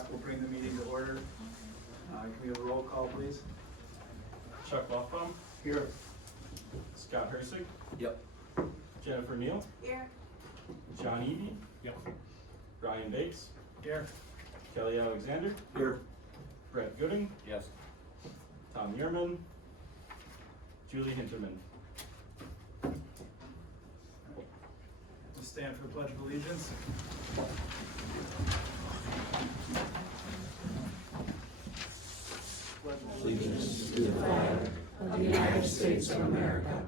o'clock, we'll bring the meeting to order. Can we have a roll call, please? Chuck Buffbaum, Here. Scott Hersig, Yep. Jennifer Neal, Here. John Eby. Yep. Ryan Bates, Here. Kelly Alexander, Here. Brett Gooding, Yes. Tom Yearman, Julie Hinterman. To stand for the Pledge of Allegiance. Allegiance to the flag of the United States of America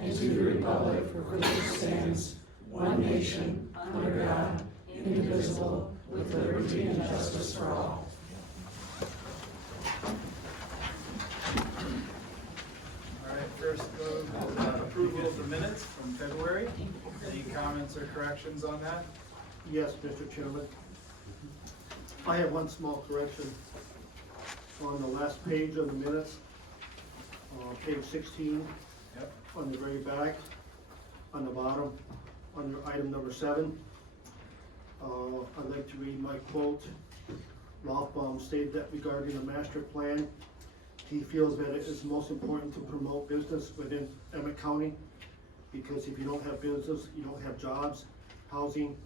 and to the republic for which it stands, one nation, under God, indivisible, with liberty and justice for all. All right, first approval of the minutes from February. Any comments or corrections on that? Yes, Mr. Chairman. I have one small correction on the last page of the minutes, page 16, Yep. on the very back, on the bottom, under item number 7. I'd like to read my quote. Rothbaum stated that regarding the master plan, he feels that it is most important to promote business within Emmet County, because if you don't have business, you don't have jobs, housing,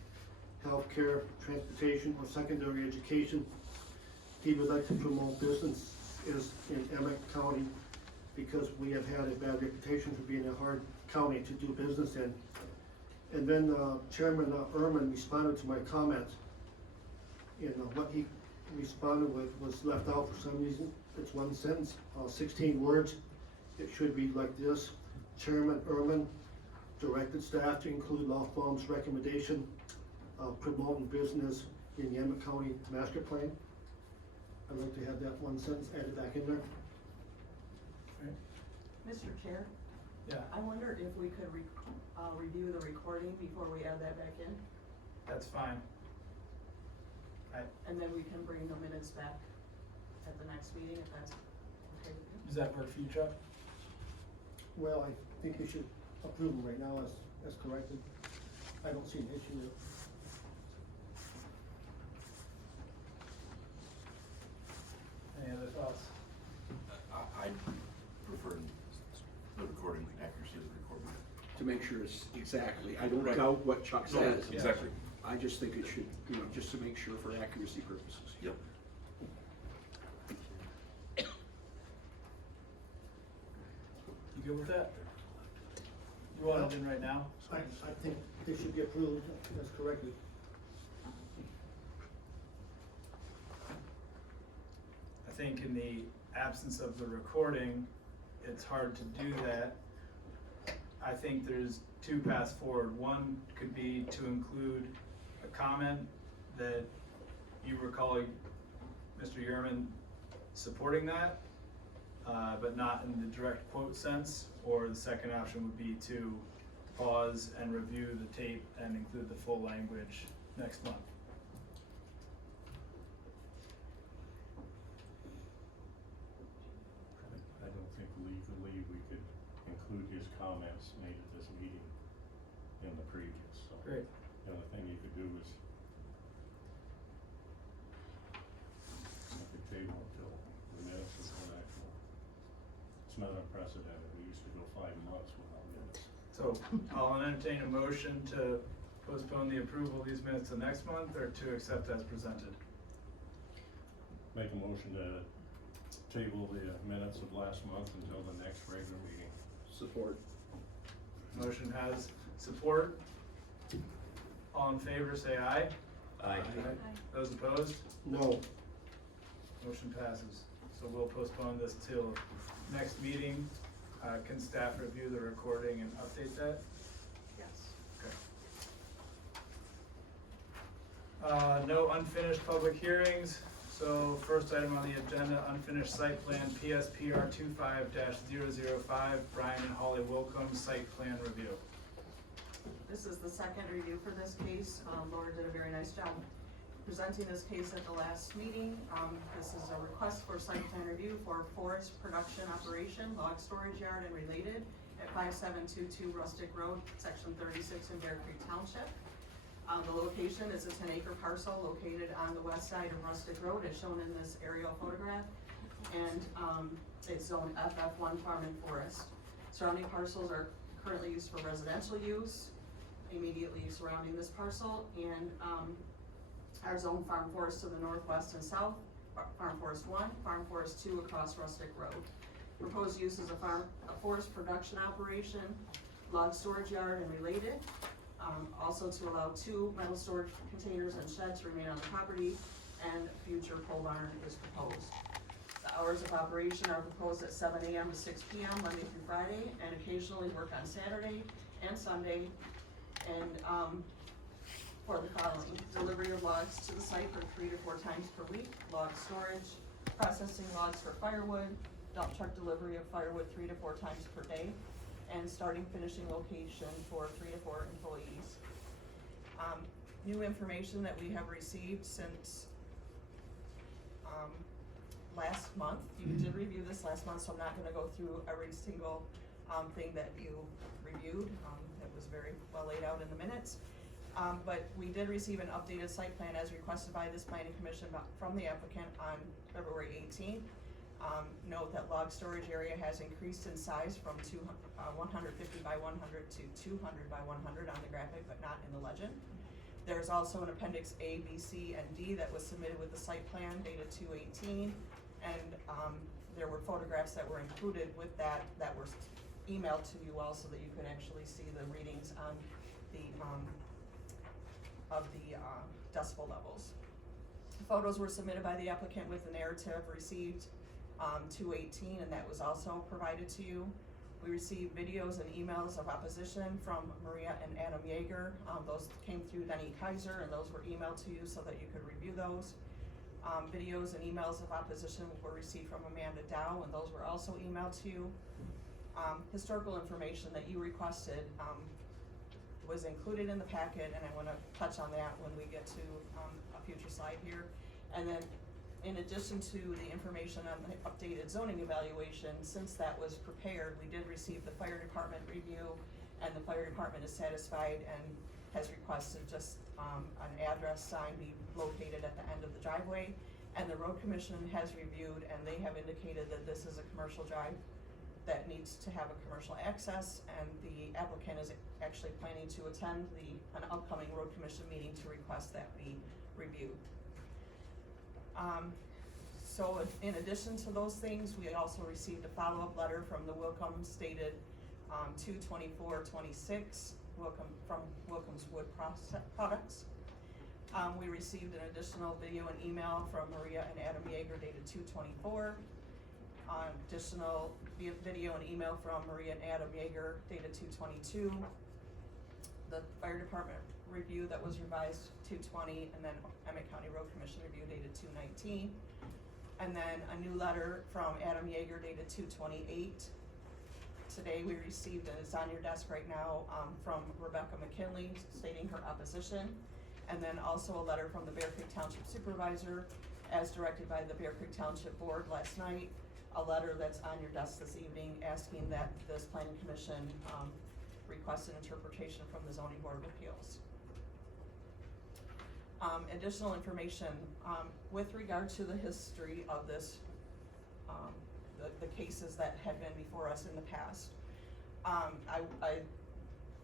healthcare, transportation, or secondary education. He would like to promote business is in Emmet County because we have had a bad reputation for being a hard county to do business in. And then Chairman Ehrman responded to my comment. What he responded with was left out for some reason. It's one sentence, 16 words. It should read like this: Chairman Ehrman directed staff to include Rothbaum's recommendation of promoting business in the Emmet County master plan. I'd like to have that one sentence added back in there. Mr. Chair, Yeah, I wonder if we could review the recording before we add that back in, that's fine. and then we can bring the minutes back at the next meeting, if that's okay with you. Does that work for you, Chuck? Well, I think we should approve them right now as corrected. I don't see an issue with it. Any other thoughts? I prefer the recording, accuracy of the recording. To make sure it's exactly, I don't Right. doubt what Chuck says. Exactly. I just think it should, just to make sure for accuracy purposes. Yep. You good with that? You want it in right now? I think they should be approved as corrected. I think in the absence of the recording, it's hard to do that. I think there's two paths forward. One could be to include a comment that you recall Mr. Yearman supporting that, but not in the direct quote sense. Or the second option would be to pause and review the tape and include the full language next month. I don't think legally we could include his comments made at this meeting in the previous, so. Great. The only thing you could do is make a table until the minutes is an actual. It's not unprecedented, we used to go 5 months without minutes. So I'll entertain a motion to postpone the approval of these minutes to next month, or to accept as presented. Make a motion to table the minutes of last month until the next regular meeting. Support. Motion has support. All in favor, say aye. Aye. Those opposed? No. Motion passes. So we'll postpone this till next meeting. Can staff review the recording and update that? Yes. Okay. No unfinished public hearings. So first item on the agenda, unfinished site plan PSPR 25-005, Brian and Holly Willcome site plan review. This is the second review for this case. Laura did a very nice job presenting this case at the last meeting. This is a request for site plan review for forest production operation, log storage yard and related at 5722 Rustic Road, section 36 in Bear Creek Township. The location is a 10-acre parcel located on the west side of Rustic Road as shown in this aerial photograph. And it's zoned FF1 Farm and Forest. Surrounding parcels are currently used for residential use immediately surrounding this parcel, and our zone Farm Forest to the northwest and south, Farm Forest 1, Farm Forest 2 across Rustic Road. Proposed use is a forest production operation, log storage yard and related. Also to allow 2 metal storage containers and sheds to remain on the property, and a future pole barn is proposed. The hours of operation are proposed at 7 a.m. to 6 p.m. Monday through Friday, and occasionally work on Saturday and Sunday. And for the following: delivery of logs to the site for 3 to 4 times per week, log storage, processing logs for firewood, dump truck delivery of firewood 3 to 4 times per day, and starting finishing location for 3 to 4 employees. New information that we have received since last month. You did review this last month, so I'm not gonna go through every single thing that you reviewed. It was very well laid out in the minutes. But we did receive an updated site plan as requested by this planning commission from the applicant on February 18th. Note that log storage area has increased in size from 150 by 100 to 200 by 100 on the graphic, but not in the legend. There's also an appendix A, B, C, and D that was submitted with the site plan dated 2/18, and there were photographs that were included with that were emailed to you all so that you could actually see the readings on the decibel levels. Photos were submitted by the applicant with the narrative received 2/18, and that was also provided to you. We received videos and emails of opposition from Maria and Adam Yeager. Those came through Denny Kaiser, and those were emailed to you so that you could review those. Videos and emails of opposition were received from Amanda Dow, and those were also emailed to you. Historical information that you requested was included in the packet, and I want to touch on that when we get to a future slide here. And then, in addition to the information on the updated zoning evaluation, since that was prepared, we did receive the fire department review, and the fire department is satisfied and has requested just an address sign be located at the end of the driveway. And the road commission has reviewed, and they have indicated that this is a commercial drive that needs to have a commercial access, and the applicant is actually planning to attend an upcoming road commission meeting to request that be reviewed. So in addition to those things, we also received a follow-up letter from the Willcome stated 2/24/26, from Willcome's Wood Products. We received an additional video and email from Maria and Adam Yeager dated 2/24. Additional video and email from Maria and Adam Yeager dated 2/22. The fire department review that was revised 2/20, and then Emmet County Road Commission review dated 2/19. And then a new letter from Adam Yeager dated 2/28. Today we received, and it's on your desk right now, from Rebecca McKinley stating her opposition. And then also a letter from the Bear Creek Township Supervisor as directed by the Bear Creek Township Board last night. A letter that's on your desk this evening asking that this planning commission request an interpretation from the Zoning Board of Appeals. Additional information, with regard to the history of this, the cases that had been before us in the past. I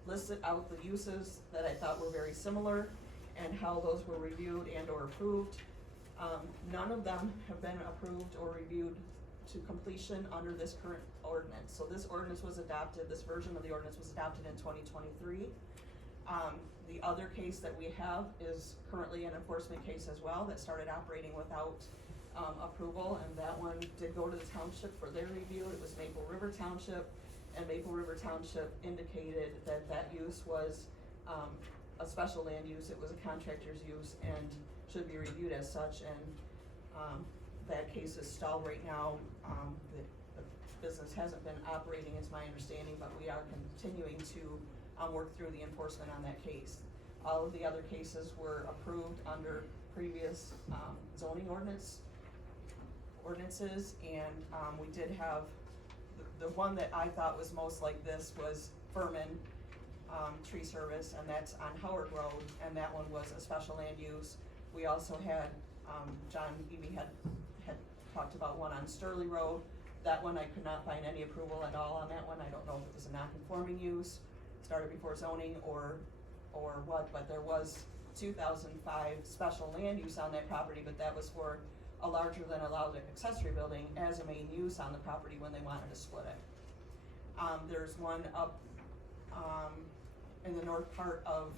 listed out the uses that I thought were very similar and how those were reviewed and or approved. None of them have been approved or reviewed to completion under this current ordinance. So this ordinance was adopted, this version of the ordinance was adopted in 2023. The other case that we have is currently an enforcement case as well that started operating without approval, and that one did go to the township for their review. It was Maple River Township, and Maple River Township indicated that that use was a special land use. It was a contractor's use and should be reviewed as such, and that case is stalled right now. The business hasn't been operating, is my understanding, but we are continuing to work through the enforcement on that case. All of the other cases were approved under previous zoning ordinances, and we did have, the one that I thought was most like this was Furman. tree service, and that's on Howard Road, and that one was a special land use. We also had, John Eby had talked about one on Sturley Road. That one, I could not find any approval at all on that one. I don't know if it was a non-conforming use, started before zoning or what, but there was 2005 special land use on that property, but that was for a larger than allowed accessory building as a main use on the property when they wanted to split it. There's one up, in the north part of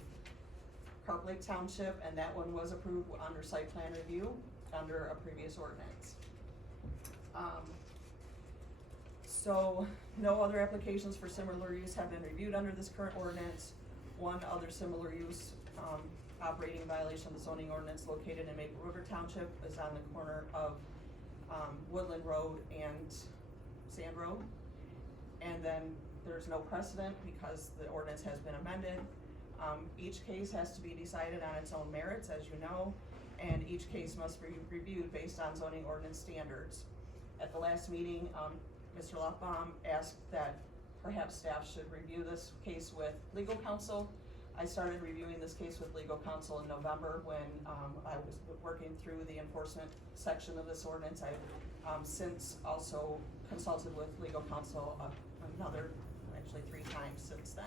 Carp Lake Township, and that one was approved under site plan review, under a previous ordinance. So, no other applications for similar use have been reviewed under this current ordinance. One other similar use, operating in violation of the zoning ordinance located in Maple River Township is on the corner of, Woodland Road and Sand Road. And then there's no precedent because the ordinance has been amended. Each case has to be decided on its own merits, as you know, and each case must be reviewed based on zoning ordinance standards. At the last meeting, Mr. Lochbaum asked that perhaps staff should review this case with legal counsel. I started reviewing this case with legal counsel in November when I was working through the enforcement section of this ordinance. I've since also consulted with legal counsel another, actually 3 times since then.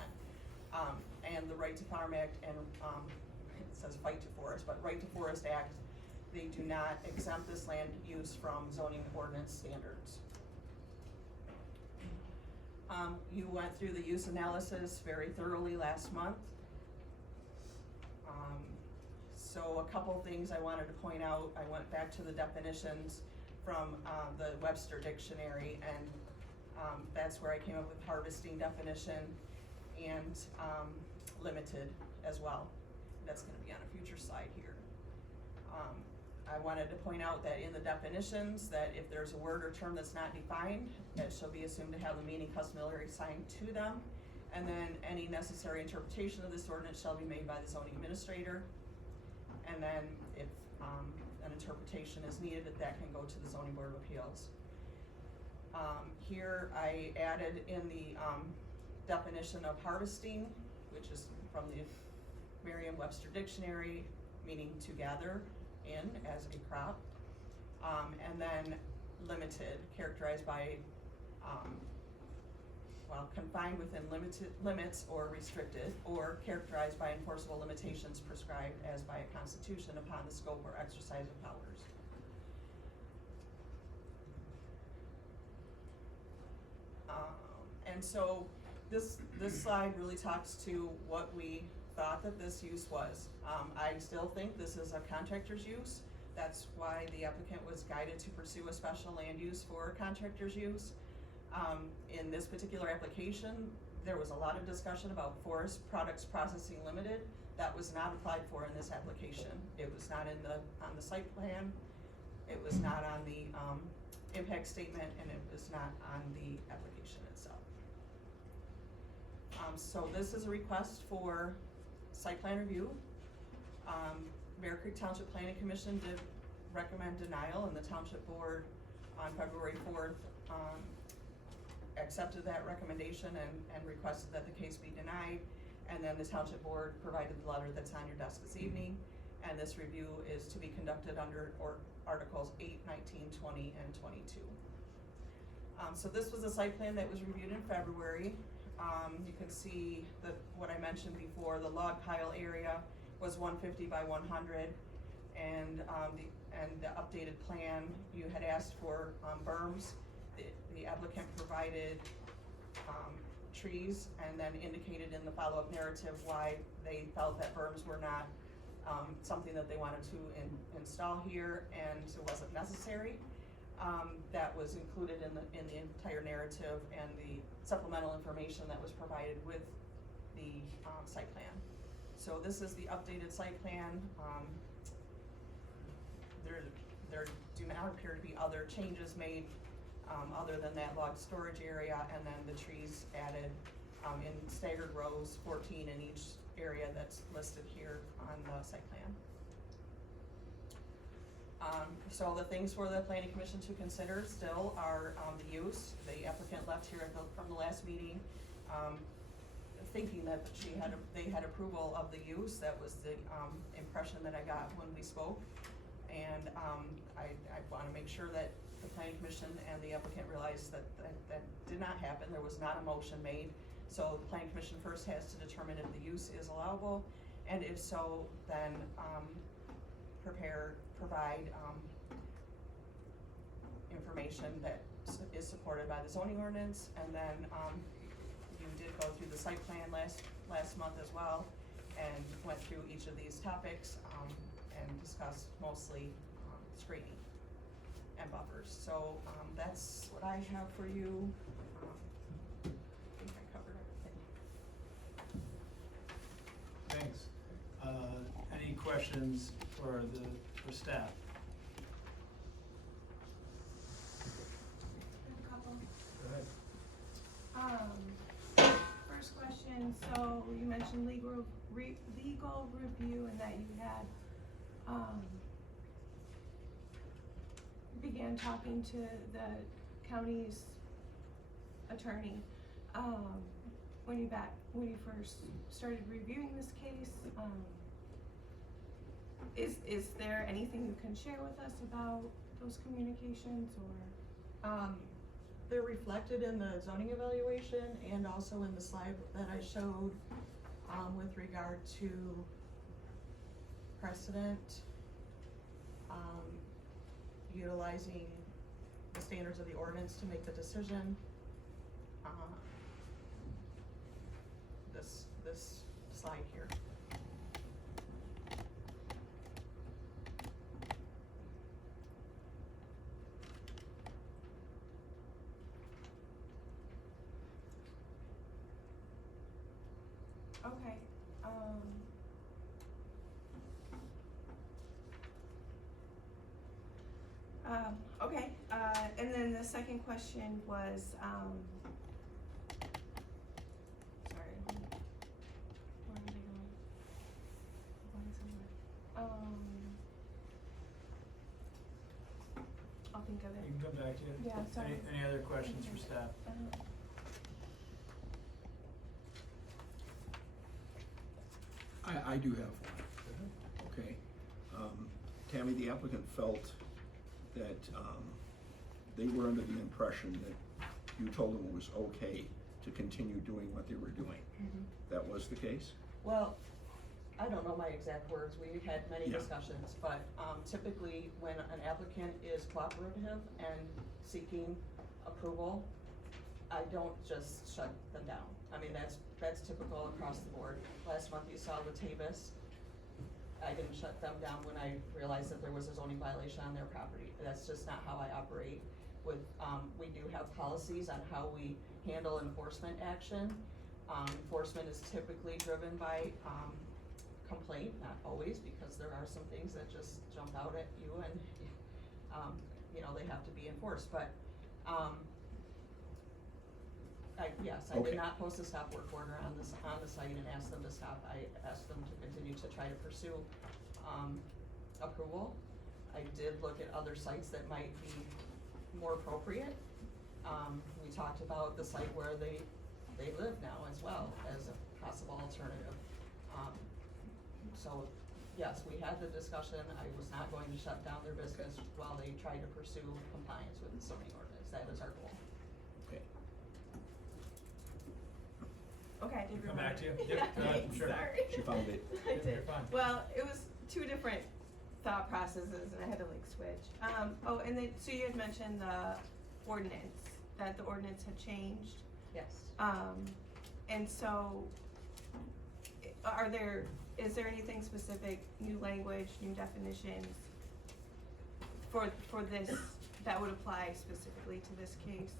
And the Right to Farm Act and it says Fight to Forest, but Right to Forest Act, they do not exempt this land use from zoning ordinance standards. You went through the use analysis very thoroughly last month. So a couple things I wanted to point out. I went back to the definitions from the Webster Dictionary, and that's where I came up with harvesting definition and limited as well. That's gonna be on a future slide here. I wanted to point out that in the definitions, that if there's a word or term that's not defined, it shall be assumed to have the meaning customarily assigned to them. And then any necessary interpretation of this ordinance shall be made by the zoning administrator. And then if an interpretation is needed, that can go to the zoning board of appeals. Here I added in the definition of harvesting, which is from the Merriam-Webster Dictionary, meaning to gather in as a crop. And then limited, characterized by, confined within limited limits or restricted, or characterized by enforceable limitations prescribed as by a constitution upon the scope or exercise of powers. And so this slide really talks to what we thought that this use was. I still think this is a contractor's use. That's why the applicant was guided to pursue a special land use for contractor's use. In this particular application, there was a lot of discussion about Forest Products Processing Limited. That was not applied for in this application. It was not on the site plan. It was not on the impact statement, and it was not on the application itself. So this is a request for site plan review. Bear Creek Township Planning Commission did recommend denial, and the Township Board on February 4th accepted that recommendation and requested that the case be denied. And then the Township Board provided the letter that's on your desk this evening. And this review is to be conducted under Articles 8, 19, 20, and 22. So this was a site plan that was reviewed in February. You can see what I mentioned before, the log pile area was 150 by 100, and the updated plan, you had asked for berms. The applicant provided trees and then indicated in the follow-up narrative why they felt that berms were not something that they wanted to install here, and it wasn't necessary. That was included in the entire narrative and the supplemental information that was provided with the site plan. So this is the updated site plan. There do not appear to be other changes made other than that log storage area, and then the trees added in staggered rows, 14 in each area that's listed here on the site plan. So the things for the Planning Commission to consider still are the use. The applicant left here from the last meeting thinking that they had approval of the use. That was the, impression that I got when we spoke. And, I wanna make sure that the planning commission and the applicant realize that did not happen. There was not a motion made. So the planning commission first has to determine if the use is allowable, and if so, then, provide, information that is supported by the zoning ordinance, and then, you did go through the site plan last month as well, and went through each of these topics, and discussed mostly, screening and buffers. So, that's what I have for you. I think I covered everything. Thanks. Any questions for staff? A couple. Go ahead. First question, so you mentioned legal review and that you had, began talking to the county's attorney, when you first started reviewing this case. Is there anything you can share with us about those communications, or? They're reflected in the zoning evaluation and also in the slide that I showed, with regard to precedent, utilizing the standards of the ordinance to make the decision. This slide here. Okay, okay, and then the second question was, sorry, where am I going? Going somewhere. I'll think of You it. can come back to it. Yeah, sorry. Any other questions for staff? I do have one, okay. Tammy, the applicant felt that, they were under the impression that you told them it was okay to continue doing what they were doing. That was the case? Well, I don't know my exact words, we had many Yeah. discussions, but, typically when an applicant is cooperative and seeking approval, I don't just shut them down. I mean, that's typical across the board. Last month you saw Latavis. I didn't shut them down when I realized that there was a zoning violation on their property. That's just not how I operate. With, we do have policies on how we handle enforcement action. Enforcement is typically driven by, complaint, not always, because there are some things that just jump out at you and, you know, they have to be enforced, but, I Okay. did not post a stop work order on the site and ask them to stop. I asked them to continue to try to pursue, approval. I did look at other sites that might be more appropriate. We talked about the site where they live now as well as a possible alternative. So, yes, we had the discussion. I was not going to shut down their business while they tried to pursue compliance with the zoning ordinance. That is our goal. Okay. Okay, I did Come remember. back to you? Yep, go ahead, sure. Sorry. She found it. I You're did. fine. Well, it was two different thought processes and I had to like switch. Oh, and then, so you had mentioned the ordinance, that the ordinance had changed. Yes. And so, is there anything specific, new language, new definitions for this, that would apply specifically to this case?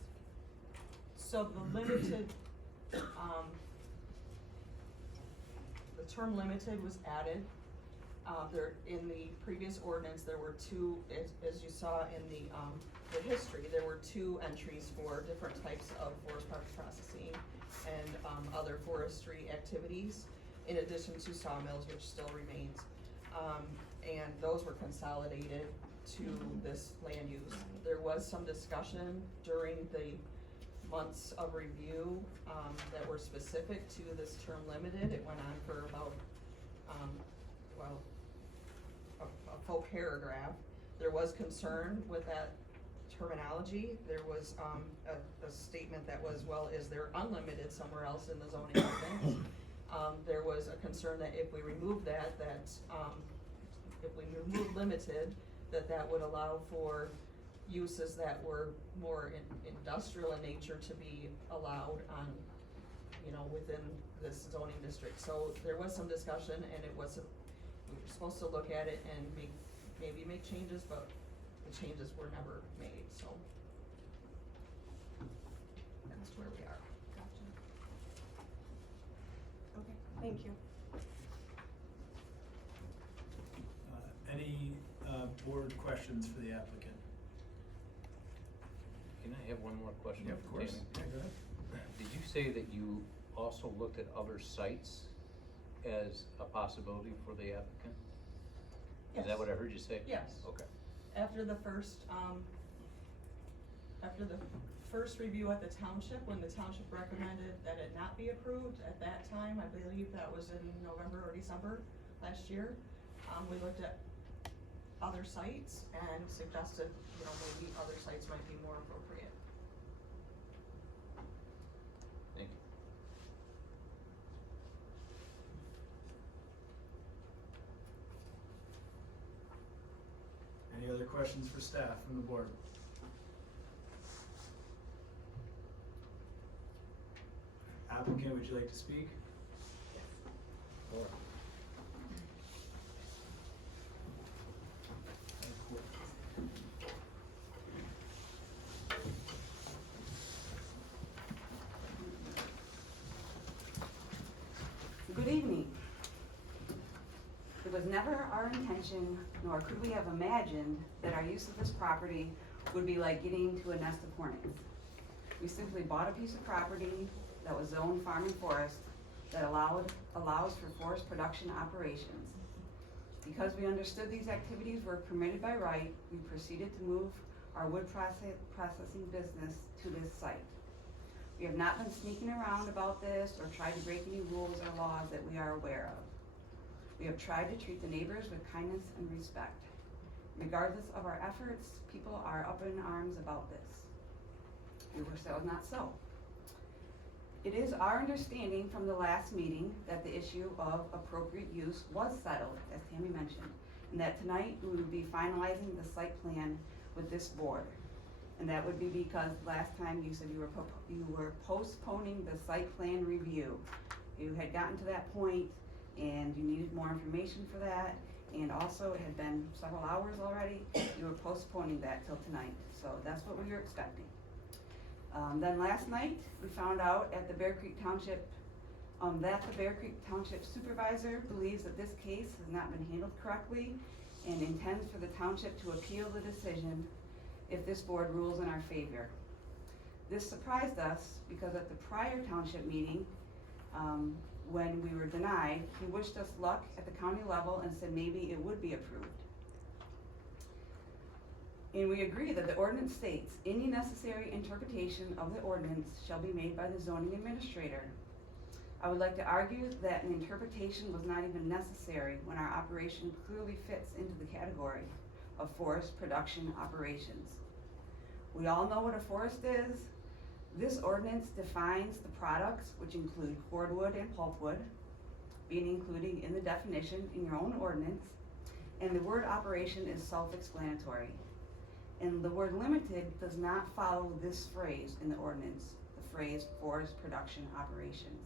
So the limited, the term limited was added. There, in the previous ordinance, there were two, as you saw in the history, there were two entries for different types of forest park processing and, other forestry activities, in addition to sawmills, which still remains. And those were consolidated to this land use. There was some discussion during the months of review, that were specific to this term limited. It went on for about, well, a full paragraph. There was concern with that terminology. There was, a statement that was, well, is there unlimited somewhere else in the zoning ordinance? There was a concern that if we remove that, if we remove limited, that would allow for uses that were more industrial in nature to be allowed on, within this zoning district. So there was some discussion, and we were supposed to look at it and maybe make changes, but the changes were never made, so. That's where we are. Gotcha. Okay, thank you. Any board questions for the applicant? Can I have one more question? Yeah, of course. Tammy? Yeah, go ahead. Did you say that you also looked at other sites as a possibility for the applicant? Is Yes. that what I heard you say? Yes. Okay. After the first review at the township, when the township recommended that it not be approved, at that time, I believe that was in November or December last year, we looked at other sites and suggested, maybe other sites might be more appropriate. Thank you. Any other questions for staff from the board? Applicant, would you like to speak? Good evening. It was never our intention, nor could we have imagined, that our use of this property would be like getting to a nest of hornets. We simply bought a piece of property that was zoned farm and forest that allows for forest production operations. Because we understood these activities were permitted by right, we proceeded to move our wood processing business to this site. We have not been sneaking around about this or tried to break any rules or laws that we are aware of. We have tried to treat the neighbors with kindness and respect. Regardless of our efforts, people are up in arms about this. We wish that was not so. It is our understanding from the last meeting that the issue of appropriate use was settled, as Tammy mentioned, and that tonight we would be finalizing the site plan with this board. And that would be because last time you said you were postponing the site plan review. You had gotten to that point and you needed more information for that, and also it had been several hours already. You were postponing that till tonight, so that's what we were expecting. Then last night, we found out at the Bear Creek Township, that the Bear Creek Township supervisor believes that this case has not been handled correctly and intends for the township to appeal the decision if this board rules in our favor. This surprised us because at the prior township meeting, when we were denied, he wished us luck at the county level and said maybe it would be approved. And we agree that the ordinance states, any necessary interpretation of the ordinance shall be made by the zoning administrator. I would like to argue that an interpretation was not even necessary when our operation clearly fits into the category of forest production operations. We all know what a forest is. This ordinance defines the products, which include cordwood and pulpwood, being included in the definition in your own ordinance, and the word operation is self-explanatory. And the word limited does not follow this phrase in the ordinance, the phrase forest production operations.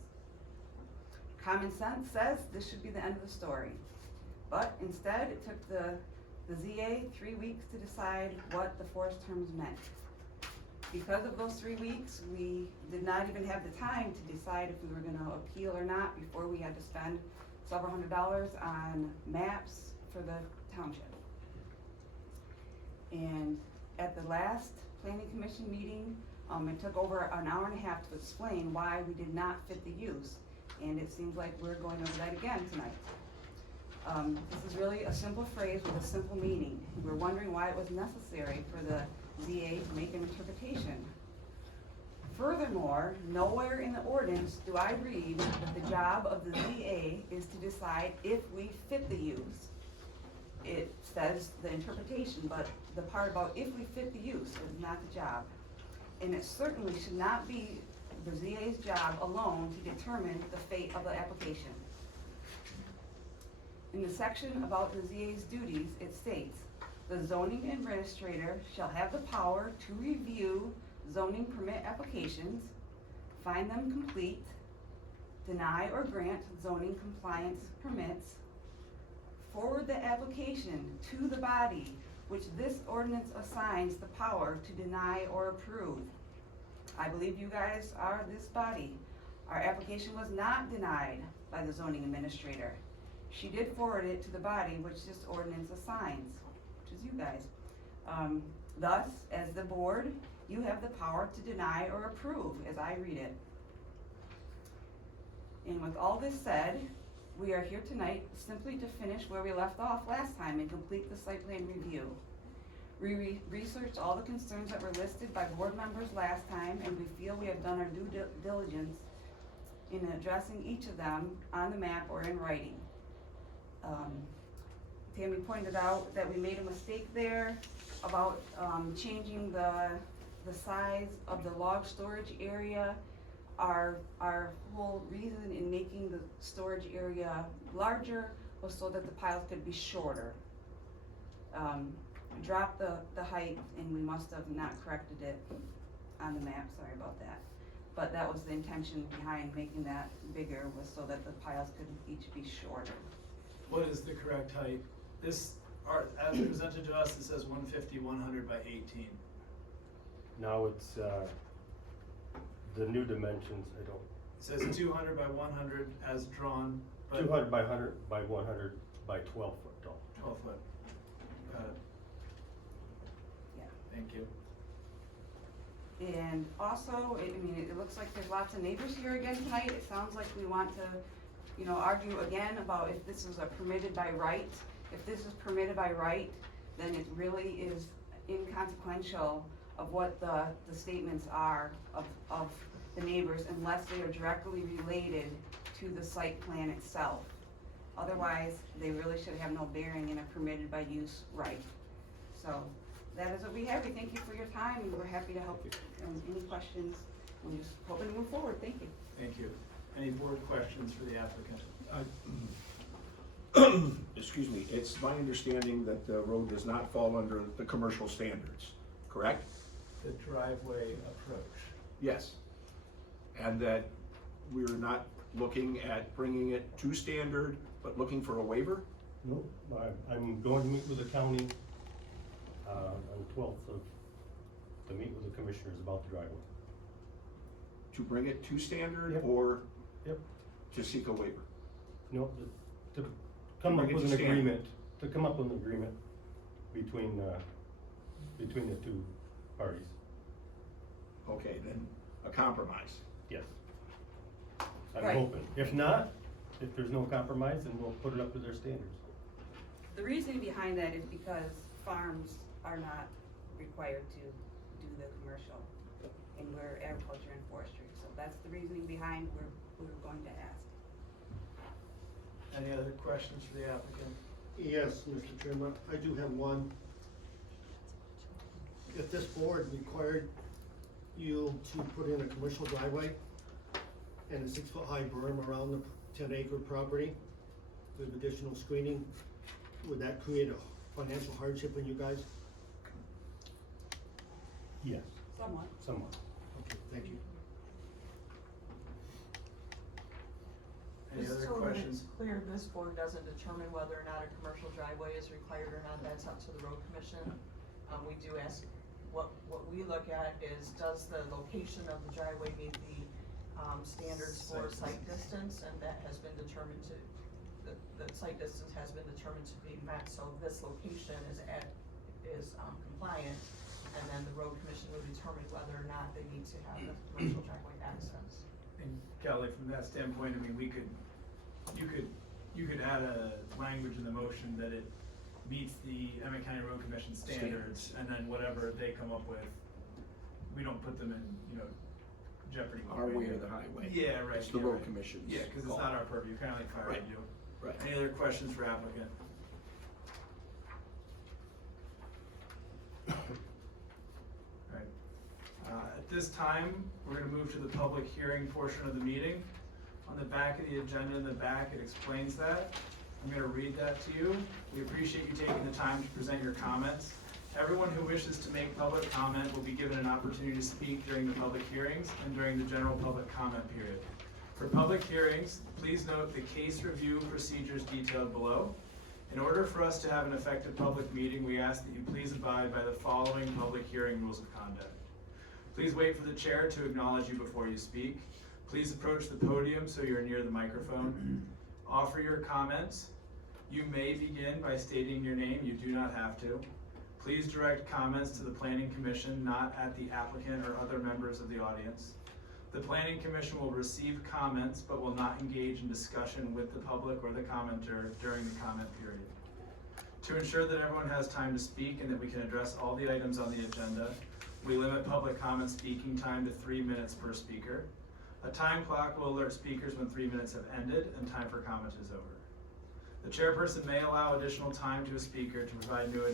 Common sense says this should be the end of the story, but instead it took the ZA 3 weeks to decide what the forest terms meant. Because of those 3 weeks, we did not even have the time to decide if we were gonna appeal or not before we had to spend several $100s on maps for the township. And at the last planning commission meeting, it took over an hour and a half to explain why we did not fit the use. And it seems like we're going over that again tonight. This is really a simple phrase with a simple meaning. We're wondering why it was necessary for the ZA to make an interpretation. furthermore, nowhere in the ordinance do I read that the job of the ZA is to decide if we fit the use. It says the interpretation, but the part about if we fit the use is not the job. And it certainly should not be the ZA's job alone to determine the fate of the application. In the section about the ZA's duties, it states, the zoning administrator shall have the power to review zoning permit applications, find them complete, deny or grant zoning compliance permits, forward the application to the body which this ordinance assigns the power to deny or approve. I believe you guys are this body. Our application was not denied by the zoning administrator. She did forward it to the body which this ordinance assigns, which is you guys. Thus, as the board, you have the power to deny or approve, as I read it. And with all this said, we are here tonight simply to finish where we left off last time and complete the site plan review. We researched all the concerns that were listed by board members last time, and we feel we have done our due diligence in addressing each of them on the map or in writing. Tammy pointed out that we made a mistake there about changing the size of the log storage area. Our whole reason in making the storage area larger was so that the piles could be shorter. We dropped the height and we must have not corrected it on the map, sorry about that. But that was the intention behind making that bigger, was so that the piles could each be shorter. What is the correct height? This, as presented to us, it says 150, 100 by 18. Now it's, the new dimensions, I don't, It says 200 by 100 as drawn, but 200 by 100 by 100 by 12 foot tall. 12 foot. Got it. Yeah. Thank you. And also, it looks like there's lots of neighbors here again tonight. It sounds like we want to, argue again about if this is a permitted by right. If this is permitted by right, then it really is inconsequential of what the statements are of the neighbors, unless they are directly related to the site plan itself. Otherwise, they really should have no bearing in a permitted by use right. So that is what we have. We thank you for your time, and we're happy to help you. Any questions? We're just hoping to move forward. Thank you. Thank you. Any board questions for the applicant? Excuse me, it's my understanding that the road does not fall under the commercial standards, correct? The driveway approach. Yes. And that we're not looking at bringing it to standard, but looking for a waiver? No, I'm going to meet with the county, on the 12th to meet with the commissioners about the driveway. To bring it to standard? Yep. Or Yep. to seek a waiver? No, to come up bring it with to an standard. agreement, to come up with an agreement between the two parties. Okay, then a compromise. Yes. I'm Right. hoping. If not, if there's no compromise, then we'll put it up to their standards. The reasoning behind that is because farms are not required to do the commercial, and we're agriculture and forestry. So that's the reasoning behind we're going to ask. Any other questions for the applicant? Yes, Mr. Chairman, I do have one. If this board required you to put in a commercial driveway and a 6-foot high berm around the 10-acre property with additional screening, would that create a financial hardship on you guys? Yes, Somewhat. somewhat. Okay, thank you. Any Just other so that questions? it's clear, this board doesn't determine whether or not a commercial driveway is required or not, that's up to the road commission. We do ask, what we look at is, does the location of the driveway meet the standards for site distance, and that has been determined to, the site distance has been determined to be met, so this location is compliant, and then the road commission will determine whether or not they need to have the commercial driveway access. And Kelly, from that standpoint, I mean, you could add a language in the motion that it meets the Emmet County Road Commission standards, and then whatever they come up with, we don't put them in, Jeopardy. our way or the highway. Yeah, right. It's the yeah, road right. commission's Yeah, cause it's call. not our purview, kinda like fire Right. review. Right. Any other questions for applicant? Alright, at this time, we're gonna move to the public hearing portion of the meeting. On the back of the agenda in the back, it explains that. I'm gonna read that to you. We appreciate you taking the time to present your comments. Everyone who wishes to make public comment will be given an opportunity to speak during the public hearings and during the general public comment period. For public hearings, please note the case review procedures detailed below. In order for us to have an effective public meeting, we ask that you please abide by the following public hearing rules of conduct. Please wait for the chair to acknowledge you before you speak. Please approach the podium so you're near the microphone. Offer your comments. You may begin by stating your name, you do not have to. Please direct comments to the Planning Commission, not at the applicant or other members of the audience. The Planning Commission will receive comments but will not engage in discussion with the public or the commenter during the comment period. To ensure that everyone has time to speak and that we can address all the items on the agenda, we limit public comment speaking time to 3 minutes per speaker. A time clock will alert speakers when 3 minutes have ended and time for comment is over. The chairperson may allow additional time to a speaker to provide new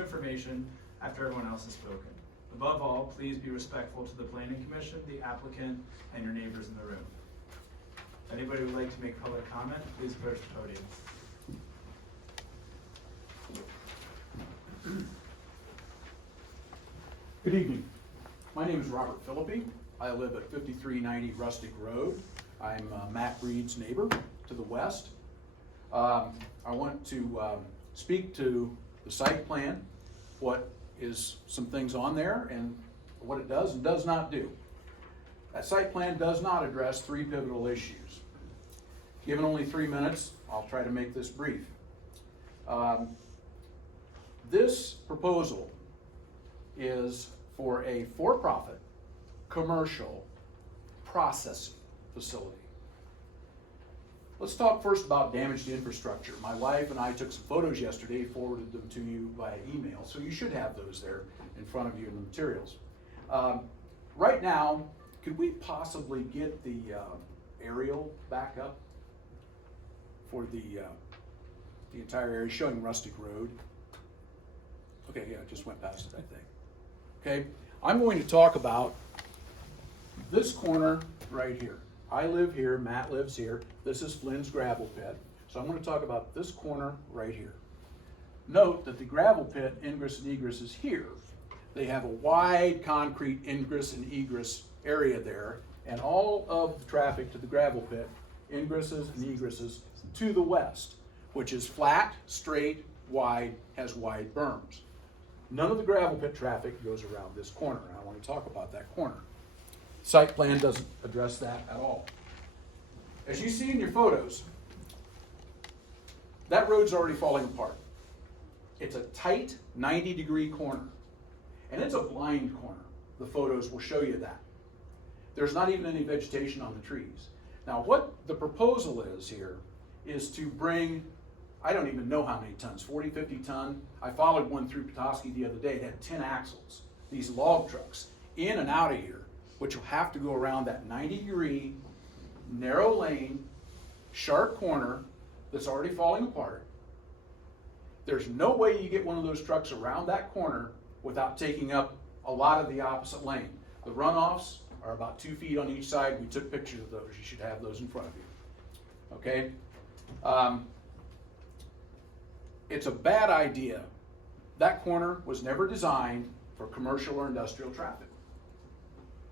information after everyone else has spoken. Above all, please be respectful to the Planning Commission, the applicant, and your neighbors in the room. If anybody would like to make public comment, please approach the podium. Good evening. My name is Robert Philippi. I live at 5390 Rustic Road. I'm Matt Reed's neighbor to the west. I want to speak to the site plan, what is some things on there and what it does and does not do. That site plan does not address 3 pivotal issues. Given only 3 minutes, I'll try to make this brief. This proposal is for a for-profit commercial processing facility. Let's talk first about damaged infrastructure. My wife and I took some photos yesterday, forwarded them to you via email, so you should have those there in front of you in the materials. Right now, could we possibly get the aerial back up for the entire area showing Rustic Road? Okay, yeah, I just went past it, I think. Okay, I'm going to talk about this corner right here. I live here, Matt lives here. This is Flynn's gravel pit. So I'm going to talk about this corner right here. Note that the gravel pit ingress and egress is here. They have a wide concrete ingress and egress area there, and all of the traffic to the gravel pit ingresses and egresses to the west, which is flat, straight, wide, has wide berms. None of the gravel pit traffic goes around this corner, and I want to talk about that corner. Site plan doesn't address that at all. As you see in your photos, that road's already falling apart. It's a tight 90-degree corner, and it's a blind corner. The photos will show you that. There's not even any vegetation on the trees. Now, what the proposal is here is to bring, I don't even know how many tons, 40, 50 ton. I followed one through Petoskey the other day. It had 10 axles. These log trucks in and out of here, which will have to go around that 90-degree, narrow lane, sharp corner that's already falling apart. There's no way you get one of those trucks around that corner without taking up a lot of the opposite lane. The runoffs are about 2 feet on each side. We took pictures of those. You should have those in front of you. Okay? It's a bad idea. That corner was never designed for commercial or industrial traffic.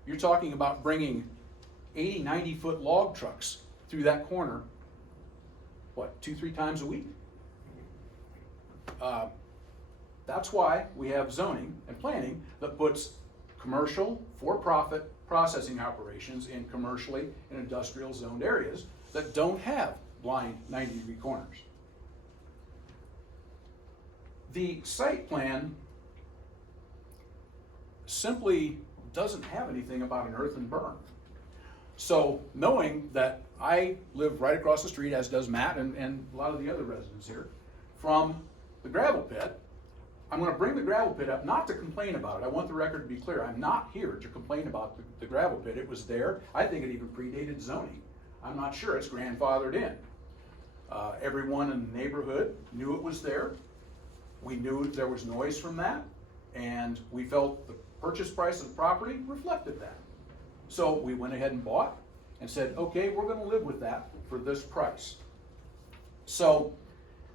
You're talking about bringing 80, 90-foot log trucks through that corner, what, 2-3 times a week? That's why we have zoning and planning that puts commercial, for-profit processing operations in commercially and industrial zoned areas that don't have blind 90-degree corners. The site plan simply doesn't have anything about an earthen berm. So knowing that I live right across the street, as does Matt and a lot of the other residents here, from the gravel pit, I'm gonna bring the gravel pit up, not to complain about it. I want the record to be clear. I'm not here to complain about the gravel pit. It was there. I think it even predated zoning. I'm not sure. It's grandfathered in. Everyone in the neighborhood knew it was there. We knew there was noise from that, and we felt the purchase price of the property reflected that. So we went ahead and bought and said, okay, we're gonna live with that for this price. So,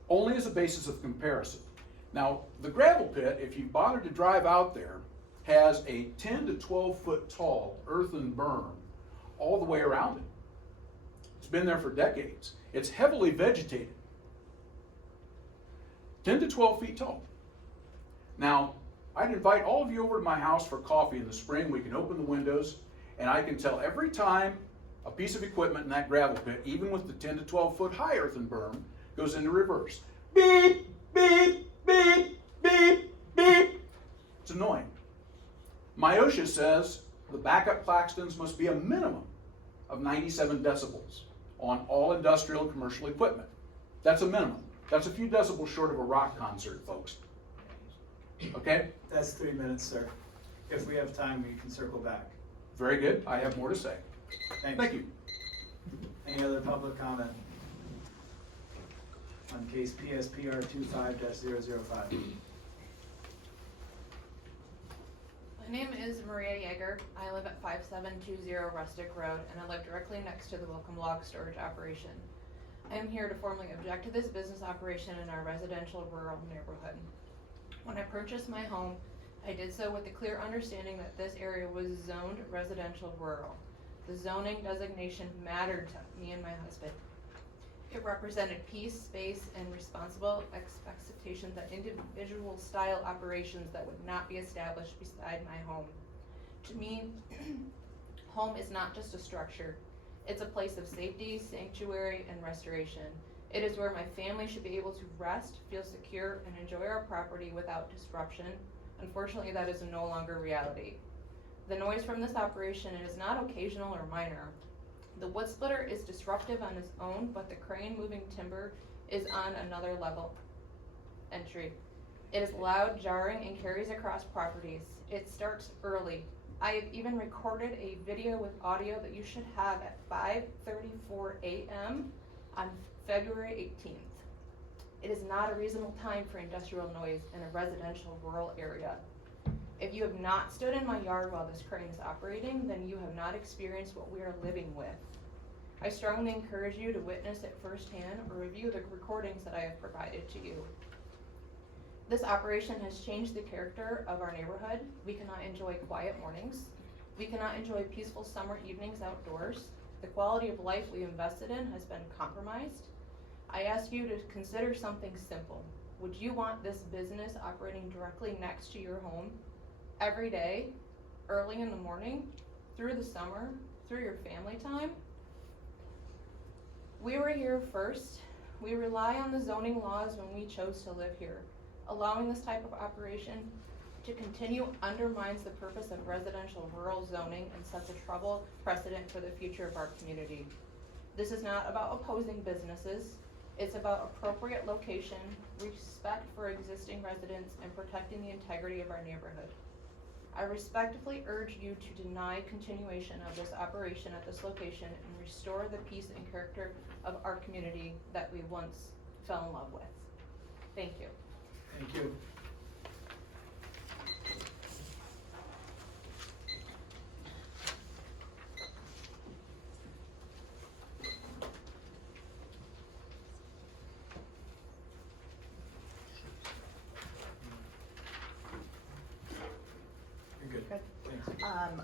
only as a basis of comparison. Now, the gravel pit, if you bother to drive out there, has a 10 to 12 foot tall earthen berm all the way around it. It's been there for decades. It's heavily vegetated. 10 to 12 feet tall. Now, I'd invite all of you over to my house for coffee in the spring. We can open the windows, and I can tell every time a piece of equipment in that gravel pit, even with the 10 to 12 foot high earthen berm, goes into reverse. Beep, beep, beep, beep, beep. It's annoying. MIOSHA says the backup Claxtons must be a minimum of 97 decibels on all industrial and commercial equipment. That's a minimum. That's a few decibels short of a rock concert, folks. Okay? That's 3 minutes, sir. If we have time, we can circle back. Very good. I have more to say. Thanks. Thank you. Any other public comment on case PSPR 25-005? My name is Maria Yeager. I live at 5720 Rustic Road, and I live directly next to the Willcome log storage operation. I am here to formally object to this business operation in our residential rural neighborhood. When I purchased my home, I did so with the clear understanding that this area was zoned residential rural. The zoning designation mattered to me and my husband. It represented peace, space, and responsible expectations that individual style operations that would not be established beside my home. To me, home is not just a structure. It's a place of safety, sanctuary, and restoration. It is where my family should be able to rest, feel secure, and enjoy our property without disruption. Unfortunately, that is no longer reality. The noise from this operation is not occasional or minor. The wood splitter is disruptive on its own, but the crane moving timber is on another level entry. It is loud, jarring, and carries across properties. It starts early. I have even recorded a video with audio that you should have at 5:34 a.m. on February 18th. It is not a reasonable time for industrial noise in a residential rural area. If you have not stood in my yard while this crane is operating, then you have not experienced what we are living with. I strongly encourage you to witness it firsthand or review the recordings that I have provided to you. This operation has changed the character of our neighborhood. We cannot enjoy quiet mornings. We cannot enjoy peaceful summer evenings outdoors. The quality of life we invested in has been compromised. I ask you to consider something simple. Would you want this business operating directly next to your home every day, early in the morning, through the summer, through your family time? We were here first. We rely on the zoning laws when we chose to live here. Allowing this type of operation to continue undermines the purpose of residential rural zoning and sets a troubled precedent for the future of our community. This is not about opposing businesses. It's about appropriate location, respect for existing residents, and protecting the integrity of our neighborhood. I respectfully urge you to deny continuation of this operation at this location and restore the peace and character of our community that we once fell in love with. Thank you. Thank you. You're good. Thanks.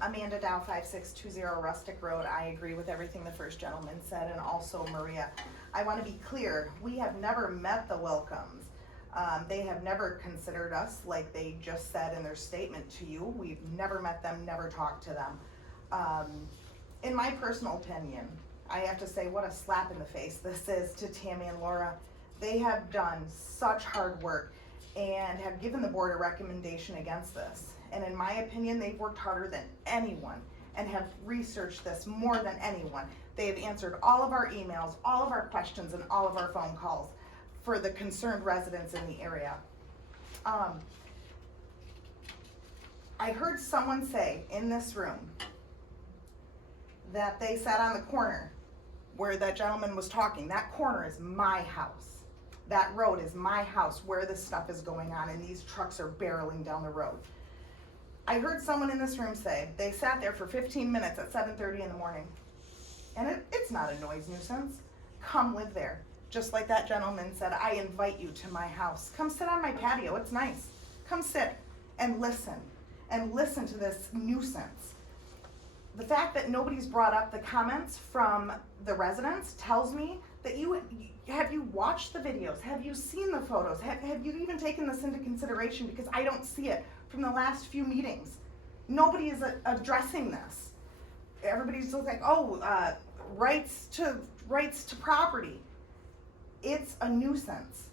Amanda Dow, 5620 Rustic Road. I agree with everything the first gentleman said, and also Maria. I want to be clear, we have never met the Willcomes. They have never considered us, like they just said in their statement to you. We've never met them, never talked to them. In my personal opinion, I have to say what a slap in the face this is to Tammy and Laura. They have done such hard work and have given the board a recommendation against this. And in my opinion, they've worked harder than anyone and have researched this more than anyone. They have answered all of our emails, all of our questions, and all of our phone calls for the concerned residents in the area. I heard someone say in this room that they sat on the corner where that gentleman was talking. That corner is my house. That road is my house where this stuff is going on and these trucks are barreling down the road. I heard someone in this room say they sat there for 15 minutes at 7:30 in the morning. And it's not a noise nuisance. Come live there. Just like that gentleman said, I invite you to my house. Come sit on my patio, it's nice. Come sit and listen to this nuisance. The fact that nobody's brought up the comments from the residents tells me that have you watched the videos? Have you seen the photos? Have you even taken this into consideration? Because I don't see it from the last few meetings. Nobody is addressing this. Everybody's just like, rights to property. It's a nuisance.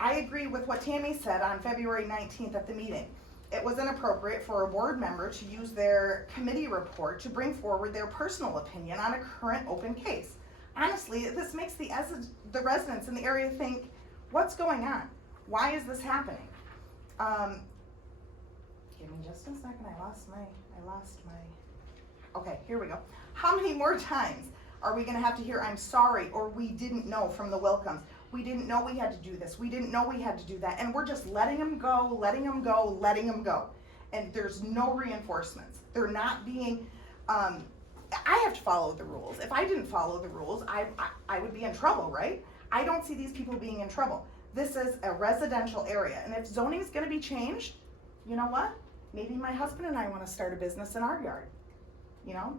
I agree with what Tammy said on February 19th at the meeting. It was inappropriate for a board member to use their committee report to bring forward their personal opinion on a current open case. Honestly, this makes the residents in the area think, what's going on? Why is this happening? Give me just a second, I lost my, okay, here we go. How many more times are we gonna have to hear, I'm sorry, or we didn't know from the Willcomes? We didn't know we had to do this. We didn't know we had to do that. And we're just letting them go, letting them go, letting them go. And there's no reinforcements. They're not being, I have to follow the rules. If I didn't follow the rules, I would be in trouble, right? I don't see these people being in trouble. This is a residential area. And if zoning is gonna be changed, you know what? Maybe my husband and I wanna start a business in our yard, you know?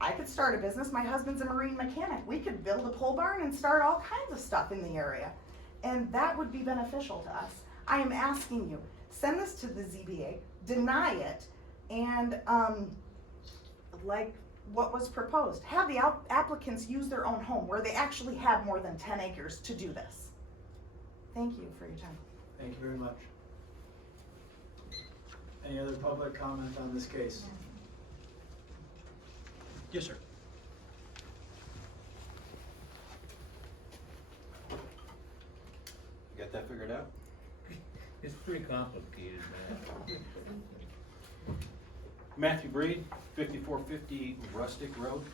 I could start a business. My husband's a marine mechanic. We could build a pole barn and start all kinds of stuff in the area. And that would be beneficial to us. I am asking you, send this to the ZBA, deny it, and like what was proposed, have the applicants use their own home where they actually have more than 10 acres to do this. Thank you for your time. Thank you very much. Any other public comment on this case? Yes, sir. You got that figured out? It's pretty complicated, man. Matthew Breed, 5450 Rustic Road.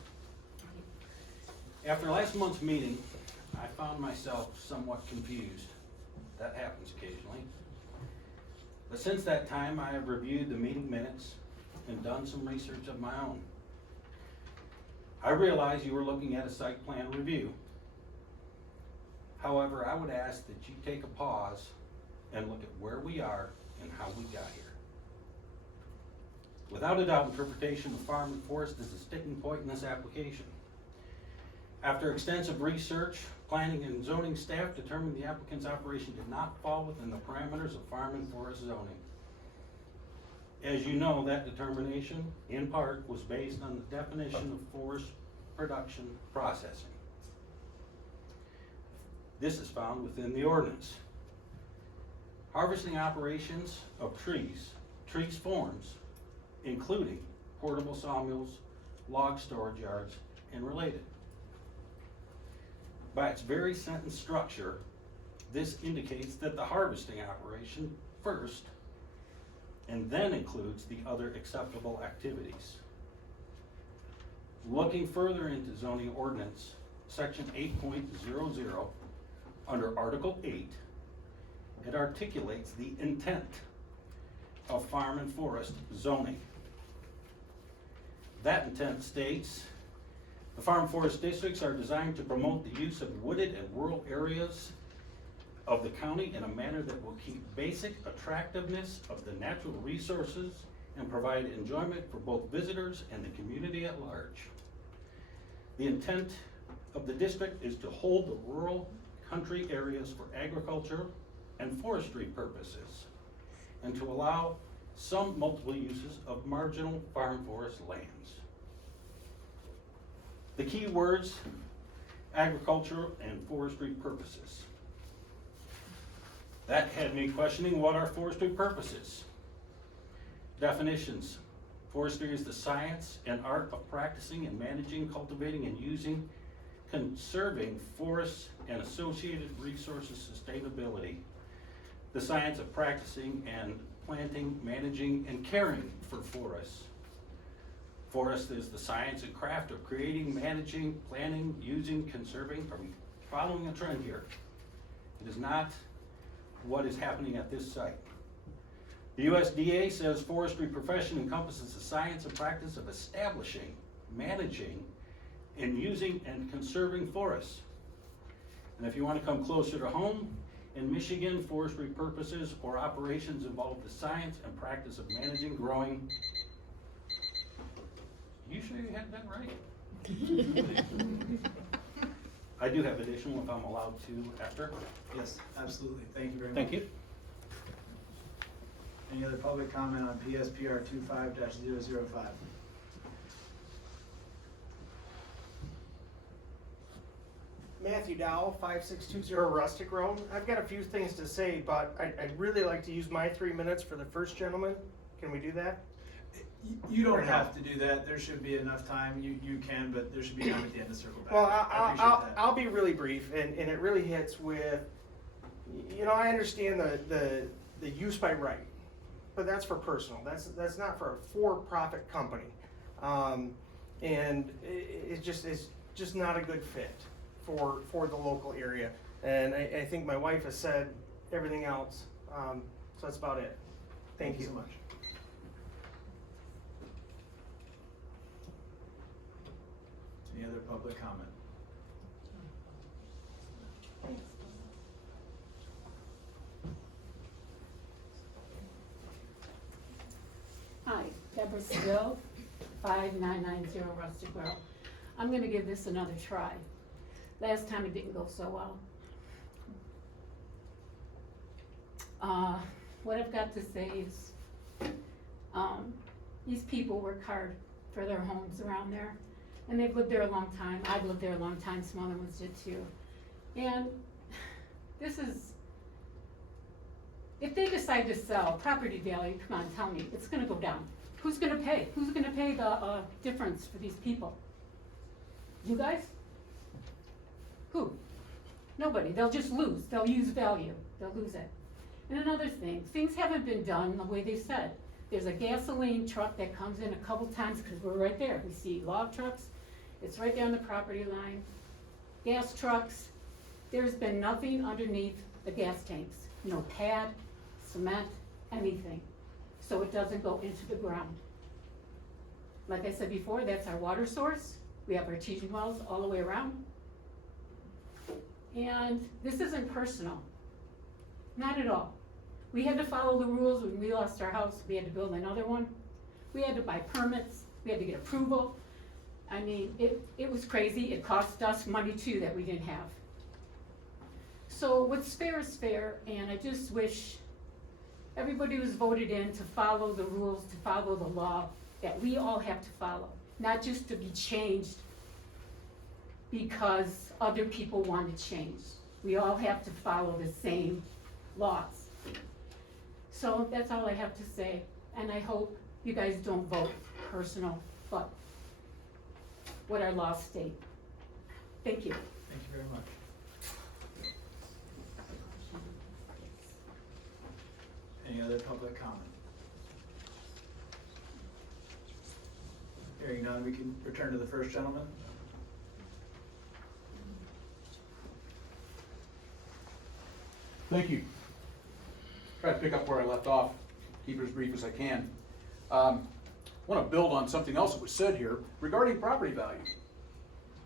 After last month's meeting, I found myself somewhat confused. That happens occasionally. But since that time, I have reviewed the meeting minutes and done some research of my own. I realize you were looking at a site plan review. However, I would ask that you take a pause and look at where we are and how we got here. Without a doubt, interpretation of farm and forest is a sticking point in this application. After extensive research, planning and zoning staff determined the applicant's operation did not fall within the parameters of farm and forest zoning. As you know, that determination, in part, was based on the definition of forest production processing. This is found within the ordinance. Harvesting operations of trees forms, including portable sawmills, log storage yards, and related. By its very sentence structure, this indicates that the harvesting operation first and then includes the other acceptable activities. Looking further into zoning ordinance, section 8.00, under Article 8, it articulates the intent of farm and forest zoning. That intent states, the farm forest districts are designed to promote the use of wooded and rural areas of the county in a manner that will keep basic attractiveness of the natural resources and provide enjoyment for both visitors and the community at large. The intent of the district is to hold the rural country areas for agriculture and forestry purposes, and to allow some multiple uses of marginal farm forest lands. The key words, agriculture and forestry purposes. That had me questioning what are forestry purposes. Definitions. Forestry is the science and art of practicing and managing, cultivating and using, conserving forests and associated resources sustainability. the science of practicing and planting, managing, and caring for forests. Forest is the science and craft of creating, managing, planning, using, conserving. Are we following a trend here? It is not what is happening at this site. The USDA says forestry profession encompasses the science and practice of establishing, managing, and using and conserving forests. And if you want to come closer to home, in Michigan, forestry purposes or operations involve the science and practice of managing, growing. You sure you had that right? I do have additional if I'm allowed to after. Yes, absolutely. Thank you very much. Thank you. Any other public comment on PSPR 25-005? Matthew Dowell, 5620 Rustic Road. I've got a few things to say, but I'd really like to use my 3 minutes for the first gentleman. Can we do that? You don't have to do that. There should be enough time. You can, but there should be time at the end to circle back. Well, I appreciate that. I'll be really brief, and it really hits with, you know, I understand the use by right, but that's for personal. That's not for a for-profit company, and it's just not a good fit for the local area. And I think my wife has said everything else, so that's about it. Thank you so much. Any other public comment? Hi, Deborah Still, 5990 Rustic Road. I'm gonna give this another try. Last time it didn't go so well. What I've got to say is, these people work hard for their homes around there, and they've lived there a long time. I've lived there a long time, some other ones did too. And this is, if they decide to sell, property value, come on, tell me, it's gonna go down. Who's gonna pay? Who's gonna pay the difference for these people? You guys? Who? Nobody. They'll just lose. They'll use value. They'll lose it. And another thing, things haven't been done the way they said. There's a gasoline truck that comes in a couple times because we're right there. We see log trucks. It's right there on the property line. Gas trucks. There's been nothing underneath the gas tanks. No pad, cement, anything. So it doesn't go into the ground. Like I said before, that's our water source. We have artesian wells all the way around. And this isn't personal. Not at all. We had to follow the rules when we lost our house. We had to build another one. We had to buy permits. We had to get approval. I mean, it was crazy. It cost us money too that we didn't have. So what's fair is fair, and I just wish everybody was voted in to follow the rules, to follow the law that we all have to follow, not just to be changed because other people want to change. We all have to follow the same laws. So that's all I have to say, and I hope you guys don't vote personal, but what our laws state. Thank you. Thank you very much. Any other public comment? Hearing none, we can return to the first gentleman. Thank you. Try to pick up where I left off, keep it as brief as I can. Want to build on something else that was said here regarding property value.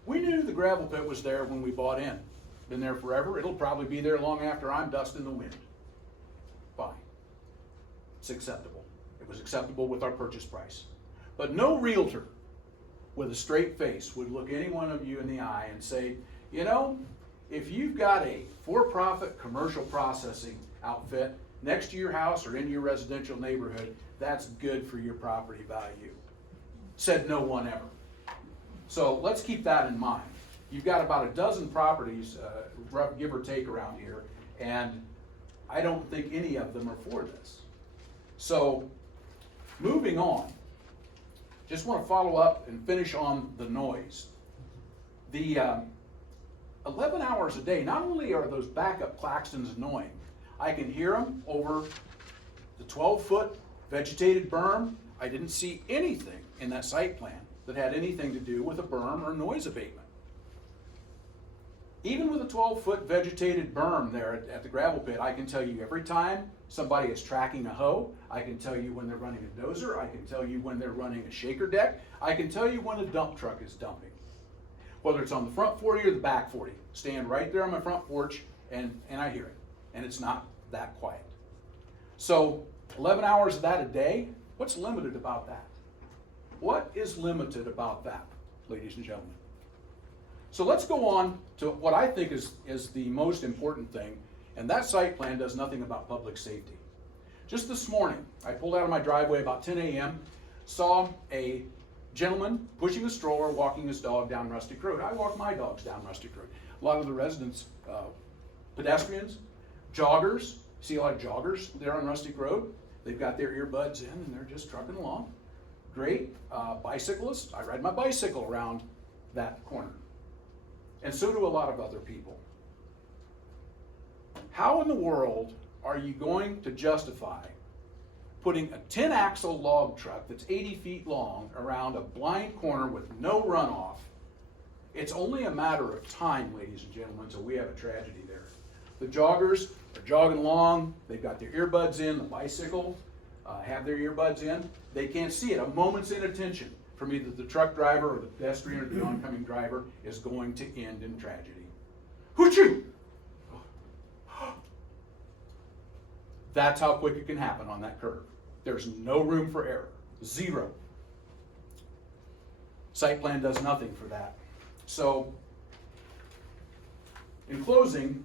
We knew the gravel pit was there when we bought in. Been there forever. It'll probably be there long after I'm dust in the wind. Fine. It's acceptable. It was acceptable with our purchase price. But no realtor with a straight face would look any one of you in the eye and say, you know, if you've got a for-profit commercial processing outfit next to your house or in your residential neighborhood, that's good for your property value. Said no one ever. So let's keep that in mind. You've got about a dozen properties, give or take, around here, and I don't think any of them are for this. So moving on, just want to follow up and finish on the noise. The 11 hours a day, not only are those backup klaxons annoying, I can hear them over the 12-foot vegetated berm. I didn't see anything in that site plan that had anything to do with a berm or noise abatement. Even with a 12-foot vegetated berm there at the gravel pit, I can tell you every time somebody is tracking a hoe, I can tell you when they're running a dozer, I can tell you when they're running a shaker deck, I can tell you when a dump truck is dumping. Whether it's on the front 40 or the back 40, stand right there on my front porch and I hear it, and it's not that quiet. So 11 hours of that a day, what's limited about that? What is limited about that, ladies and gentlemen? So let's go on to what I think is the most important thing, and that site plan does nothing about public safety. Just this morning, I pulled out of my driveway about 10 a.m., saw a gentleman pushing a stroller, walking his dog down Rustic Road. I walk my dogs down Rustic Road. A lot of the residents, pedestrians, joggers, see a lot of joggers there on Rustic Road. They've got their earbuds in and they're just trucking along. Great. Bicyclists, I ride my bicycle around that corner. And so do a lot of other people. How in the world are you going to justify putting a 10-axle log truck that's 80 feet long around a blind corner with no runoff? It's only a matter of time, ladies and gentlemen, until we have a tragedy there. The joggers are jogging along, they've got their earbuds in, the bicycle have their earbuds in. They can't see it. A moment's inattention from either the truck driver or the pedestrian or the oncoming driver is going to end in tragedy. Hoochoo! That's how quick it can happen on that curve. There's no room for error. Zero. Site plan does nothing for that. So, in closing,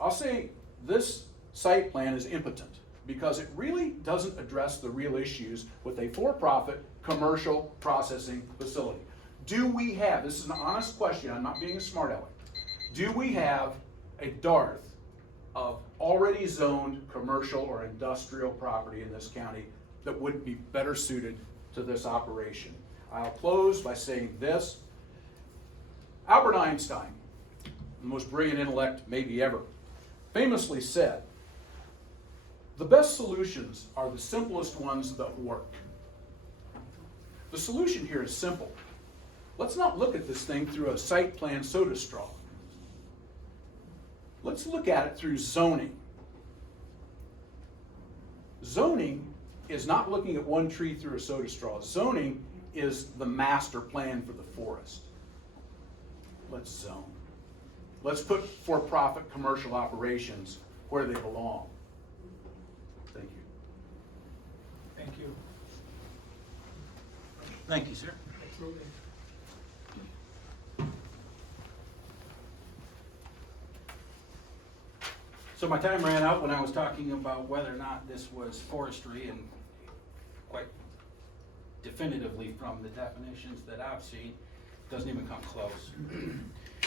I'll say this site plan is impotent because it really doesn't address the real issues with a for-profit commercial processing facility. Do we have, this is an honest question, I'm not being a smart aleck, do we have a dearth of already zoned commercial or industrial property in this county that would be better suited to this operation? I'll close by saying this. Albert Einstein, the most brilliant intellect maybe ever, famously said, "The best solutions are the simplest ones that work." The solution here is simple. Let's not look at this thing through a site plan soda straw. Let's look at it through zoning. Zoning is not looking at one tree through a soda straw. Zoning is the master plan for the forest. Let's zone. Let's put for-profit commercial operations where they belong. Thank you. Thank you. Thank you, sir. Absolutely. So my time ran out when I was talking about whether or not this was forestry, and quite definitively from the definitions that I've seen, doesn't even come close.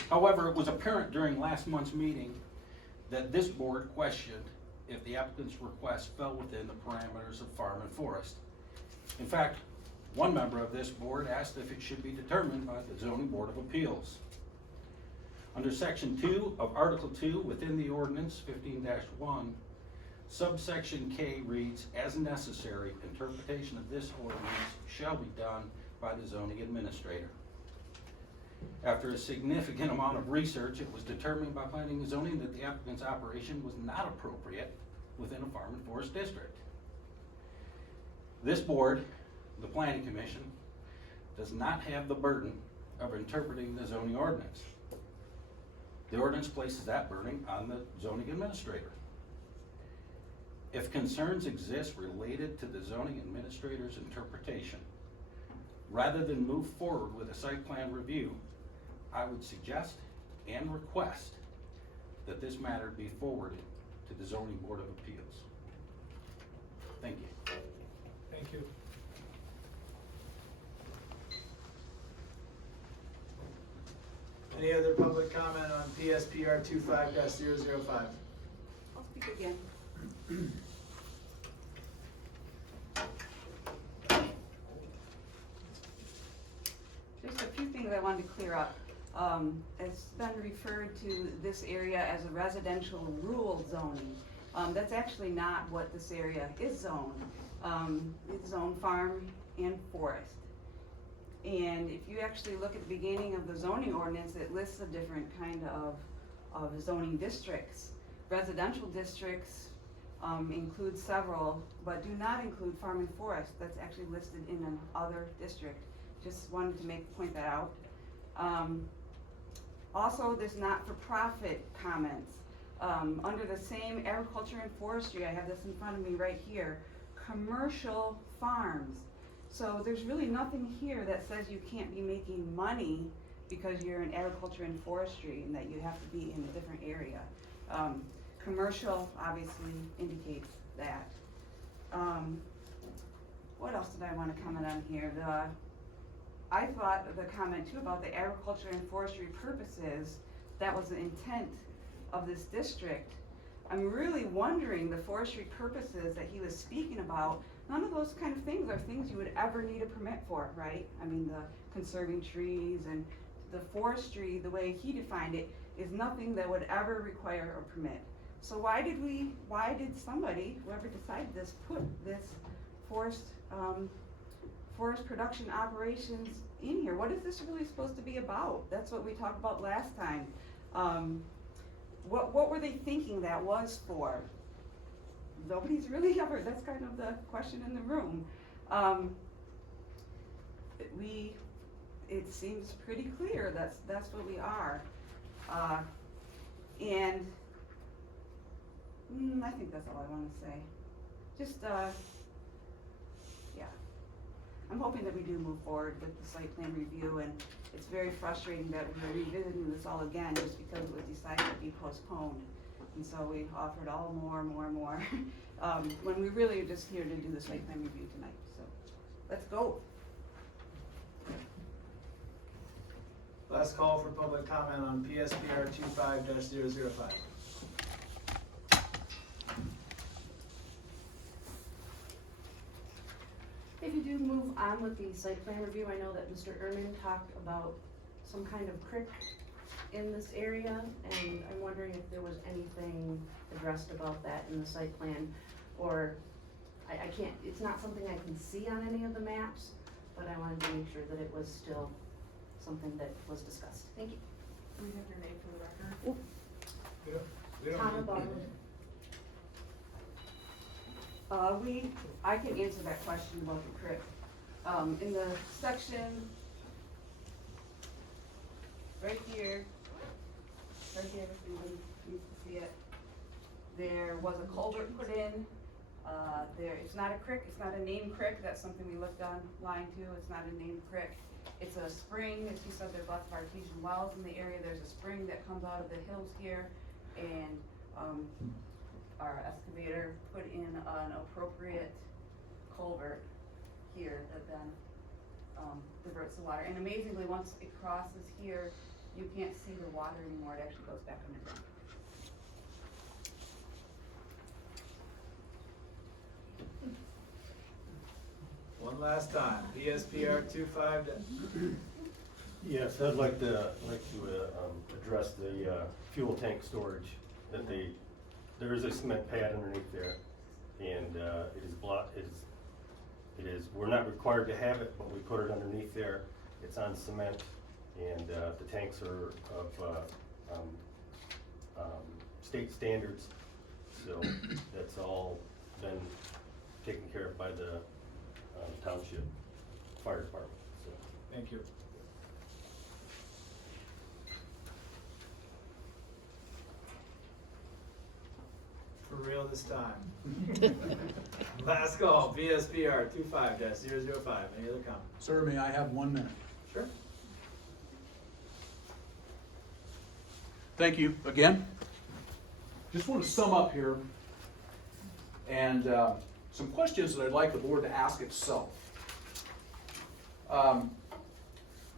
However, it was apparent during last month's meeting that this board questioned if the applicant's request fell within the parameters of farm and forest. In fact, one member of this board asked if it should be determined by the Zoning Board of Appeals. Under Section 2 of Article 2 within the ordinance 15-1, subsection K reads, "As necessary, interpretation of this ordinance shall be done by the zoning administrator." After a significant amount of research, it was determined by planning and zoning that the applicant's operation was not appropriate within a farm and forest district. This board, the Planning Commission, does not have the burden of interpreting the zoning ordinance. The ordinance places that burden on the zoning administrator. If concerns exist related to the zoning administrator's interpretation, rather than move forward with a site plan review, I would suggest and request that this matter be forwarded to the Zoning Board of Appeals. Thank you. Thank you. Any other public comment on PSPR 25-005? I'll speak again. Just a few things I wanted to clear up. It's been referred to this area as a residential rural zoning. That's actually not what this area is zoned. It's zoned farm and forest. And if you actually look at the beginning of the zoning ordinance, it lists a different kind of zoning districts. Residential districts include several, but do not include farm and forest. That's actually listed in another district. Just wanted to point that out. Also, there's not-for-profit comments. Under the same agriculture and forestry, I have this in front of me right here, commercial farms. So there's really nothing here that says you can't be making money because you're in agriculture and forestry and that you have to be in a different area. Commercial obviously indicates that. What else did I want to comment on here? I thought the comment too about the agriculture and forestry purposes, that was the intent of this district. I'm really wondering the forestry purposes that he was speaking about, none of those kind of things are things you would ever need a permit for, right? I mean, the conserving trees and the forestry, the way he defined it, is nothing that would ever require a permit. So why did somebody, whoever decided this, put this forest production operations in here? What is this really supposed to be about? That's what we talked about last time. What were they thinking that was for? Nobody's really ever, that's kind of the question in the room. It seems pretty clear that's what we are. And I think that's all I want to say. Just, yeah. I'm hoping that we do move forward with the site plan review, and it's very frustrating that we're revisiting this all again just because it was decided to be postponed. And so we offered all more, when we really are just here to do the site plan review tonight. So let's go. Last call for public comment on PSPR 25-005. If you do move on with the site plan review, I know that Mr. Erman talked about some kind of creek in this area, and I'm wondering if there was anything addressed about that in the site plan, or I can't, it's not something I can see on any of the maps, but I wanted to make sure that it was still something that was discussed. Thank you. We have your name for the record. We don't Tom need- Above. I can answer that question about the creek. In the section right here, if anyone needs to see it, there was a culvert put in. It's not a creek, it's not a named creek, that's something we looked online too, it's not a named creek. It's a spring, as you said, there's lots of artesian wells in the area, there's a spring that comes out of the hills here, and our excavator put in an appropriate culvert here that then diverts the water. And amazingly, once it crosses here, you can't see the water anymore, it actually goes back underground. One last time, PSPR 25. Yes, I'd like to address the fuel tank storage, that there is a cement pad underneath there, and we're not required to have it, but we put it underneath there. It's on cement, and the tanks are of state standards, so that's all been taken care of by the township fire department. So. Thank you. For real this time. Last call, PSPR 25-005. Any other comments? Sir, may I have 1 minute? Sure. Thank you again. Just want to sum up here and some questions that I'd like the board to ask itself.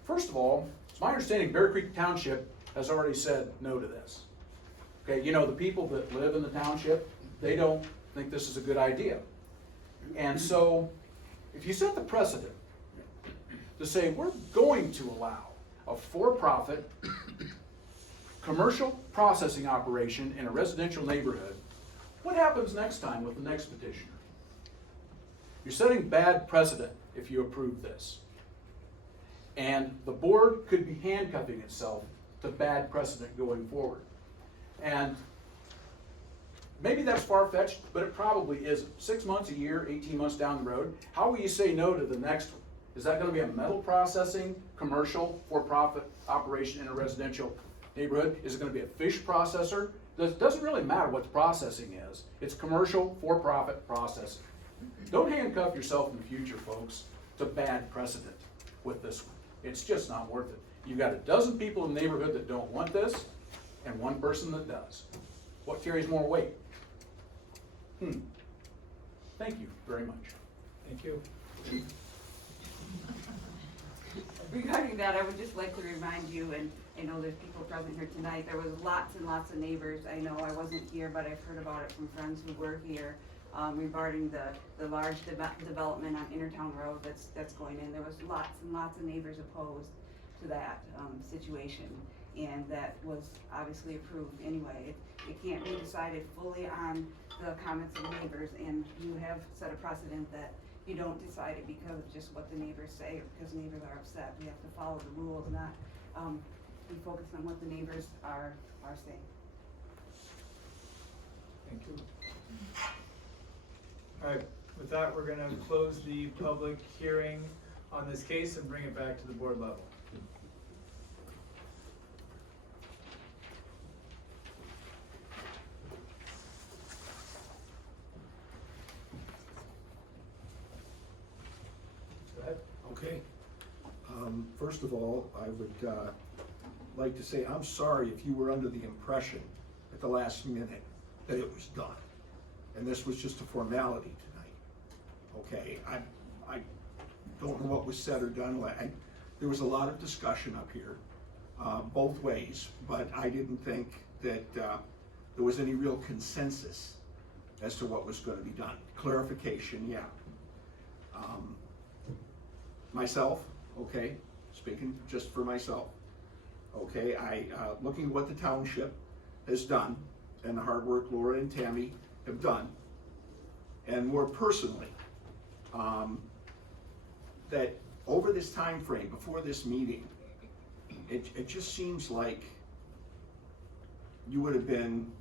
First of all, it's my understanding Bear Creek Township has already said no to this. Okay, you know, the people that live in the township, they don't think this is a good idea. And so, if you set the precedent to say we're going to allow a for-profit commercial processing operation in a residential neighborhood, What happens next time with the next petitioner? You're setting bad precedent if you approve this. And the board could be handcuffing itself to bad precedent going forward. And maybe that's far-fetched, but it probably isn't. 6 months, a year, 18 months down the road, how will you say no to the next one? Is that gonna be a metal processing, commercial, for-profit operation in a residential neighborhood? Is it gonna be a fish processor? It doesn't really matter what the processing is. It's commercial, for-profit processing. Don't handcuff yourself in the future, folks, to bad precedent with this one. It's just not worth it. You've got a dozen people in the neighborhood that don't want this, and one person that does. What carries more weight? Thank you very much. Thank you. Regarding that, I would just like to remind you, and I know there's people present here tonight, there was lots and lots of neighbors. I know I wasn't here, but I've heard about it from friends who were here, regarding the large development on Intertown Road that's going in. There was lots and lots of neighbors opposed to that situation, and that was obviously approved anyway. It can't be decided fully on the comments of neighbors, and you have set a precedent that you don't decide it because of just what the neighbors say or because neighbors are upset. We have to follow the rules, not be focused on what the neighbors are saying. Thank you. All right, with that, we're gonna close the public hearing on this case and bring it back to the board level. Go ahead. Okay. First of all, I would like to say I'm sorry if you were under the impression at the last minute that it was done. And this was just a formality tonight. Okay, I don't know what was said or done. There was a lot of discussion up here, both ways, but I didn't think that there was any real consensus as to what was going to be done. Clarification, yeah. Myself, okay, speaking just for myself, okay, looking at what the township has done and the hard work Laura and Tammy have done, and more personally, that over this time frame before this meeting, it just seems like you would have been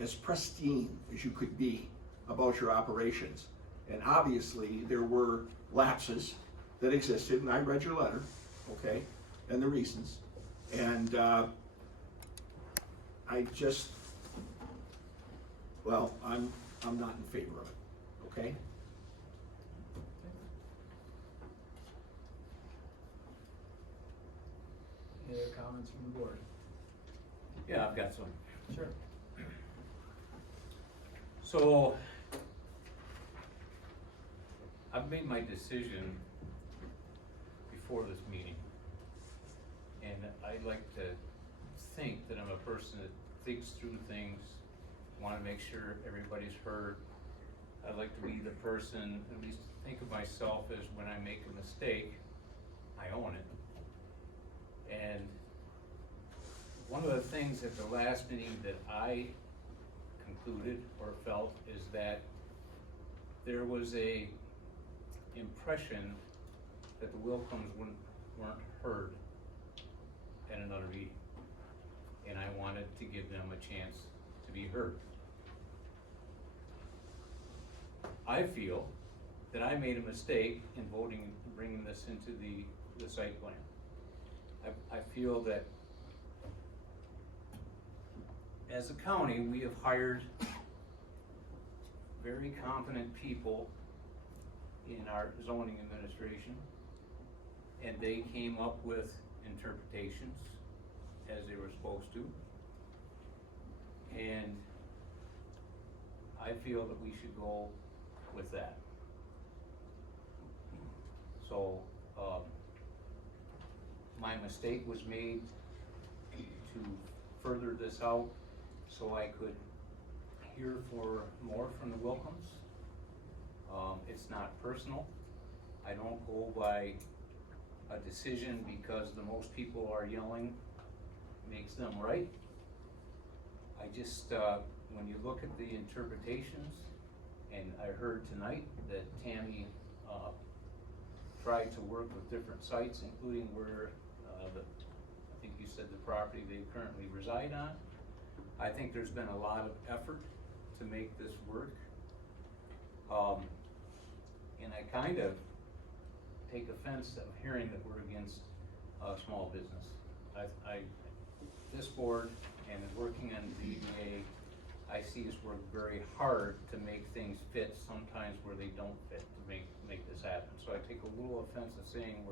as pristine as you could be about your operations. And obviously there were lapses that existed, and I read your letter, okay, and the reasons, and I just, well, I'm not in favor of it, okay? Any other comments from the board? Yeah, I've got some. Sure. So, I've made my decision before this meeting, and I like to think that I'm a person that thinks through things, want to make sure everybody's heard. I'd like to be the person, at least think of myself as when I make a mistake, I own it. And one of the things at the last meeting that I concluded or felt is that there was a impression that the Willcomes weren't heard at another meeting. And I wanted to give them a chance to be heard. I feel that I made a mistake in voting, bringing this into the site plan. I feel that as a county, we have hired very competent people in our zoning administration, and they came up with interpretations as they were supposed to. And I feel that we should go with that. So, my mistake was made to further this out so I could hear more from the Willcomes. It's not personal. I don't go by a decision because the most people are yelling makes them right. I just when you look at the interpretations, and I heard tonight that Tammy, tried to work with different sites, including where, I think you said the property they currently reside on. I think there's been a lot of effort to make this work. And I kind of take offense of hearing that we're against, small business. This board and working on the ZBA, I see us work very hard to make things fit sometimes where they don't fit to make this happen. So I take a little offense of saying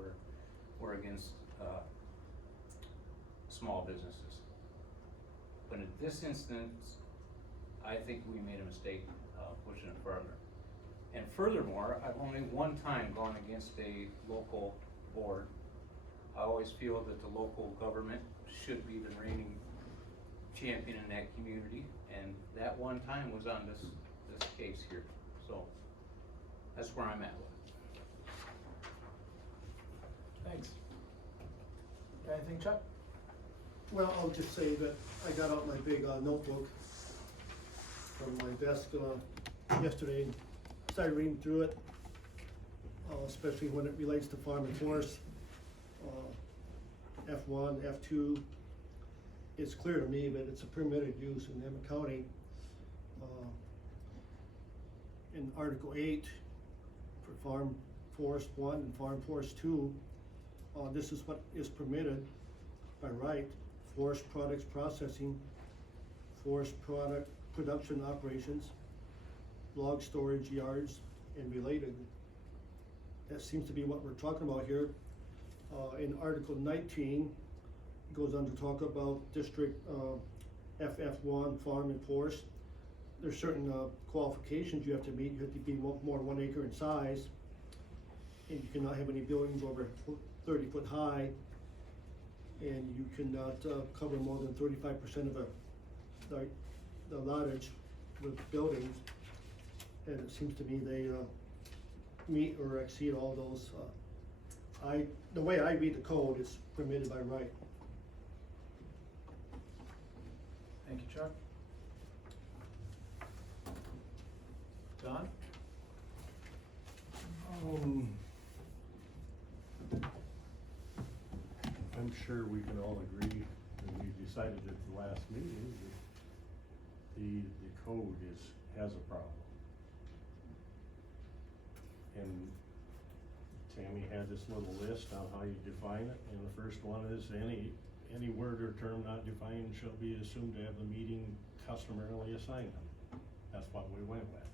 we're against, small businesses. But in this instance, I think we made a mistake, pushing it further. And furthermore, I've only one time gone against a local board. I always feel that the local government should be the reigning champion in that community, and that one time was on this case here. So that's where I'm at with it. Thanks. Got anything, Chuck? Well, I'll just say that I got out my big notebook from my desk yesterday and started reading through it, especially when it relates to farm and forest. F1, F2, it's clear to me that it's a permitted use in Emmet County. In Article 8 for Farm Forest 1 and Farm Forest 2, this is what is permitted by right: forest products processing, forest product production operations, log storage yards, and related. That seems to be what we're talking about here. In Article 19, it goes on to talk about District FF1, Farm and Forest. There's certain qualifications you have to meet. You have to be more than 1 acre in size, and you cannot have any buildings over 30 foot high, and you cannot cover more than 35% of the lottage with buildings. And it seems to me they meet or exceed all those. The way I read the code is permitted by right. Thank you, Chuck. Don? I'm sure we can all agree, and we decided at the last meeting, that the code has a problem. And Tammy had this little list on how you define it, and the first one is any word or term not defined shall be assumed to have the meaning customarily assigned them. That's what we went with.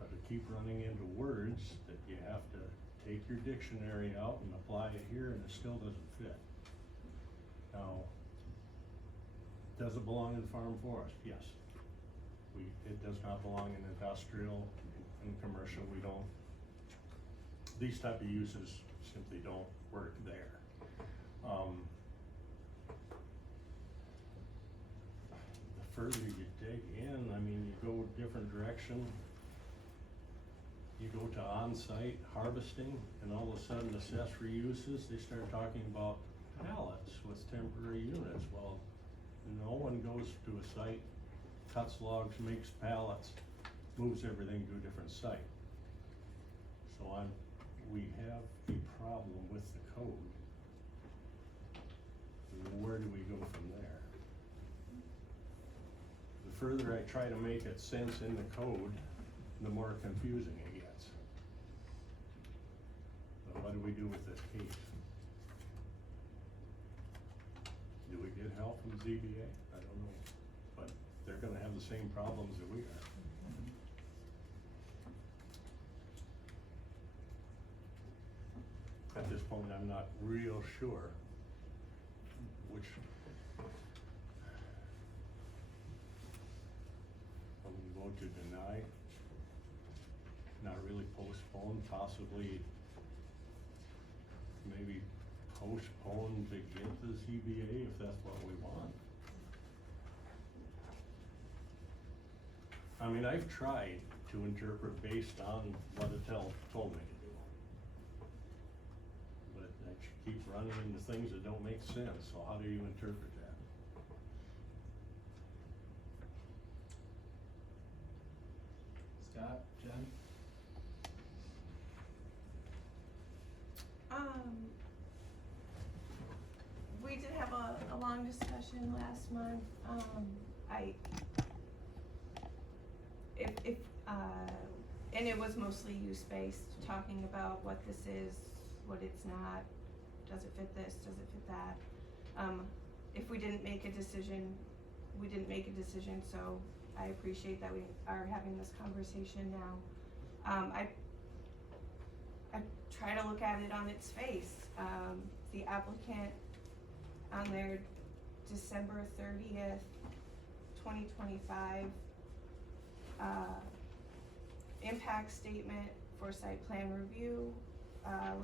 But to keep running into words that you have to take your dictionary out and apply it here, and it still doesn't fit. Now, does it belong in farm forest? Yes. It does not belong in industrial and commercial. We don't. These type of uses simply don't work there. The further you dig in, I mean, you go a different direction. You go to on-site harvesting, and all of a sudden accessory uses, they start talking about pallets with temporary units. Well, no one goes to a site, cuts logs, makes pallets, moves everything to a different site. So we have a problem with the code. Where do we go from there? The further I try to make it sense in the code, the more confusing it gets. But what do we do with this case? Do we get help from ZBA? I don't know, but they're gonna have the same problems that we are. At this point, I'm not real sure which, I'm gonna vote to deny, not really postpone, possibly maybe postpone to get the ZBA if that's what we want. I mean, I've tried to interpret based on what it told me to do. But I keep running into things that don't make sense, so how do you interpret that? Scott, Jen? We did have a long discussion last month. And it was mostly use-based, talking about what this is, what it's not, does it fit this, does it fit that? If we didn't make a decision, we didn't make a decision, so I appreciate that we are having this conversation now. I try to look at it on its face. The applicant on their December 30th, 2025 impact statement for site plan review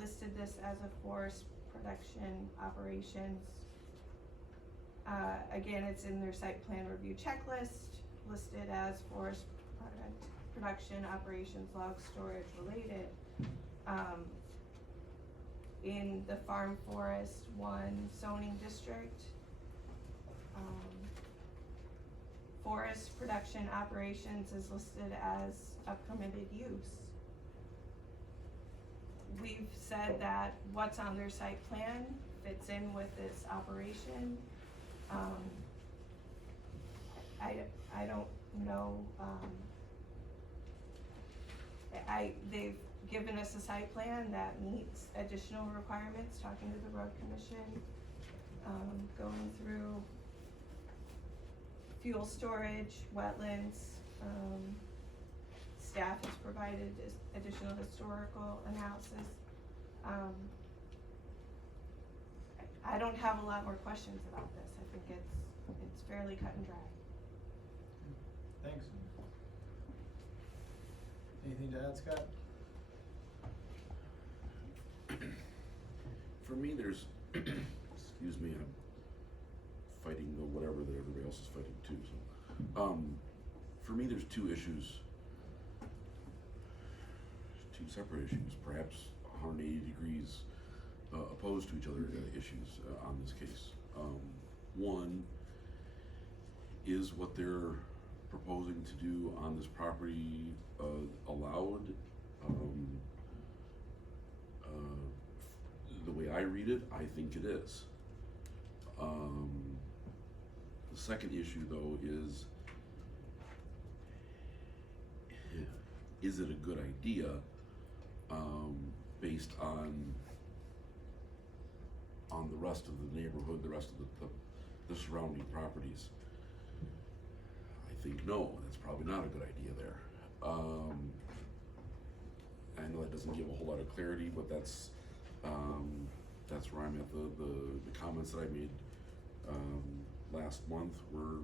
listed this as a forest production operations. Again, it's in their site plan review checklist, listed as forest production operations, log storage related. In the Farm Forest 1 zoning district, forest production operations is listed as a permitted use. We've said that what's on their site plan fits in with this operation. I don't know, they've given us a site plan that meets additional requirements, talking to the road commission, going through fuel storage, wetlands, staff has provided additional historical analysis. I don't have a lot more questions about this. I think it's fairly cut and dry. Thanks. Anything to add, Scott? For me, there's, excuse me, I'm fighting the whatever that everybody else is fighting too, so. For me, there's two issues, two separate issues, perhaps 180 degrees opposed to each other issues on this case. One is what they're proposing to do on this property allowed. The way I read it, I think it is. The second issue though is it a good idea based on the rest of the neighborhood, the rest of the surrounding properties? I think no, that's probably not a good idea there. I know that doesn't give a whole lot of clarity, but that's where I'm at. The comments that I made last month were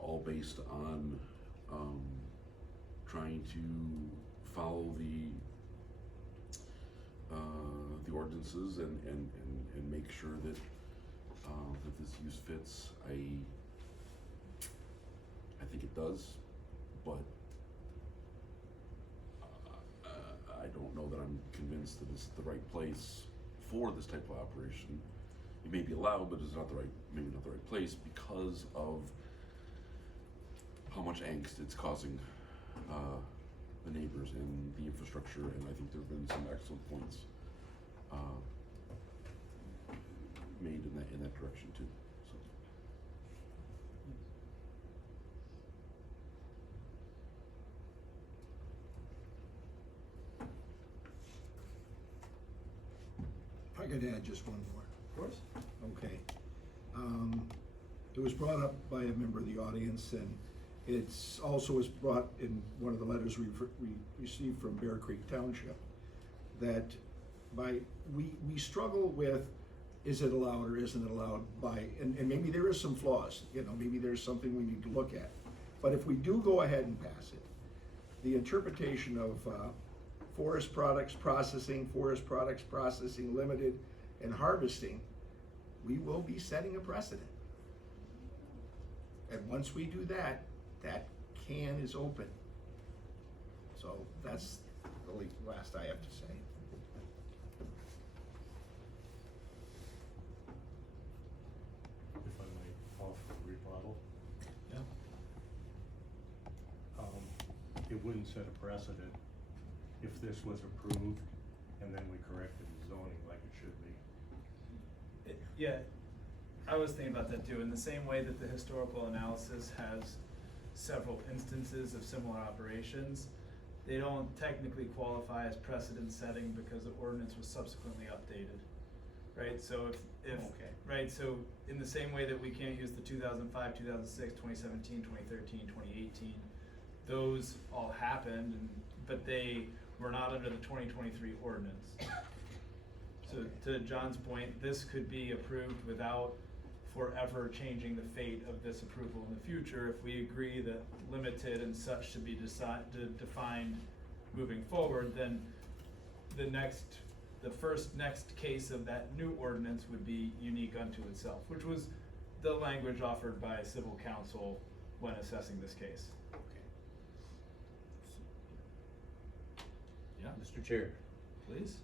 all based on trying to follow the ordinances and make sure that that this use fits. I think it does, but I don't know that I'm convinced that it's the right place for this type of operation. It may be allowed, but it's not the right, maybe not the right place because of how much angst it's causing the neighbors and the infrastructure. And I think there have been some excellent points made in that direction too. So. If I could add just one more. Of course. Okay. It was brought up by a member of the audience, and it's also was brought in one of the letters we received from Bear Creek Township, that we struggle with, is it allowed or isn't it allowed by, and maybe there is some flaws, maybe there's something we need to look at. But if we do go ahead and pass it, the interpretation of forest products processing limited, and harvesting, we will be setting a precedent. And once we do that, that can is open. So that's the last I have to say. If I might offer rebuttal. Yeah. it wouldn't set a precedent if this was approved and then we corrected the zoning like it should be. Yeah, I was thinking about that too, in the same way that the historical analysis has several instances of similar operations, they don't technically qualify as precedent setting because the ordinance was subsequently updated, right? So if, Okay. right, so in the same way that we can't use the 2005, 2006, 2017, 2013, 2018, those all happened, but they were not under the 2023 ordinance. So to John's point, this could be approved without forever changing the fate of this approval in the future. If we agree that limited and such should be defined moving forward, then the first next case of that new ordinance would be unique unto itself, which was the language offered by civil counsel when assessing this case. Yeah, Mr. Chair. Please?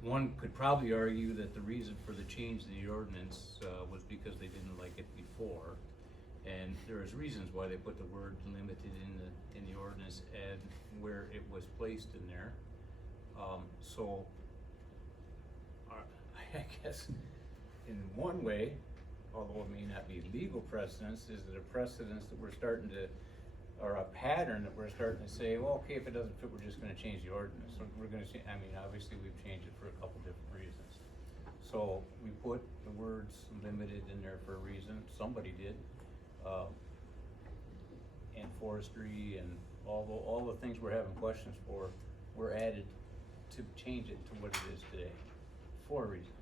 One could probably argue that the reason for the change in the ordinance was because they didn't like it before. And there is reasons why they put the word limited in the ordinance and where it was placed in there. So I guess in one way, although it may not be legal precedence, is it a precedence that we're starting to, or a pattern that we're starting to say, well, okay, if it doesn't fit, we're just gonna change the ordinance. So we're gonna change, I mean, obviously we've changed it for a couple different reasons. So we put the words limited in there for a reason, somebody did. And forestry and all the things we're having questions for were added to change it to what it is today, for a reason.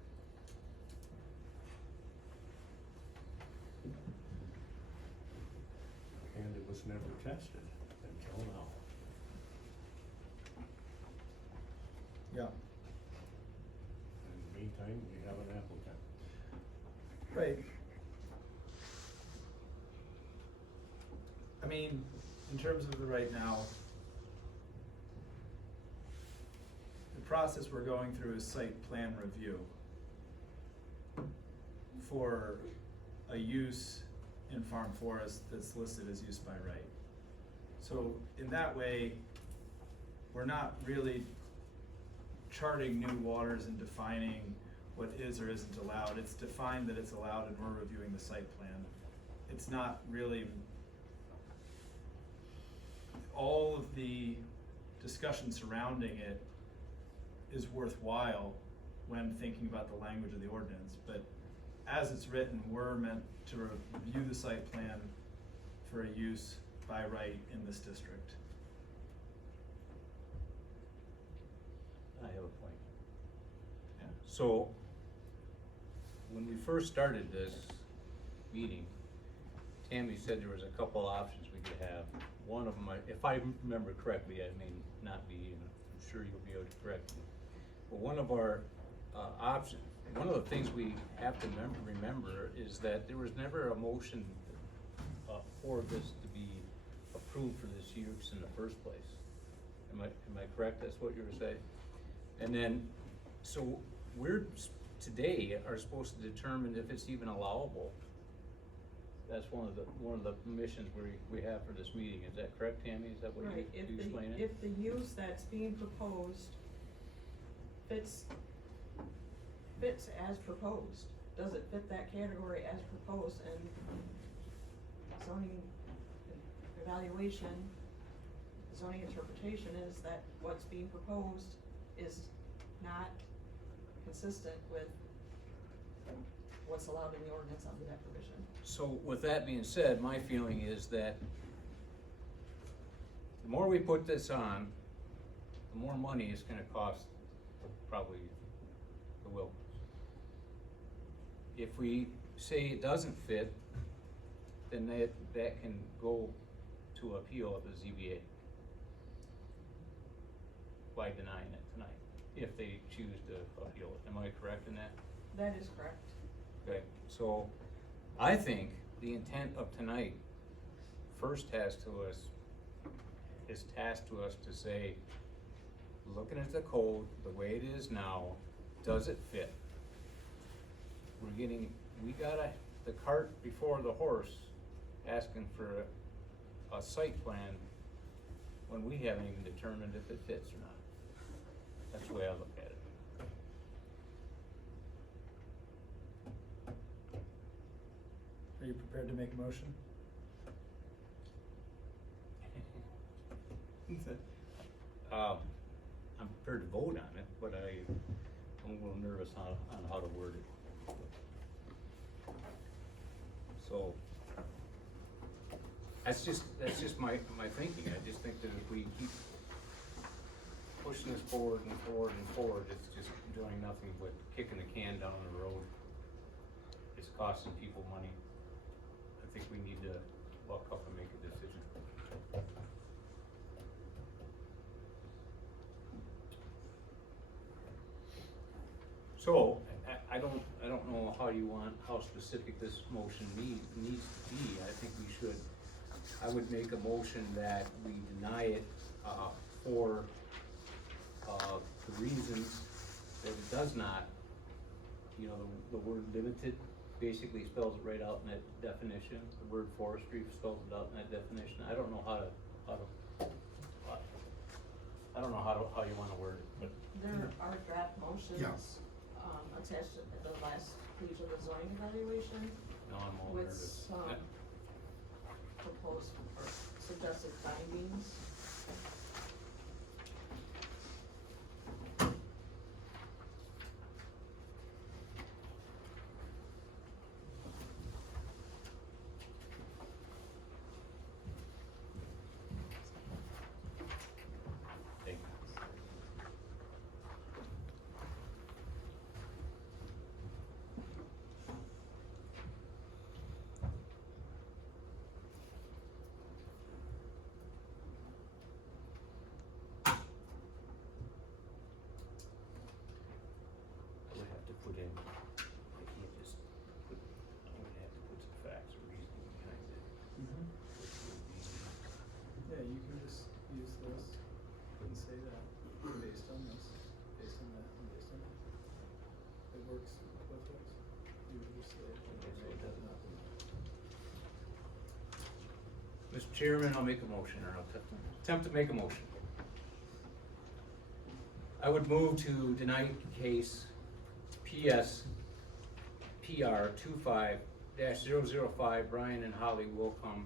And it was never tested until now. Yeah. In the meantime, we have an applicant. Right. I mean, in terms of the right now, the process we're going through is site plan review for a use in farm forest that's listed as use by right. So in that way, we're not really charting new waters and defining what is or isn't allowed. It's defined that it's allowed and we're reviewing the site plan. It's not really, all of the discussion surrounding it is worthwhile when thinking about the language of the ordinance, but as it's written, we're meant to review the site plan for a use by right in this district. I have a point. Yeah. So, when we first started this meeting, Tammy said there was a couple options we could have. One of them, if I remember correctly, I may not be, and I'm sure you'll be able to correct me. But one of our options, one of the things we have to remember is that there was never a motion for this to be approved for this use in the first place. Am I correct? That's what you were saying? And then, so we're today are supposed to determine if it's even allowable. That's one of the missions we have for this meeting. Is that correct, Tammy? Is that what Right, you explained it? if the use that's being proposed fits as proposed, does it fit that category as proposed, and zoning evaluation, zoning interpretation is that what's being proposed is not consistent with what's allowed in the ordinance under that provision. So with that being said, my feeling is that the more we put this on, the more money it's gonna cost probably the Willcomes. If we say it doesn't fit, then that can go to appeal at the ZBA by denying it tonight, if they choose to appeal it. Am I correct in that? That is correct. Okay, so I think the intent of tonight first is tasked to us to say, looking at the code, the way it is now, does it fit? We got the cart before the horse, asking for a site plan when we haven't even determined if it fits or not. That's the way I look at it. Are you prepared to make a motion? I'm prepared to vote on it, but I'm a little nervous on how to word it. So, that's just my thinking. I just think that if we keep pushing this forward and forward and forward, it's just doing nothing but kicking the can down the road. It's costing people money. I think we need to buck up and make a decision. So, I don't know how specific this motion needs to be. I think I would make a motion that we deny it, for, the reasons that it does not, the word limited basically spells it right out in that definition. The word forestry spells it out in that definition. I don't know how you wanna word it, but. There are draft motions, attached to the last page of the zoning evaluation No, I'm all aware of with this. some proposed or suggested findings. Thank you. I would have to put in, I can't just put, I'm gonna have to put some facts or reasoning behind it. Yeah, you can just use this and say that, based on this, based on that, and based on that. It works both ways. You would just say, Okay, so it does not. Mr. Chairman, I'll make a motion, or I'll attempt to make a motion. I would move to deny case PS PR 25-005 Brian and Holly Willcome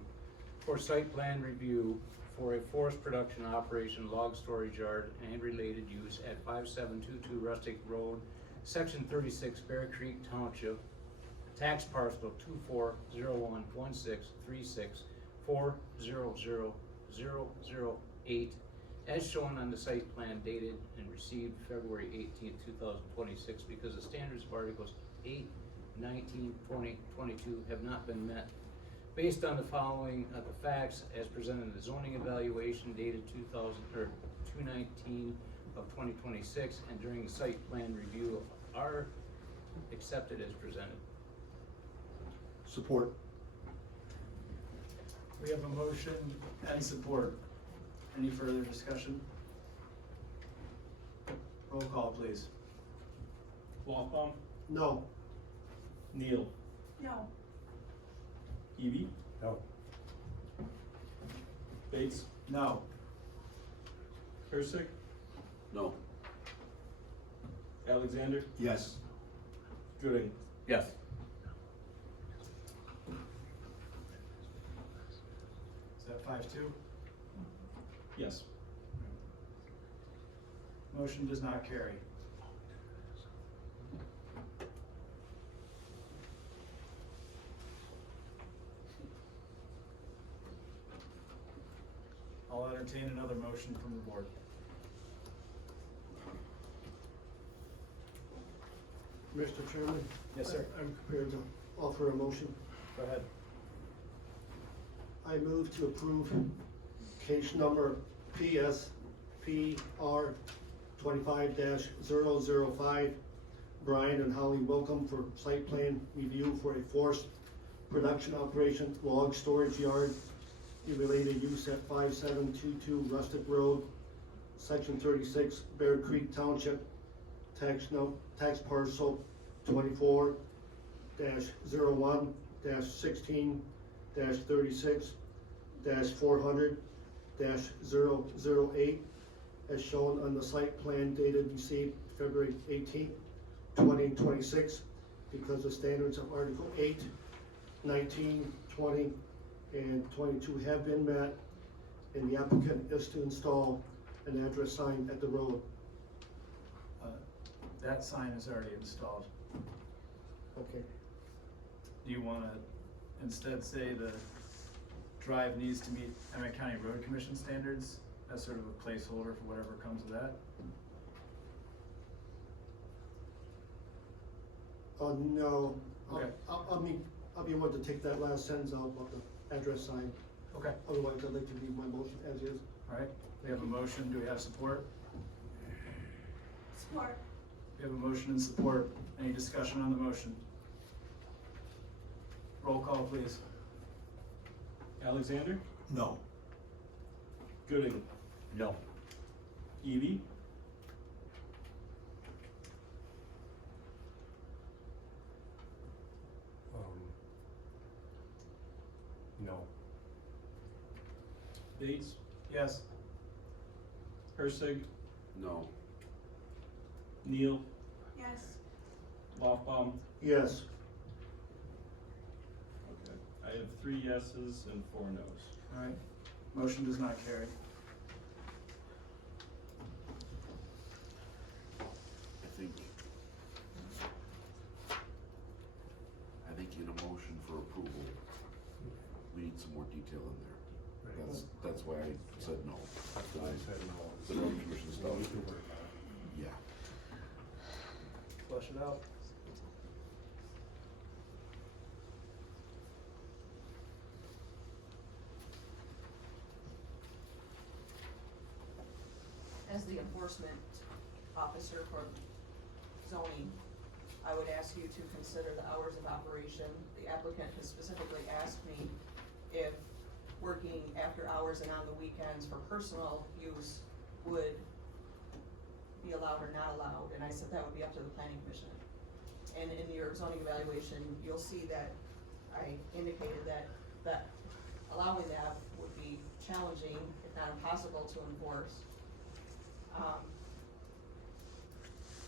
for site plan review for a forest production operation, log storage yard, and related use at 5722 Rustic Road, Section 36, Bear Creek Township, tax parcel 24011636400008, as shown on the site plan dated and received February 18th, 2026, because the standards of Articles 8, 19, 20, 22 have not been met. Based on the following, the facts as presented in the zoning evaluation dated 2/19 of 2026, and during the site plan review are accepted as presented. Support. We have a motion and support. Any further discussion? Roll call, please. Willcome, No. Neal, No. Evie, No. Bates, No. Persick, No. Alexander, Yes. Gooding. Yes. Is that 5-2? Yes. Motion does not carry. I'll entertain another motion from the board. Mr. Chairman? Yes, sir. I'm prepared to offer a motion. Go ahead. I move to approve case number PSPR 25-005, Brian and Holly Willcome for site plan review for a forest production operation, log storage yard, related use at 5722 Rustic Road, Section 36, Bear Creek Township, tax parcel 24-01-16-36-400 20-008 as shown on the site plan dated received February 18th, 2026, because the standards of Article 8, 19, 20, and 22 have been met, and the applicant is to install an address sign at the road. That sign is already installed. Okay. Do you wanna instead say the drive needs to meet Emmet County Road Commission standards? That's sort of a placeholder for whatever comes of that. No. Okay. I'll be able to take that last sentence out about the address sign. Okay. Otherwise, I'd like to leave my motion as is. Alright, we have a motion, do we have support? Support. We have a motion and support. Any discussion on the motion? Roll call, please. Alexander? No. Gooding? No. Evie? No. Bates? Yes. Hersig? No. Neal? Yes. Lofbaum? Yes. Okay. I have 3 yeses and 4 nos. Alright, motion does not carry. I think in a motion for approval, we need some more detail in there. That's why I said no. That's why I said no. The road commission stuff. We need to work on it. Yeah. Flush it out. As the enforcement officer for zoning, I would ask you to consider the hours of operation. The applicant has specifically asked me if working after hours and on the weekends for personal use would be allowed or not allowed, and I said that would be up to the planning commission. And in your zoning evaluation, you'll see that I indicated that allowing that would be challenging, if not impossible, to enforce.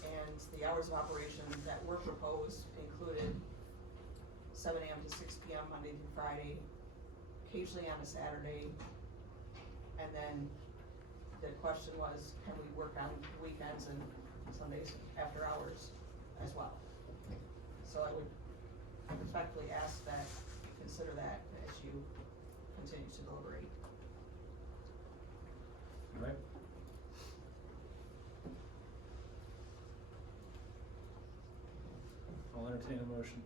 And the hours of operation that were proposed included 7 AM to 6 PM Monday through Friday, occasionally on a Saturday. And then the question was, can we work on weekends and Sundays after hours as well? So I would respectfully ask that you consider that as you continue to deliberate. Alright. I'll entertain a motion.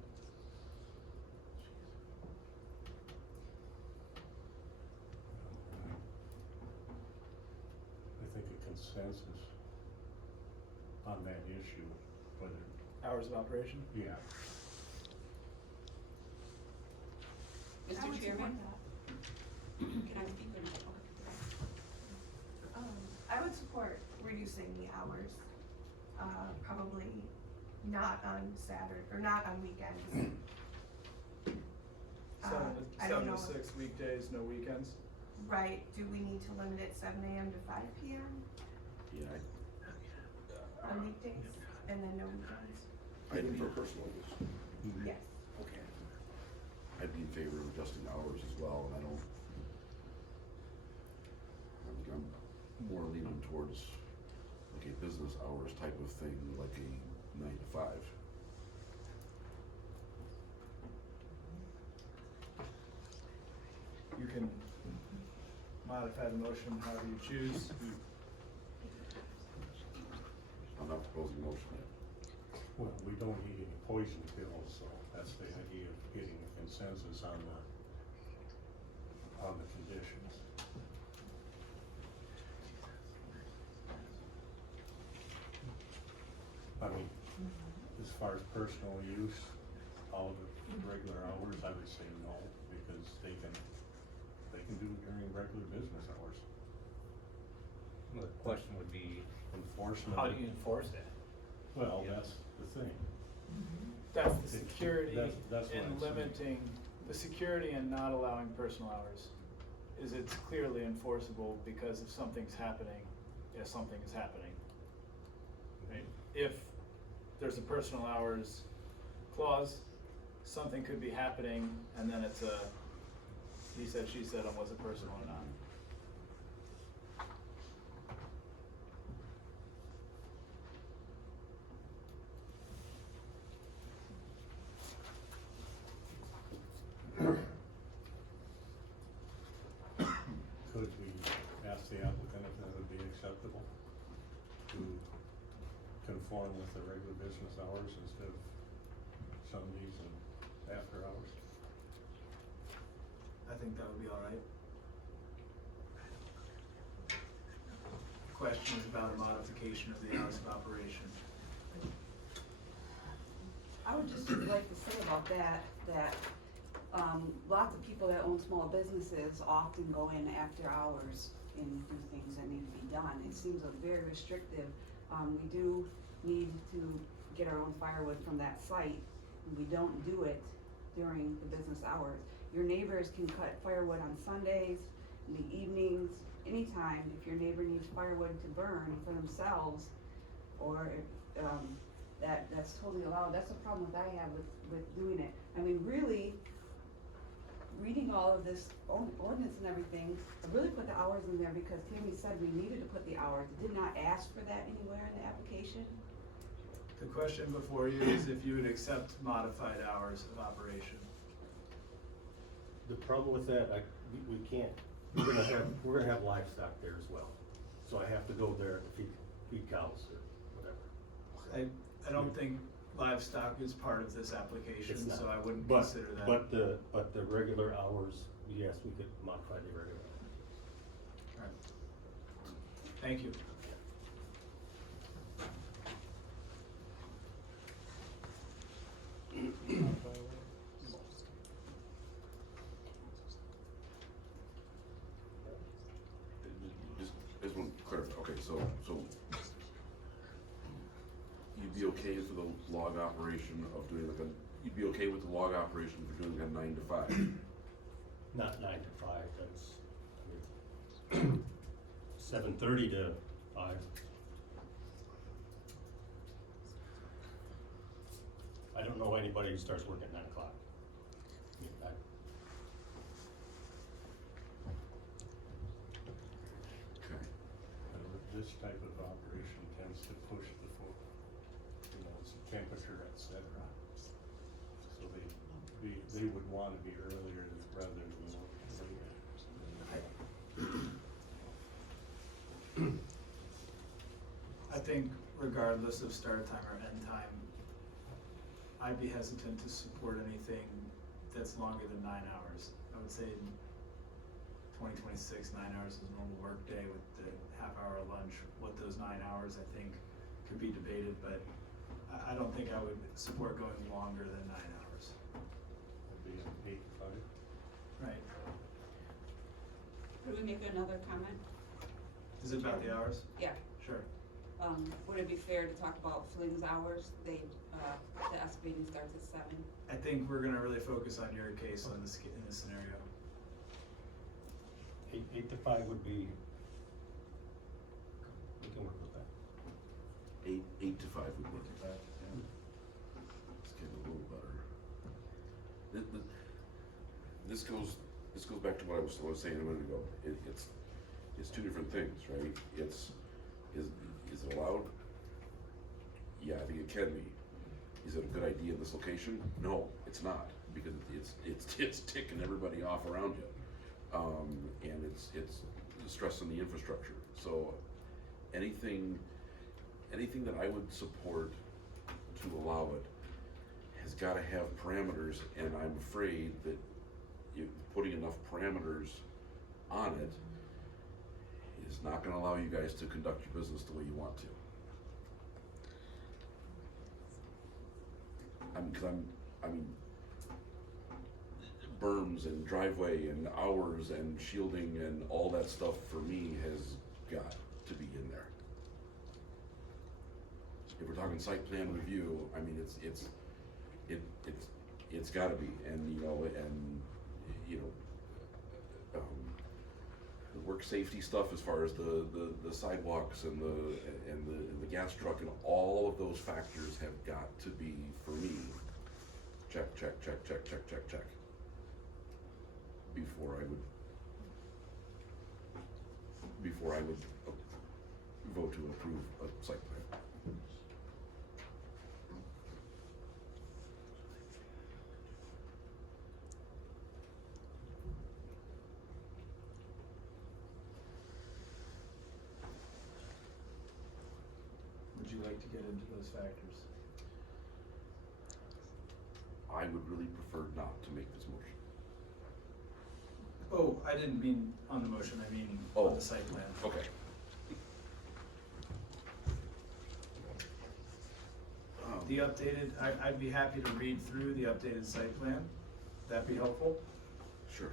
I think a consensus on that issue, whether, Hours of operation? yeah. Mr. Chairman? Can I speak or not? I would support reducing the hours, probably not on Saturday, or not on weekends. I don't know. 7 to 6 weekdays, no weekends? Right, do we need to limit it 7 AM to 5 PM Yeah, on weekdays, and then no weekends? I'd be for personal use. Yes. Okay. I'd be in favor of adjusting hours as well, and I think I'm more leaning towards like a business hours type of thing, like a 9 to 5. You can modify the motion however you choose. I'm not proposing a motion yet. Well, we don't need any poison pills, so that's the idea of getting a consensus on the conditions. I mean, as far as personal use, all of the regular hours, I would say no, because they can do it during regular business hours. Well, the question would be, Enforcement. how do you enforce that? Well, that's the thing. That's the security That's what in I'm saying. limiting, the security and not allowing personal hours is it's clearly enforceable, because if something's happening, yeah, something is happening. Right? If there's a personal hours clause, something could be happening, and then it's a he said, she said on was it personal or not. Could we ask the applicant if that would be acceptable to conform with the regular business hours instead of Sundays and after hours? I think that would be all right. Questions about a modification of the hours of operation? I would just like to say about that, lots of people that own small businesses often go in after hours and do things that need to be done. It seems very restrictive. We do need to get our own firewood from that site. We don't do it during the business hours. Your neighbors can cut firewood on Sundays, in the evenings, anytime. If your neighbor needs firewood to burn for themselves, or that's totally allowed. That's the problem that I have with doing it. I mean, really, reading all of this ordinance and everything, I really put the hours in there because Tammy said we needed to put the hours. It did not ask for that anywhere in the application. The question before you is if you would accept modified hours of operation. The problem with that, we can't, we're gonna have livestock there as well. So I have to go there to feed cows or whatever. I don't think livestock is part of this application, It's not. so I wouldn't But- consider that. But the regular hours, yes, we could modify the regular hours. All right. Thank you. Just want to clarify, okay, so you'd be okay for the log operation of doing like you'd be okay with the log operation for doing like a 9 to 5? Not 9 to 5, that's, I mean, 7:30 to 5. I don't know anybody who starts work at 9 o'clock. I mean, Okay. This type of operation tends to push the food, it's temperature, et cetera. So they would want to be earlier rather than later. I think regardless of start time or end time, I'd be hesitant to support anything that's longer than 9 hours. I would say in 2026, 9 hours is a normal work day with the half-hour lunch. What those 9 hours, I think, could be debated, but I don't think I would support going longer than 9 hours. It'd be 8 to 5. Right. Could we make another comment? Is it about the hours? Yeah. Sure. Would it be fair to talk about Flynn's hours? The excavating starts at 7. I think we're gonna really focus on your case in this scenario. 8 to 5 would be, we can work with that. 8 to 5 would work. Let's get a little better. This goes back to what I was saying a minute ago. It's two different things, right? Is it allowed? Yeah, I think it can be. Is it a good idea in this location? No, it's not, because it's ticking everybody off around you. And it's stressing the infrastructure. So anything that I would support to allow it has got to have parameters, and I'm afraid that putting enough parameters on it is not going to allow you guys to conduct your business the way you want to. I mean, berms and driveway and hours and shielding and all that stuff for me has got to be in there. If we're talking site plan review, I mean, it's got to be, and work safety stuff as far as the sidewalks and the gas truck and all of those factors have got to be, for me, check. Before I would vote to approve a site plan. Would you like to get into those factors? I would really prefer not to make this motion. Oh, I didn't mean on the motion, I mean on the site plan. Okay. The updated, I'd be happy to read through the updated site plan. That'd be helpful. Sure.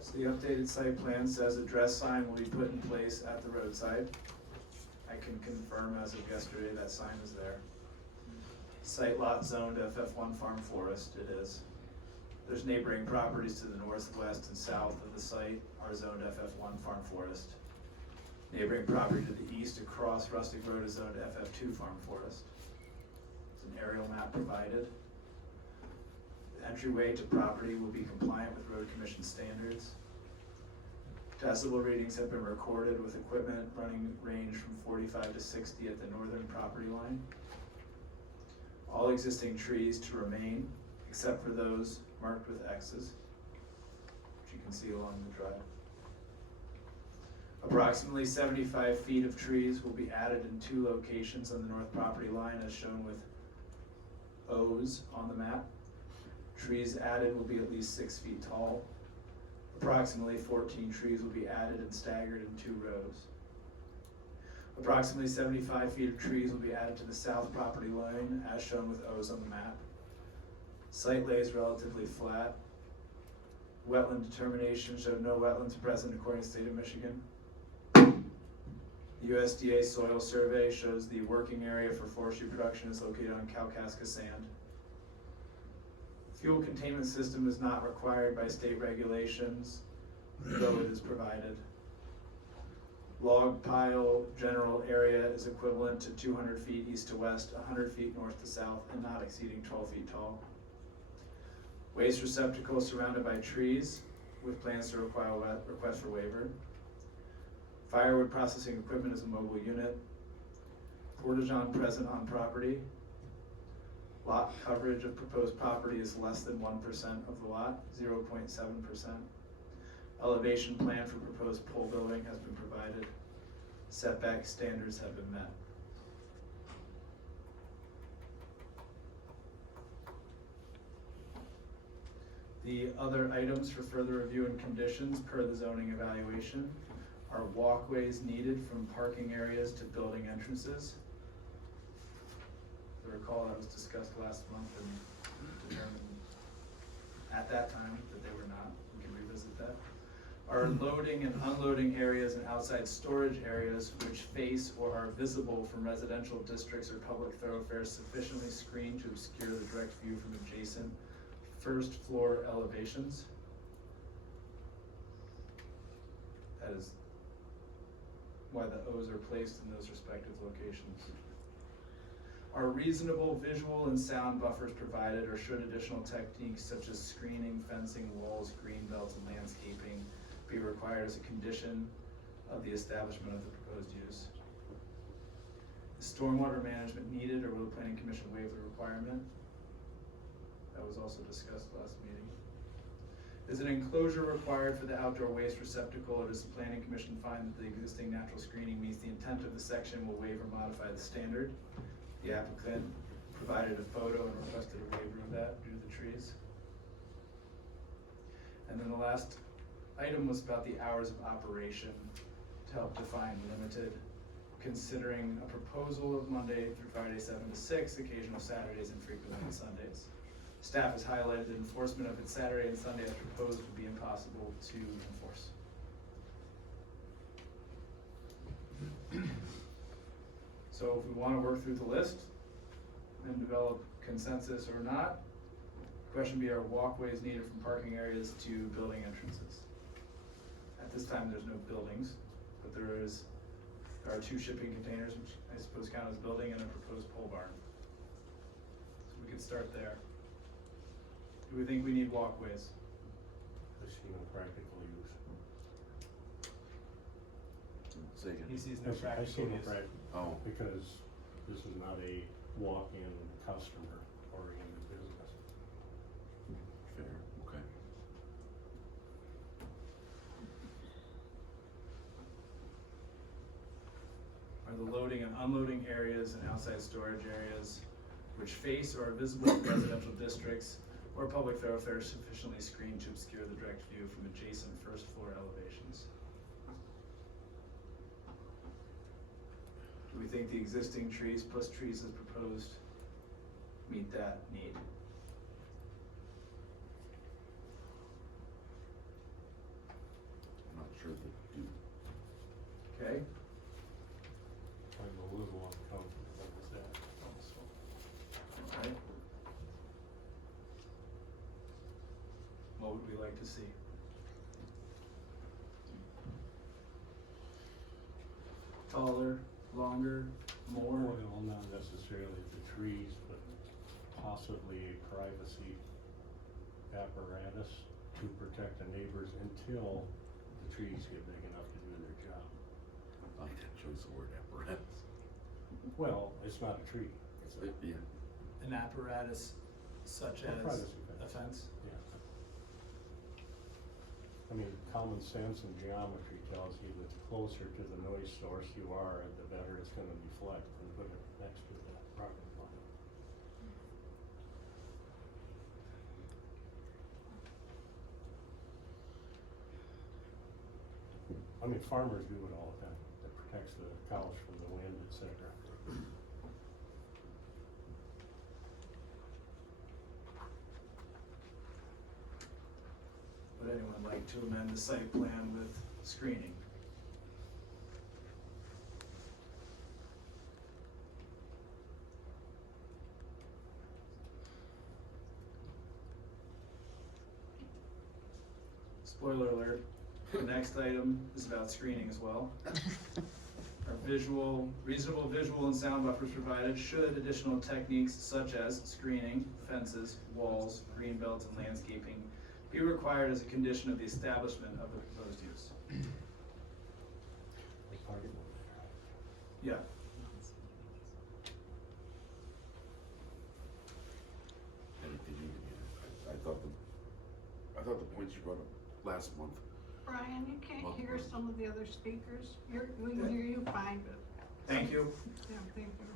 So the updated site plan says address sign will be put in place at the roadside. I can confirm as of yesterday that sign is there. Site lot zoned FF1 Farm Forest, it is. There's neighboring properties to the north, west, and south of the site are zoned FF1 Farm Forest. Neighboring property to the east across Rustic Road is zoned FF2 Farm Forest. There's an aerial map provided. The entryway to property will be compliant with road commission standards. Decibel readings have been recorded with equipment running range from 45 to 60 at the northern property line. All existing trees to remain, except for those marked with X's, which you can see along the drive. Approximately 75 feet of trees will be added in 2 locations on the north property line as shown with O's on the map. Trees added will be at least 6 feet tall. Approximately 14 trees will be added and staggered in 2 rows. Approximately 75 feet of trees will be added to the south property line as shown with O's on the map. Site lays relatively flat. Wetland determination showed no wetlands present according to the state of Michigan. The USDA soil survey shows the working area for forestry production is located on Kalkaska sand. Fuel containment system is not required by state regulations, though it is provided. Log pile general area is equivalent to 200 feet east to west, 100 feet north to south, and not exceeding 12 feet tall. Waste receptacle surrounded by trees with plans to require request for waiver. Firewood processing equipment is a mobile unit. Portage-on present on property. Lot coverage of proposed property is less than 1% of the lot, 0.7%. Elevation plan for proposed pole building has been provided. Setback standards have been met. The other items for further review and conditions per the zoning evaluation are walkways needed from parking areas to building entrances. If you recall, that was discussed last month and determined at that time that they were not. We can revisit that. Are loading and unloading areas and outside storage areas which face or are visible from residential districts or public thoroughfares sufficiently screened to obscure the direct view from adjacent first floor elevations? That is why the O's are placed in those respective locations. Are reasonable visual and sound buffers provided, or should additional techniques such as screening, fencing, walls, green belts, and landscaping be required as a condition of the establishment of the proposed use? Is stormwater management needed, or will the planning commission waive the requirement? That was also discussed last meeting. Is an enclosure required for the outdoor waste receptacle, or does the planning commission find that the existing natural screening meets the intent of the section, will waive or modify the standard? The applicant provided a photo and requested a waiver of that due to the trees. And then the last item was about the hours of operation to help define limited, considering a proposal of Monday through Friday 7 to 6, occasional Saturdays, and frequently on Sundays. Staff has highlighted that enforcement of it Saturday and Sunday as proposed would be impossible to enforce. So if we want to work through the list and develop consensus or not, the question would be, are walkways needed from parking areas to building entrances? At At this time, there's no buildings, but there are 2 shipping containers, which I suppose count as building, and a proposed pole barn. So we could start there. Do we think we need walkways? I see no practical use. Say again. He sees no I see practical no use. Oh. Because this is not a walk-in customer oriented business. Fair, okay. Are the loading and unloading areas and outside storage areas which face or are visible in residential districts or public thoroughfares sufficiently screened to obscure the direct view from adjacent first floor elevations? Do we think the existing trees plus trees as proposed meet that need? I'm not sure they do. Okay, I'm a little uncomfortable with that also. alright. What would we like to see? Taller, longer, more? Well, not necessarily the trees, but possibly a privacy apparatus to protect the neighbors until the trees get big enough to do their job. I like that choice of word, apparatus. Well, it's not a tree. It's a, Yeah. An apparatus such A as privacy a fence? yeah. I mean, common sense and geometry tells you that the closer to the noise source you are, the better it's gonna deflect when you put it next to the property line. I mean, farmers do it all the time. It protects the cows from the wind, et cetera. Would anyone like to amend the site plan with screening? Spoiler alert, the next item is about screening as well. Are reasonable visual and sound buffers provided should additional techniques such as screening, fences, walls, green belts, and landscaping be required as a condition of the establishment of the proposed use? Yeah. Anything you can, I thought the points you brought up last month. Brian, you can't Well, hear some of the other speakers. We can hear you fine, but. Thank you. Yeah, thank you.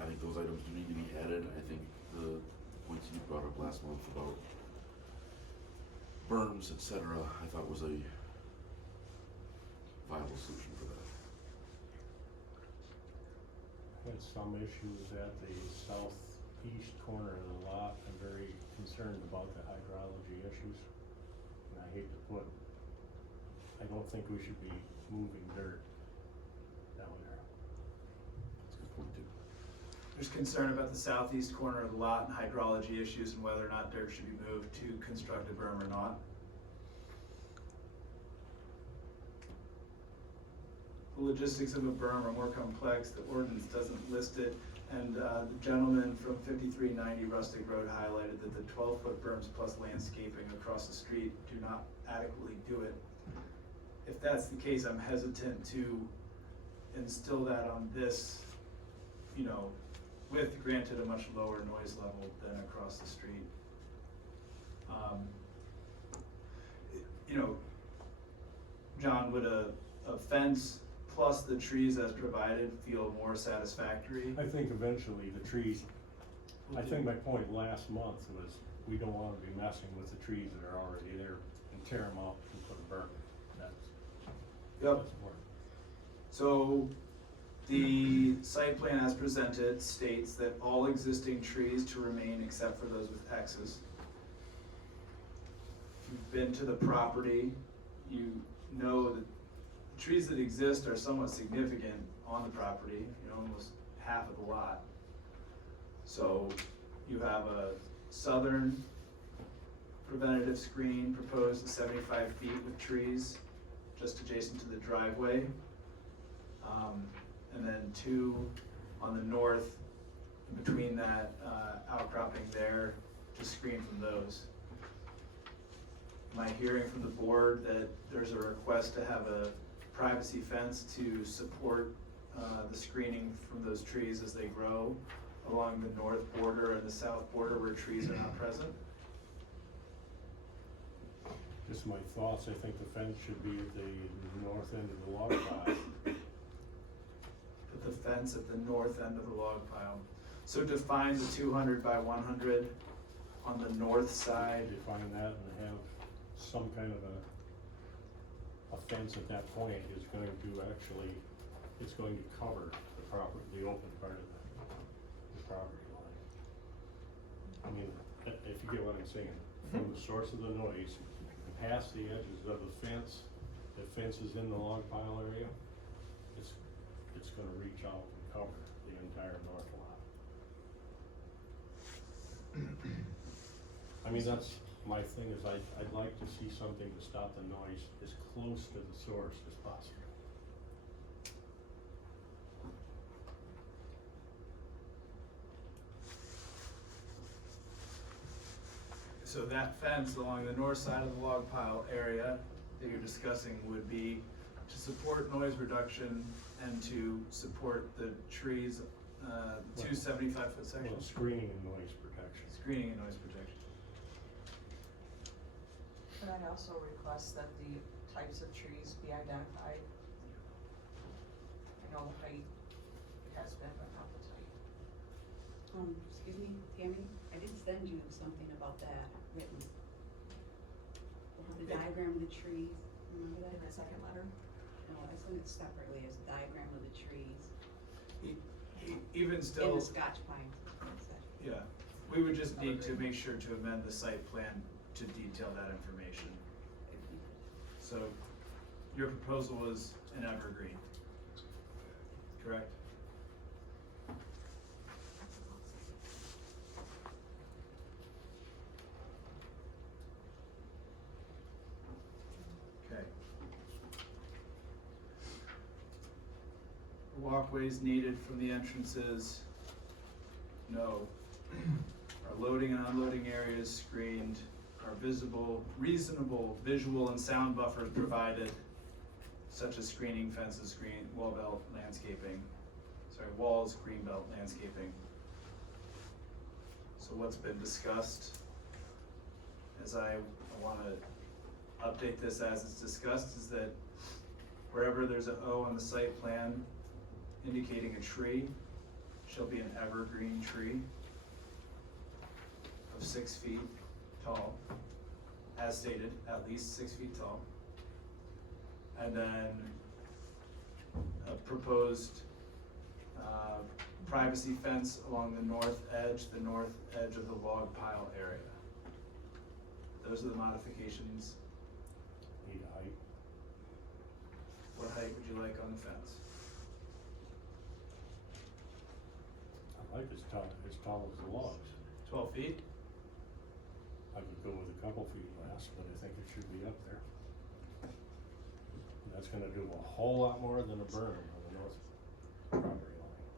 I think those items do need to be added. I think the points you brought up last month about berms, et cetera, I thought was a viable solution for that. Had some issues at the southeast corner of the lot. I'm very concerned about the hydrology issues. And I don't think we should be moving dirt down there. That's a good point too. There's concern about the southeast corner of the lot and hydrology issues and whether or not dirt should be moved to construct a berm or not. The logistics of a berm are more complex. The ordinance doesn't list it. And the gentleman from 5390 Rustic Road highlighted that the 12-foot berms plus landscaping across the street do not adequately do it. If that's the case, I'm hesitant to instill that on this, with granted a much lower noise level than across the street. John, would a fence plus the trees as provided feel more satisfactory? I think eventually the trees, I think my point last month was we don't wanna be messing with the trees that are already there and tear them out and put a berm. Yep. So the site plan as presented states that all existing trees to remain except for those with X's. If you've been to the property, you know that the trees that exist are somewhat significant on the property, almost half of the lot. So you have a southern preventative screen proposed at 75 feet with trees just adjacent to the driveway. And then 2 on the north, in between that outcropping there, to screen from those. Am I hearing from the board that there's a request to have a privacy fence to support the screening from those trees as they grow along the north border and the south border where trees are not present? Just my thoughts, I think the fence should be at the north end of the log pile. Put the fence at the north end of the log pile. So define the 200 by 100 on the north side. Define that and have some kind of a fence at that point is going to actually, it's going to cover the property, the open part of the property line. I mean, if you get what I'm saying, from the source of the noise, past the edges of the fence is in the log pile area, it's gonna reach out and cover the entire north lot. I mean, that's my thing, is I'd like to see something to stop the noise as close to the source as possible. So that fence along the north side of the log pile area that you're discussing would be to support noise reduction and to support the trees, 2 75-foot sections. Well, screening and noise protection. Screening and noise protection. And I'd also request that the types of trees be identified. I know the height has been, but not the type. Excuse me, Tammy, I did send you something about that written. The diagram of the trees, remember that? In the second letter? No, I sent it separately as a diagram of the trees. Even still. In the Scotch pine. Yeah, we would just need to make sure to amend the site plan to detail that information. So your proposal was an evergreen, correct? Okay. Walkways needed from the entrances, no. Our loading and unloading areas screened, are visible, reasonable visual and sound buffers provided, such as screening, fences, wall belt, landscaping, walls, green belt, landscaping. So what's been discussed, as I wanna update this as it's discussed, is that wherever there's an O on the site plan indicating a tree, shall be an evergreen tree of 6 feet tall, as stated, at least 6 feet tall. And then a proposed privacy fence along the north edge of the log pile area. Those are the modifications. Need height. What height would you like on the fence? I like as tall as the logs. 12 feet? I could go with a couple feet less, but I think it should be up there. And that's gonna do a whole lot more than a berm on the north property line.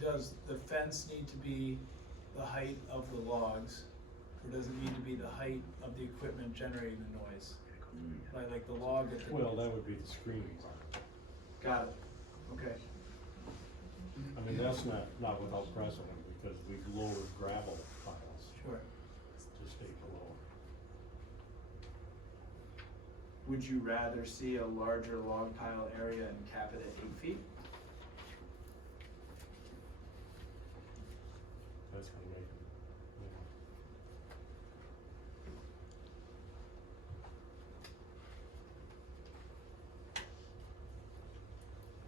Does the fence need to be the height of the logs, or does it need to be the height of the equipment generating the noise? Like the log at the. Well, that would be the screening part. Got it, okay. I mean, that's not without precedent, because we've lowered gravel piles Sure. to stay below. Would you rather see a larger log pile area and cap it at 8 feet? That's gonna make it,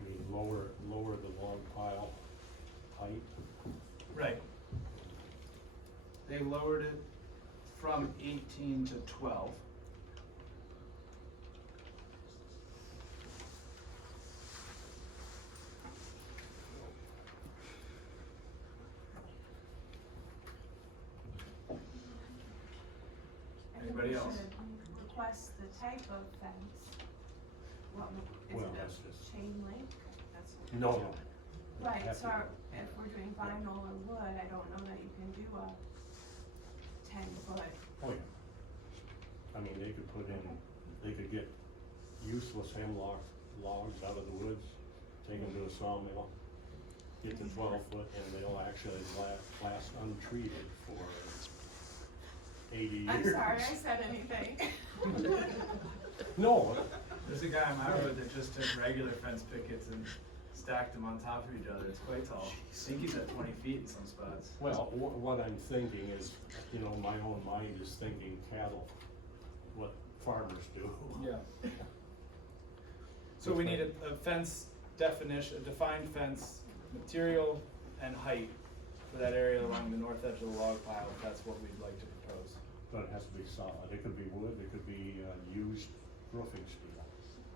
I mean, lower the log pile height. Right. They lowered it from 18 to 12. anybody else? Should request the type of fence. What, is Well, it that's a just- chain link? That's. No. Right, Have so to- if we're doing vinyl or wood, I don't know that you can do a 10-foot. Oh, yeah. I mean, they could put in, they could get useless hemlock logs out of the woods, take them to a sawmill, get the 12-foot, and they'll actually last untreated for 80 years. I'm sorry, I said anything. No. There's a guy on my road that just took regular fence pickets and stacked them on top of each other. It's quite tall. I think he's at 20 feet in some spots. Well, what I'm thinking is, you know, my own mind is thinking cattle, what farmers do. Yeah. So we need a fence definition, a defined fence, material and height for that area along the north edge of the log pile, if that's what we'd like to propose. But it has to be solid. It could be wood, it could be used roofing steel.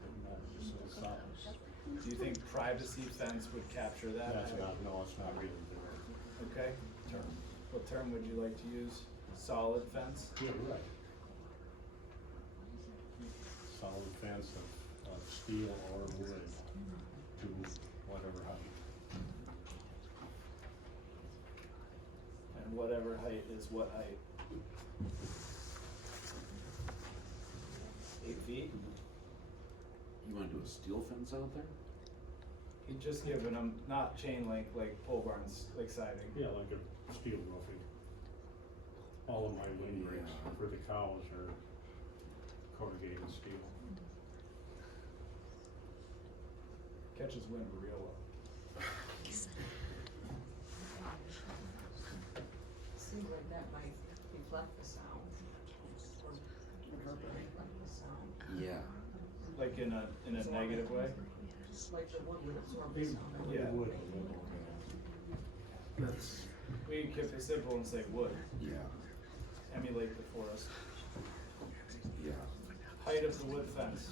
Doesn't matter, just so it's solid. Do you think privacy fence would capture that? That's not, no, it's not really there. Okay, what term would you like to use? Solid fence? You're right. Solid fence of steel or wood to whatever height. And whatever height is what height? 8 feet? You wanna do a steel fence out there? He'd just given them, not chain link like pole barns, like siding. Yeah, like a steel roofing. All of my windbreaks for the cows are corrugated steel. Catches wind real well. Seems like that might reflect the sound. Or reflect the sound. Yeah. Like in a negative way? Like the wood would absorb the sound. Yeah. It would. We could keep it simple and say wood, Yeah, emulate the forest. yeah. Height of the wood fence.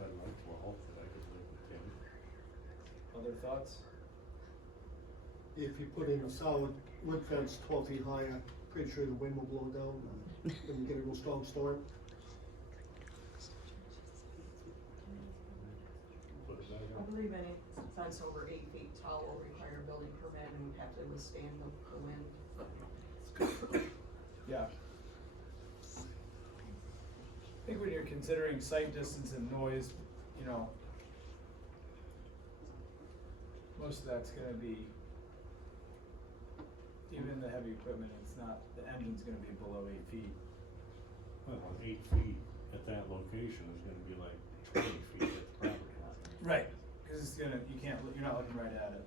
I'd like 12, but I could live with 10. Other thoughts? If you put in a solid wood fence 12 feet high, I'm pretty sure the wind will blow it down and you get a real strong storm. Put it back I up. believe any fence over 8 feet tall will require a building permit and would have to withstand the wind. Yeah. I think when you're considering sight distance and noise, you know, most of that's gonna be, even the heavy equipment, it's not, the engine's gonna be below 8 feet. Well, 8 feet at that location is gonna be like 20 feet at the property line. Right. Cause it's gonna, you're not looking right at it.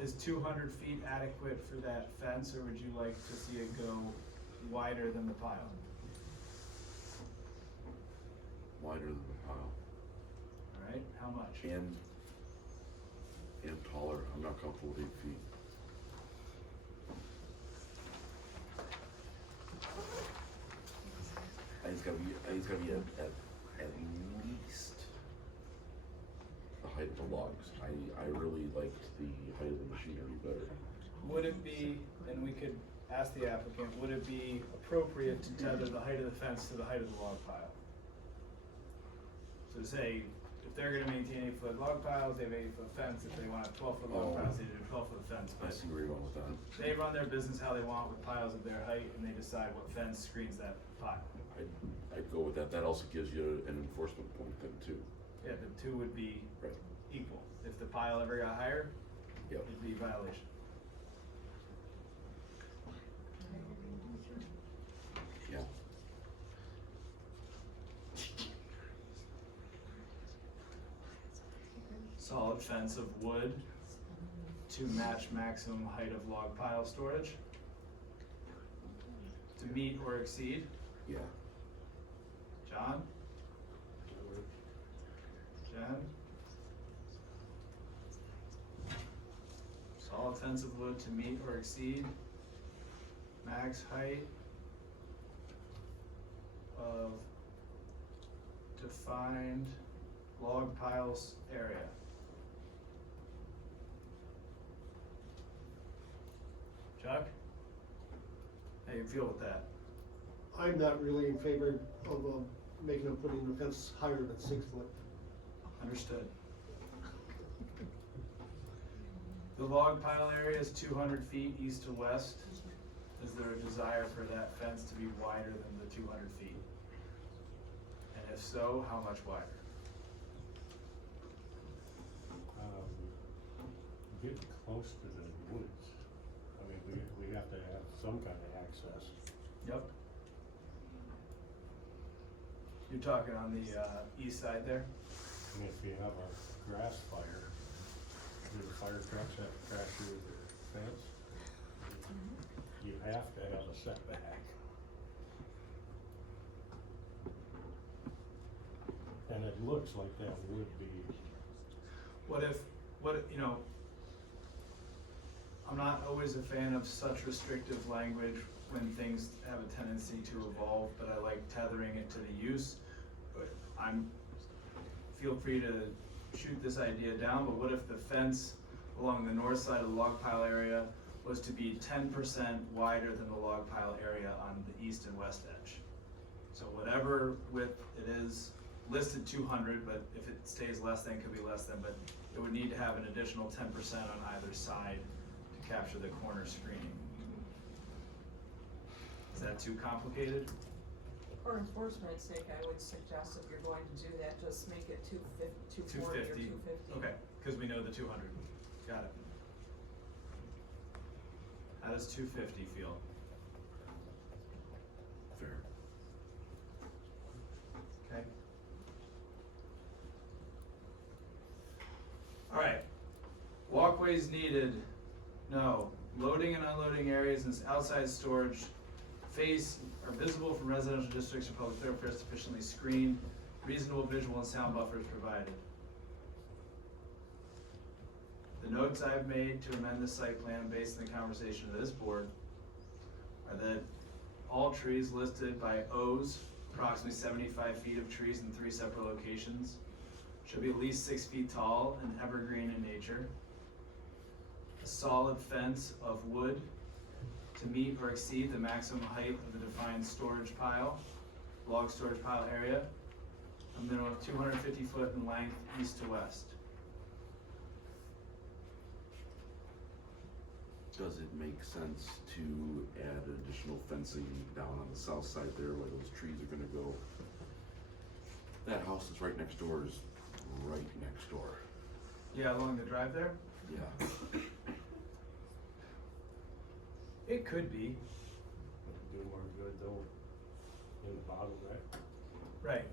Is 200 feet adequate for that fence, or would you like to see it go wider than the pile? Wider than the pile. Alright, how much? And taller. I'm not comfortable with 8 feet. I think it's gotta be at least the height of the logs. I really liked the height of the machinery better. Would it be, and we could ask the applicant, would it be appropriate to tether the height of the fence to the height of the log pile? So say, if they're gonna maintain 8-foot log piles, they have 8-foot fence, if they want a 12-foot log piles, they do a 12-foot fence. I see where you're going with that. They run their business how they want with piles of their height, and they decide what fence screens that pile. I'd go with that. That also gives you an enforcement point then too. Yeah, the two would be Right. equal. If the pile ever got higher, Yep. it'd be a violation. Yeah. Solid fence of wood to match maximum height of log pile storage. To meet or exceed. Yeah. John? Jen? Solid fence of wood to meet or exceed max height of defined log piles area. Chuck? How you feel with that? I'm not really in favor of, making them putting the fence higher than 6 foot. Understood. The log pile area is 200 feet east to west. Is there a desire for that fence to be wider than the 200 feet? And if so, how much wider? Getting close to the woods. I mean, we have to have some kind of access. Yep. You're talking on the east side there? I mean, if you have a grass fire, do the fire trucks have to crash through the fence? You have to have a setback. And it looks like that would be. You know, I'm not always a fan of such restrictive language when things have a tendency to evolve, but I like tethering it to the use. But feel free to shoot this idea down, but what if the fence along the north side of the log pile area was to be 10% wider than the log pile area on the east and west edge? So whatever width it is, listed 200, but if it stays less than, it could be less than, but it would need to have an additional 10% on either side to capture the corner screening. Is that too complicated? For enforcement's sake, I would suggest if you're going to do that, just make it 240 or 250. Okay, because we know the 200. Got it. How does 250 feel? Fair. Okay. All right. Walkways needed. No. Loading and unloading areas and outside storage are visible from residential districts and public thoroughfares sufficiently screened. Reasonable visual and sound buffers provided. The notes I've made to amend the site plan based on the conversation of this board are that all trees listed by O's, approximately 75 feet of trees in 3 separate locations, should be at least 6 feet tall and evergreen in nature. A solid fence of wood to meet or exceed the maximum height of the defined storage pile, log storage pile area, a minimum of 250 foot in length east to west. Does it make sense to add additional fencing down on the south side there where those trees are gonna go? That house that's right next door is right next door. Yeah, along the drive there? Yeah. It could be. Do more good though in the bottleneck. Right.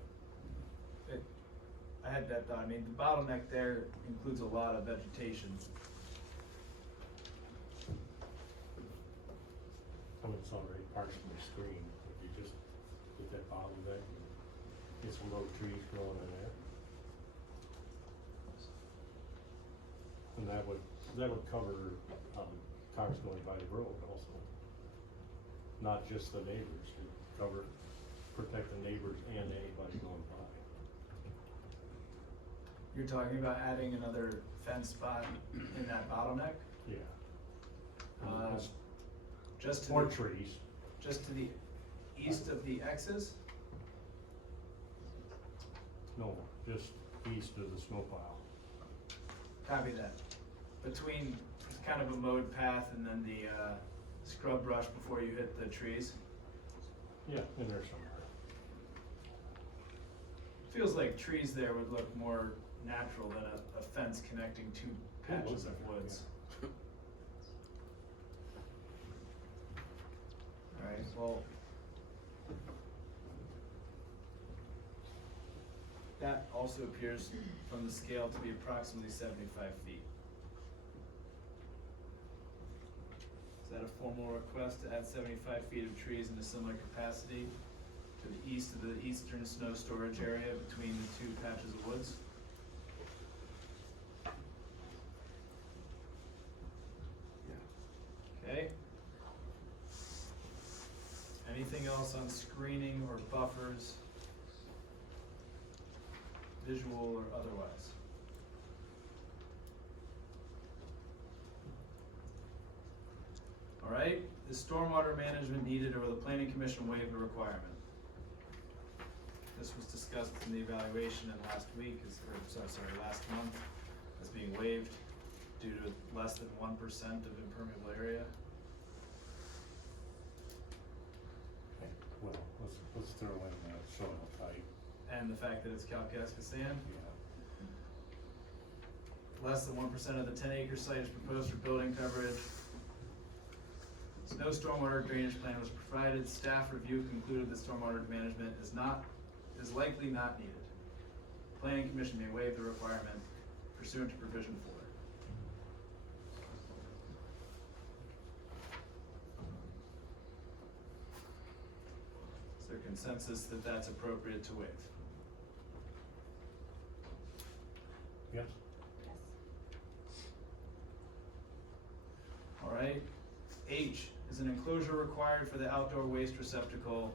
I had that thought. I mean, the bottleneck there includes a lot of vegetation. I mean, it's already partially screened, if you just get that bottleneck and get some low trees growing in there. And that would cover, cars going by the road also. Not just the neighbors, it would protect the neighbors and anybody going by. You're talking about adding another fence spot in that bottleneck? Yeah. Just to More the, trees. just to the east of the X's? No, just east of the snow pile. Copy that. Between kind of a mowed path and then the scrub brush before you hit the trees? Yeah, in there somewhere. Feels like trees there would look more natural than a fence connecting 2 patches of woods. Alright, well, that also appears from the scale to be approximately 75 feet. Is that a formal request to add 75 feet of trees in a similar capacity to the east of the eastern snow storage area between the 2 patches of woods? Yeah. Okay. Anything else on screening or buffers, visual or otherwise? All right, is stormwater management needed or will the planning commission waive the requirement? This was discussed in the evaluation and last week, last month, as being waived due to less than 1% of impermeable area. Okay, well, let's throw in that soil type. And the fact that it's calcareous sand. Yeah. Less than 1% of the 10-acre site is proposed for building coverage. No stormwater drainage plan was provided. Staff review concluded that stormwater management is likely not needed. Planning commission may waive the requirement pursuant to provision 4. Is there consensus that that's appropriate to waive? Yes. All right. H, is an enclosure required for the outdoor waste receptacle,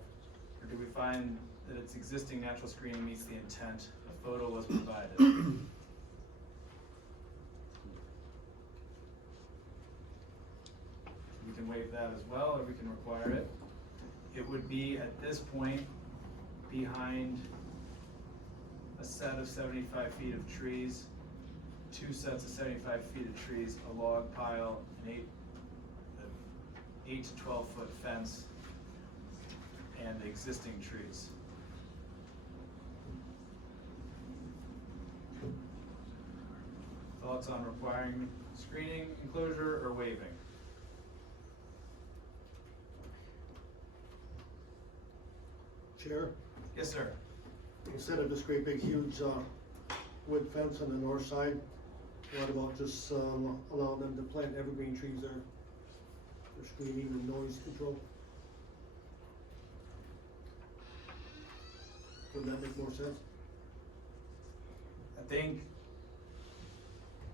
or do we find that its existing natural screening meets the intent? A photo was provided. We can waive that as well, or we can require it. It would be at this point behind a set of 75 feet of trees, 2 sets of 75 feet of trees, a log pile, an 8 to 12 foot fence, and the existing trees. Thoughts on requiring screening, enclosure, or waiving? Chair, Yes, sir. instead of this great big huge wood fence on the north side, what about just allowing them to plant evergreen trees there for screening and noise control? Would that make more sense? I think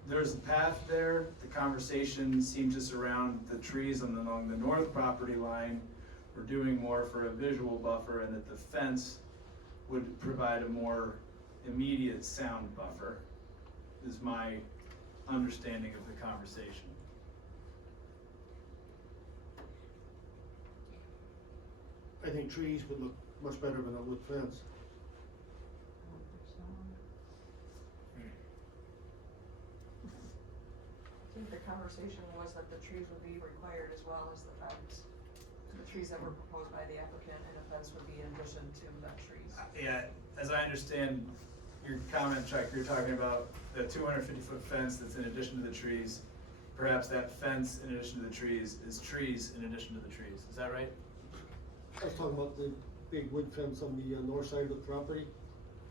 there's a path there. The conversation seemed to surround the trees along the north property line. We're doing more for a visual buffer, and that the fence would provide a more immediate sound buffer, is my understanding of the conversation. I think trees would look much better than a wood fence. I think the conversation was that the trees would be required as well as the fence. The trees that were proposed by the applicant, and a fence would be in addition to the trees. Yeah, as I understand your comment, Chuck, you're talking about the 250-foot fence that's in addition to the trees. Perhaps that fence in addition to the trees is trees in addition to the trees. Is that right? I was talking about the big wood fence on the north side of the property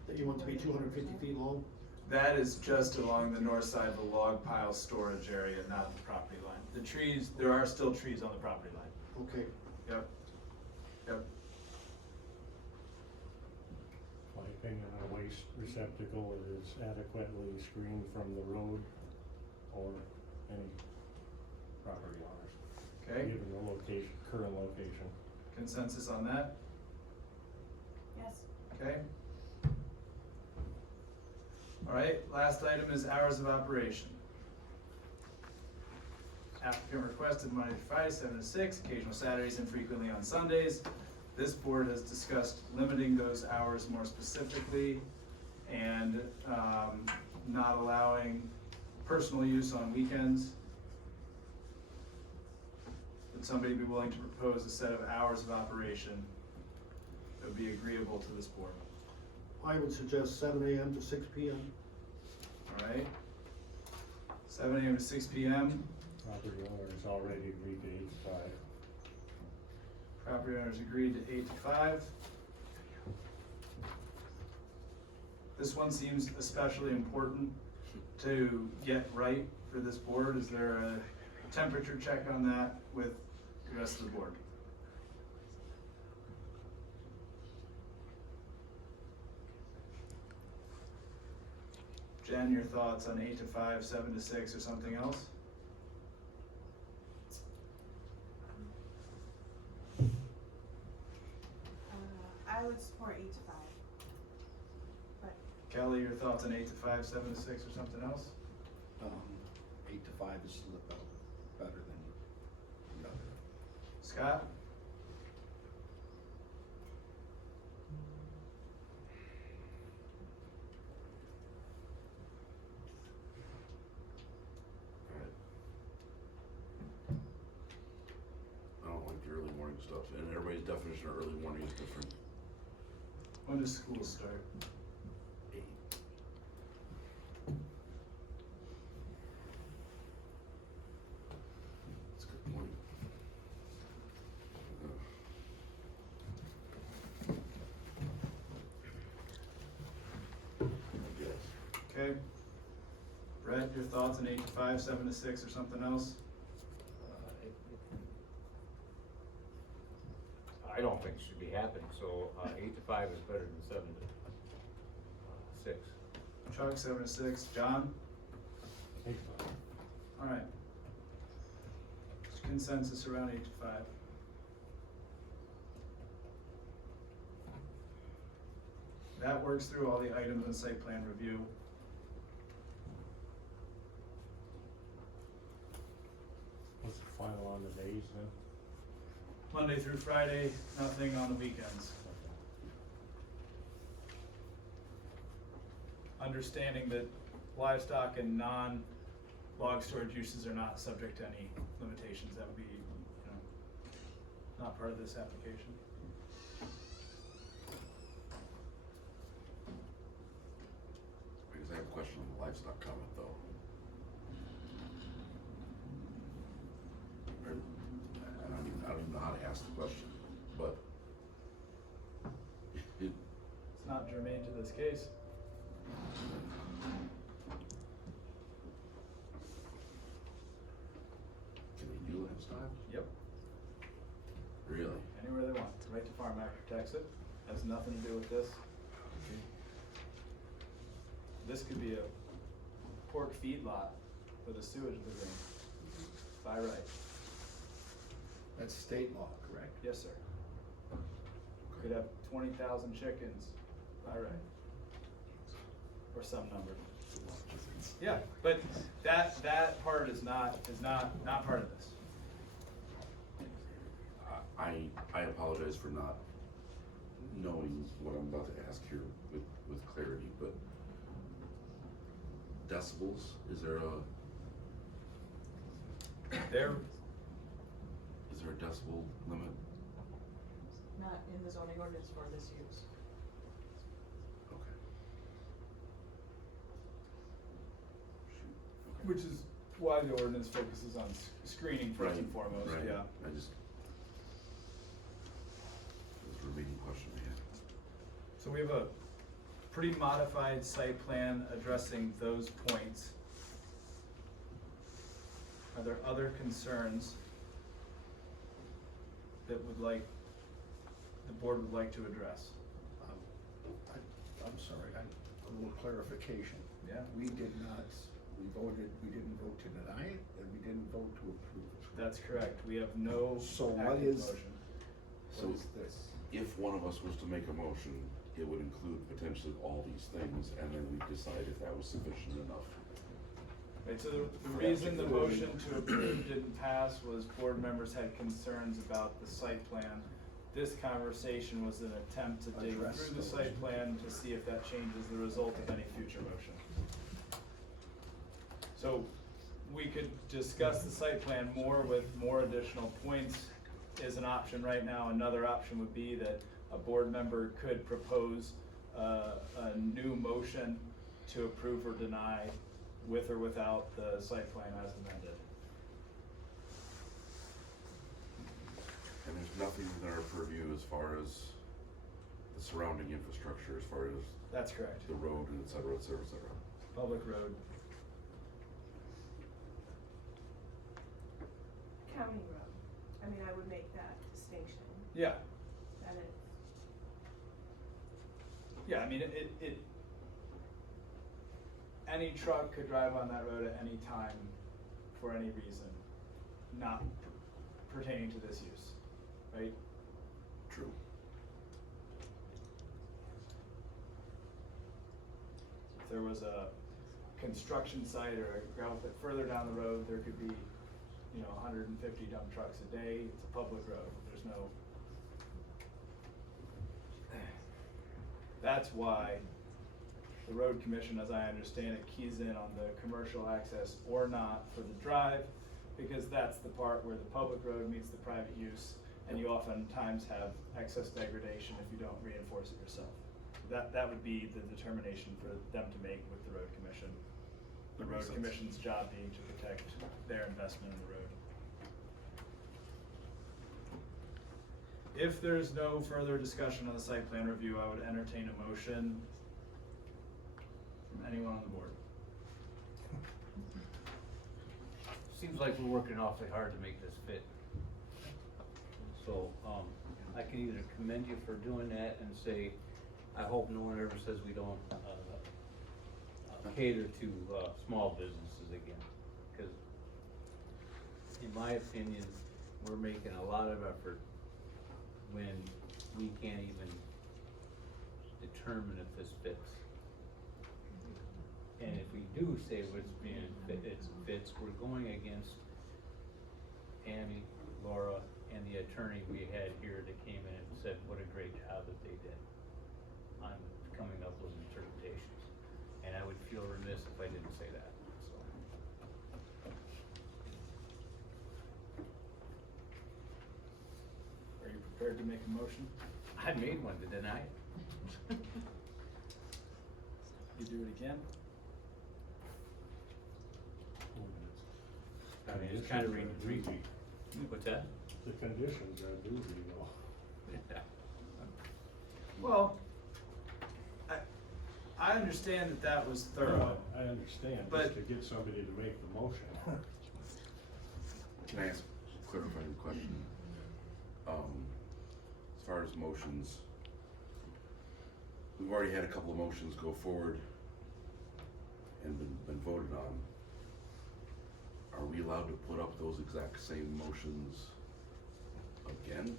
that you want to be 250 feet long. That is just along the north side of the log pile storage area, not the property line. The trees, there are still trees on the property line. Okay. Yep. Yep. My opinion on a waste receptacle is adequately screened from the road or any property owners. Okay. Given the location, current location. Consensus on that? Yes. Okay. All right, last item is hours of operation. Applicant requested Monday through Friday, 7 to 6, occasional Saturdays and frequently on Sundays. This board has discussed limiting those hours more specifically and not allowing personal use on weekends. Would somebody be willing to propose a set of hours of operation that would be agreeable to this board? I would suggest 7 a.m. to 6 p.m. All right. 7 a.m. to 6 p.m. Property owners already agreed to 8 to 5. Property owners agreed to 8 to 5. This one seems especially important to get right for this board. Is there a temperature check on that with the rest of the board? Jen, your thoughts on 8 to 5, 7 to 6, or something else? I would support 8 to 5. But Kelly, your thoughts on 8 to 5, 7 to 6, or something else? 8 to 5 is about better than the other. Scott? I don't like the early morning stuff, and everybody's definition of early morning is different. When does school start? 8. That's a good point. Okay. Brett, your thoughts on 8 to 5, 7 to 6, or something else? I don't think it should be happening, so 8 to 5 is better than 7 to 6. Chuck, 7 to 6. John? All right. Consensus around 8 to 5. That works through all the items in site plan review. What's the final on the days then? Monday through Friday, nothing on the weekends. Understanding that livestock and non-log storage uses are not subject to any limitations, that would be, not part of this application. Because I have a question on the livestock comment though. And I don't even know how to ask the question, but It's not germane to this case. can they do livestock? Yep. Really? Anywhere they want. The Right to Farm Act protects it. Has nothing to do with this. This could be a pork feedlot with a sewage lagoon by right. That's state law, correct? Yes, sir. Could have 20,000 chickens by right. Or some number. Yeah, but that part is not part of this. I apologize for not knowing what I'm about to ask here with clarity, but decibels, is there a decibel limit? Not in the zoning ordinance for this use. Okay. Which is why the ordinance focuses on screening first and foremost, Right. yeah. I just, that's the remaining question I had. So we have a pretty modified site plan addressing those points. Are there other concerns that the board would like to address? I'm sorry, a little clarification. Yeah. We didn't vote to deny it, and we didn't vote to approve it. That's correct. We have no So what active is- motion. So What is this? if one of us was to make a motion, it would include potentially all these things, and then we'd decide if that was sufficient enough. Right, so the reason the motion to approve didn't pass was board members had concerns about the site plan. This conversation was an attempt to dig Address through the those. site plan to see if that changes the result of any future motion. So we could discuss the site plan more with more additional points is an option right now. Another option would be that a board member could propose a new motion to approve or deny with or without the site plan as amended. And there's nothing within our purview as far as the surrounding infrastructure, as far as That's correct. the road and et cetera, et cetera, et cetera. Public road. County road. I mean, I would make that distinction, Yeah, that it, yeah, I mean, it, any truck could drive on that road at any time for any reason, not pertaining to this use, right? True. If there was a construction site or a gravel pit further down the road, there could be, 150 dump trucks a day, it's a public road, there's no. That's why the road commission, as I understand it, keys in on the commercial access or not for the drive, because that's the part where the public road meets the private use, and you oftentimes have excess degradation if you don't reinforce it yourself. That would be the determination for them to make with the road commission. The That road makes sense. commission's job being to protect their investment in the road. If there's no further discussion on the site plan review, I would entertain a motion from anyone on the board. Seems like we're working awfully hard to make this fit. So, I can either commend you for doing that and say, I hope no one ever says we don't, cater to, small businesses again. Cause in my opinion, we're making a lot of effort when we can't even determine if this fits. And if we do say it fits, we're going against Tammy, Laura, and the attorney we had here that came in and said what a great job that they did on coming up with interpretations. And I would feel remiss if I didn't say that, so. Are you prepared to make a motion? I made one to deny it. You do it again? I mean, it's kind of what's that? The conditions are doozy, though. Well, I understand that was thorough. I understand, But- just to get somebody to make the motion. Can I ask a clarifying question? As far as motions, we've already had a couple of motions go forward and been voted on. Are we allowed to put up those exact same motions again?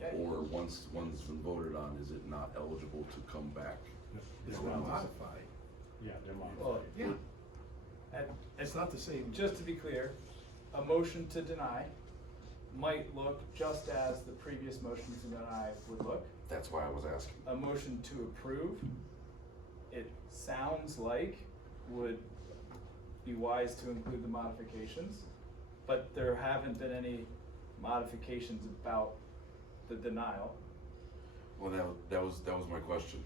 Yeah. Or once one's been voted on, is it not eligible to come back? It's Or not not? modified. Yeah, they're Well, modified. yeah. It's not the same. Just to be clear, a motion to deny might look just as the previous motion to deny would look. That's why I was asking. A motion to approve, it sounds like would be wise to include the modifications, but there haven't been any modifications about the denial. Well, that was my question.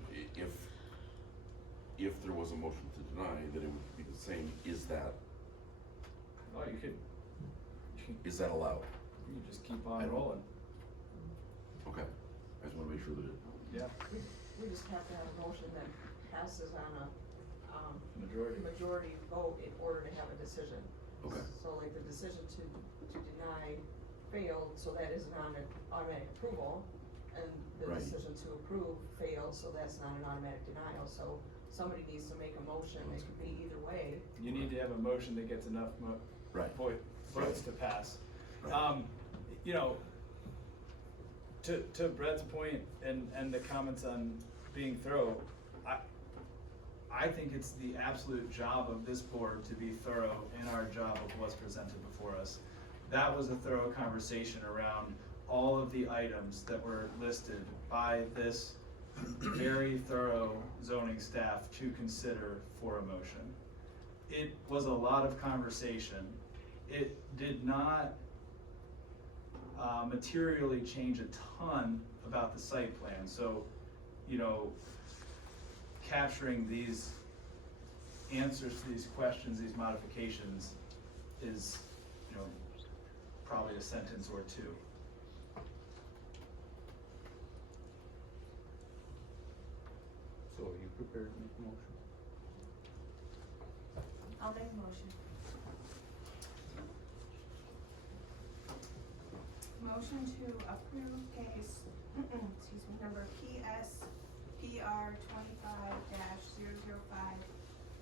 If there was a motion to deny, then it would be the same. Is that is that allowed? You just keep on rolling. Okay, I just wanna make sure that it. Yeah. We just have to have a motion that passes on a, Majority. vote in order to have a decision. Okay. So like the decision to deny failed, so that is not an automatic approval, and the Right. decision to approve failed, so that's not an automatic denial, so somebody needs to make a motion, it could be either way. You need to have a motion that gets enough Right. votes to pass. Right. To Brett's point and the comments on being thorough, I think it's the absolute job of this board to be thorough in our job of what's presented before us. That was a thorough conversation around all of the items that were listed by this very thorough zoning staff to consider for a motion. It was a lot of conversation. It did not materially change a ton about the site plan, so, capturing these answers to these questions, these modifications, is, probably a sentence or two. So are you prepared to make a motion? I'll make a motion. Motion to approve case, excuse me, number PSPR 25-005,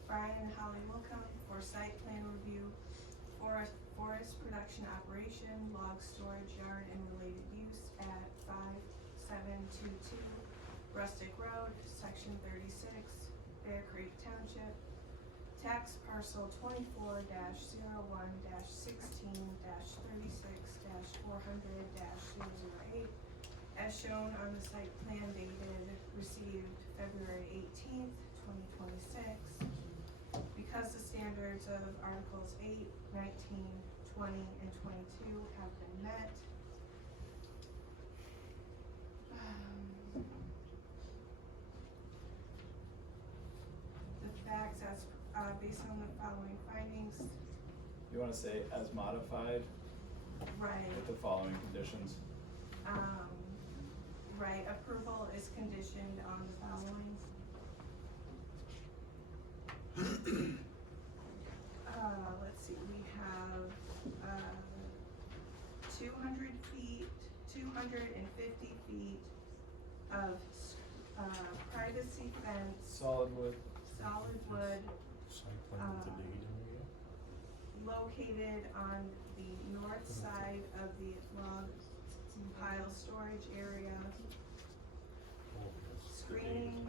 Brian and Holly Willcome for site plan review, forest production operation, log storage yard and related use at 5722 Rustic Road, section 36, Bear Creek Township, tax parcel 24-01-16-36-400-008, as shown on the site plan dated, received February 18th, 2026. Because the standards of Articles 8, 19, 20, and 22 have been met, the facts as, based on the following findings, You wanna say as modified right, with the following conditions? right, approval is conditioned on the following. Let's see, we have, 200 feet, 250 feet of, privacy fence, Solid wood. solid wood, Site plan with the date in it. located on the north side of the log pile storage area. Screening,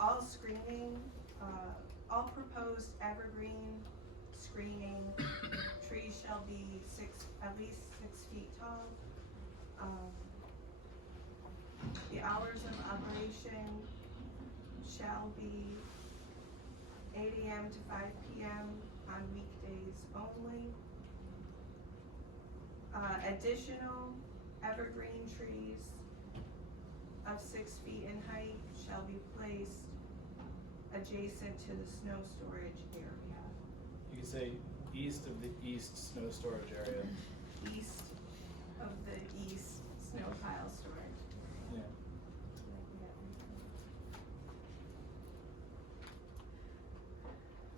all screening, all proposed evergreen screening, trees shall be at least 6 feet tall. The hours of operation shall be 8 AM to 5 PM on weekdays only. Additional evergreen trees of 6 feet in height shall be placed adjacent to the snow storage area. You could say east of the east snow storage area. East of the east snow pile storage. Yeah.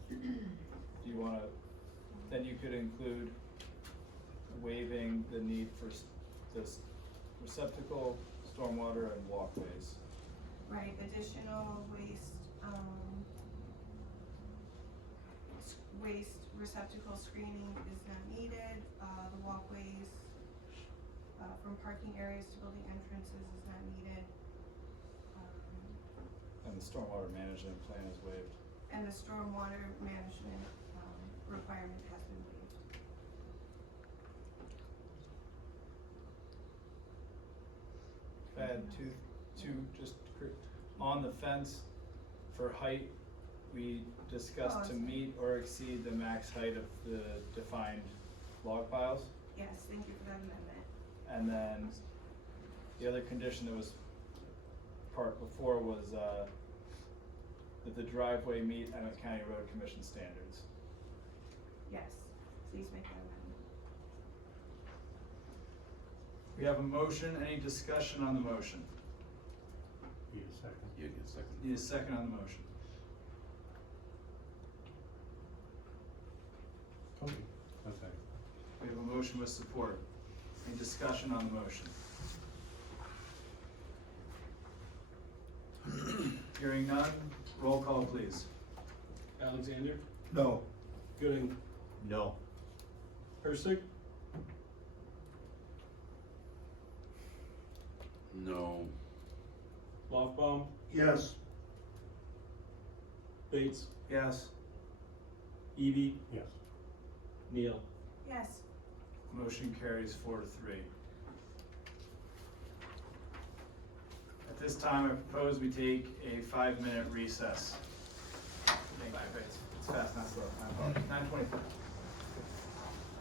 Do you wanna, then you could include waiving the need for this receptacle, stormwater, and walkways. Right, additional waste, waste receptacle screening is not needed, the walkways, from parking areas to building entrances is not needed. And the stormwater management plan is waived. And the stormwater management, requirement has been waived. Add on the fence for height, we discussed to meet or exceed the max height of the defined log piles. Yes, thank you for that amendment. And then the other condition that was part before was, that the driveway meet Emmet County Road Commission standards. Yes, please make that amendment. We have a motion, any discussion on the motion? Need a second. Yeah, get a second. Need a second on the motion. Okay. Okay. We have a motion with support. Any discussion on the motion? Hearing none, roll call please. Alexander, No. Gooding, No. Hersig, No. Lofbaum, Yes. Bates, Yes. Evie, Yes. Neal. Yes. Motion carries 4-3. At this time, I propose we take a 5-minute recess. It's fast, not slow. 9:24.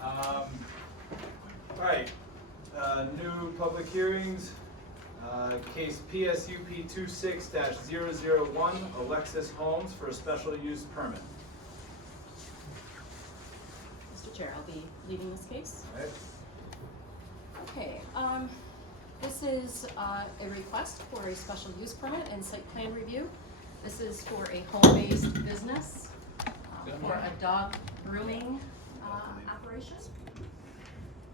All right, new public hearings. Case PSUP 26-001, Alexis Holmes for a special use permit. Mr. Chair, I'll be leading this case. All right. Okay, this is a request for a special use permit and site plan review. This is for a home-based business for a dog grooming operation.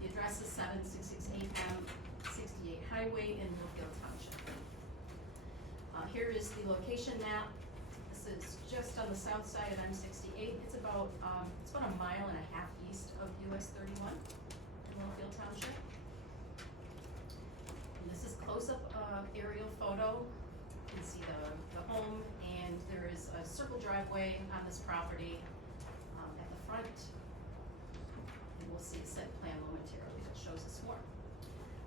The address is 7668 M68 Highway in Millfield Township. Here is the location map. This is just on the south side of M68. It's about a mile and a half east of US 31 in Millfield Township. And this is close-up aerial photo You can see the home, and there is a circle driveway on this property at the front. And we'll see a site plan momentarily that shows us more.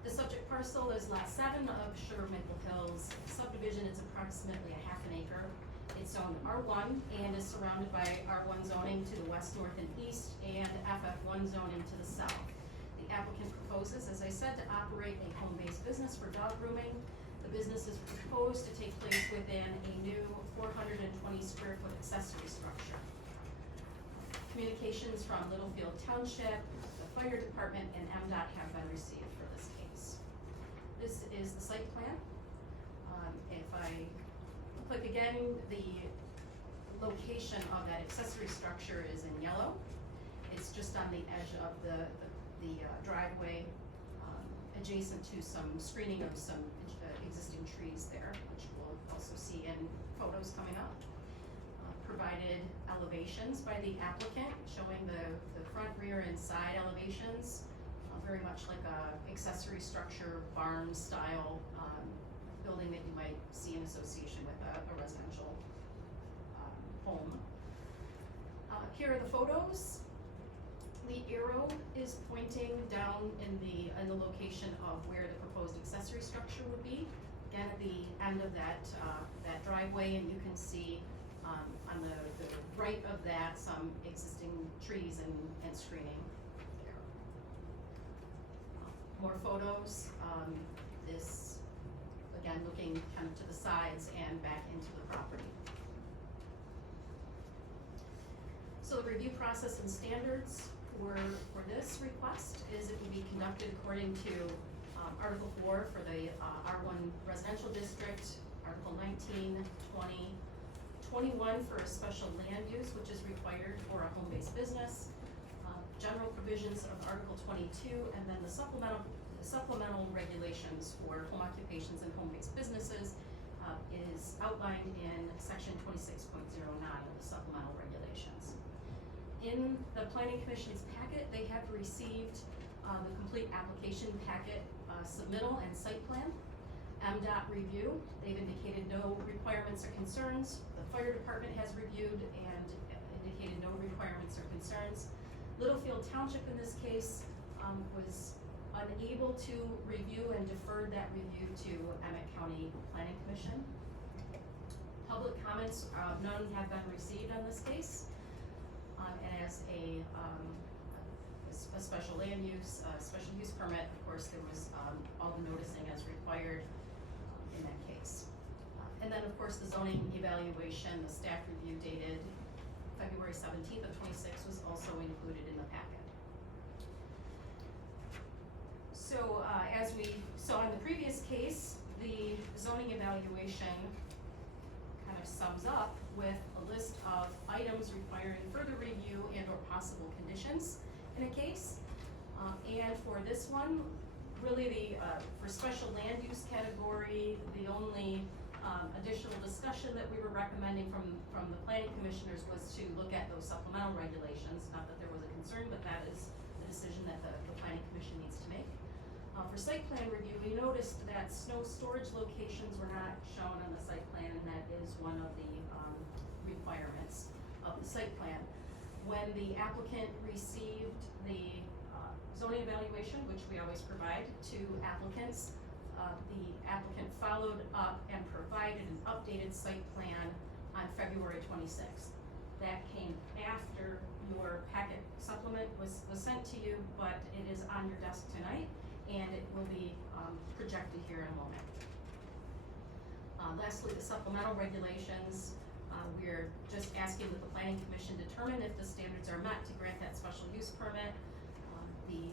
The subject parcel is lot 7 of Sugar Maple Hills subdivision. It's approximately a half an acre. It's zoned R1 and is surrounded by R1 zoning to the west, north, and east, and FF1 zoning to the south. The applicant proposes, as I said, to operate a home-based business for dog grooming. The business is proposed to take place within a new 420 square foot accessory structure. Communications from Littlefield Township, the fire department, and MDOT have been received for this case. This is the site plan. If I click again, the location of that accessory structure is in yellow. It's just on the edge of the driveway, adjacent to some screening of some existing trees there, which we'll also see in photos coming up. Provided elevations by the applicant showing the front, rear, and side elevations, very much like a accessory structure, barn style building that you might see in association with a residential home. Here are the photos. The arrow is pointing down in the location of where the proposed accessory structure would be. Again, at the end of that driveway, and you can see on the right of that some existing trees and screening there. More photos. This, again, looking kind of to the sides and back into the property. So the review process and standards for this request is it will be conducted according to Article 4 for the R1 residential district, Article 19, 20, 21 for a special land use, which is required for a home-based business, general provisions of Article 22, and then the supplemental regulations for home occupations and home-based businesses is outlined in section 26.09 of the supplemental regulations. In the Planning Commission's packet, they have received the complete application packet submittal and site plan. MDOT review, they've indicated no requirements or concerns. The fire department has reviewed and indicated no requirements or concerns. Littlefield Township in this case was unable to review and deferred that review to Emmet County Planning Commission. Public comments, none have been received on this case. And as a special land use, special use permit, of course, there was all the noticing as required in that case. And then, of course, the zoning evaluation, the staff review dated February 17th of 26 was also included in the packet. So as we saw in the previous case, the zoning evaluation kind of sums up with a list of items requiring further review and or possible conditions in a case. And for this one, really for special land use category, the only additional discussion that we were recommending from the planning commissioners was to look at those supplemental regulations. Not that there was a concern, but that is the decision that the planning commission needs to make. For site plan review, we noticed that snow storage locations were not shown on the site plan, and that is one of the requirements of the site plan. When the applicant received the zoning evaluation, which we always provide to applicants, the applicant followed up and provided an updated site plan on February 26th. That came after your packet supplement was sent to you, but it is on your desk tonight, and it will be projected here in a moment. Lastly, the supplemental regulations. We're just asking that the Planning Commission determine if the standards are met to grant that special use permit. The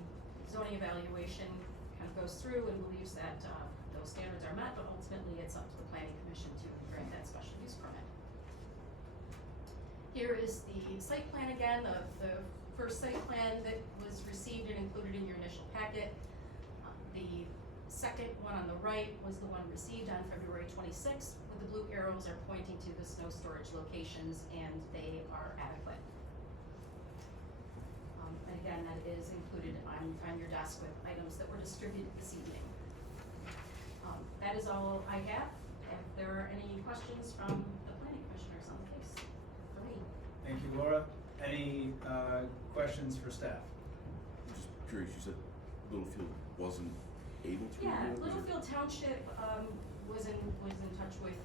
zoning evaluation kind of goes through and believes that those standards are met, but ultimately it's up to the Planning Commission to grant that special use permit. Here is the site plan again, the first site plan that was received and included in your initial packet. The second one on the right was the one received on February 26th, with the blue arrows are pointing to the snow storage locations, and they are adequate. And again, that is included on your desk with items that were distributed this evening. That is all I have. If there are any questions from the planning commissioners on the case. Great. Thank you, Laura. Any questions for staff? I'm just curious, you said Littlefield wasn't able to? Yeah, review it? Was it- Littlefield Township was in touch with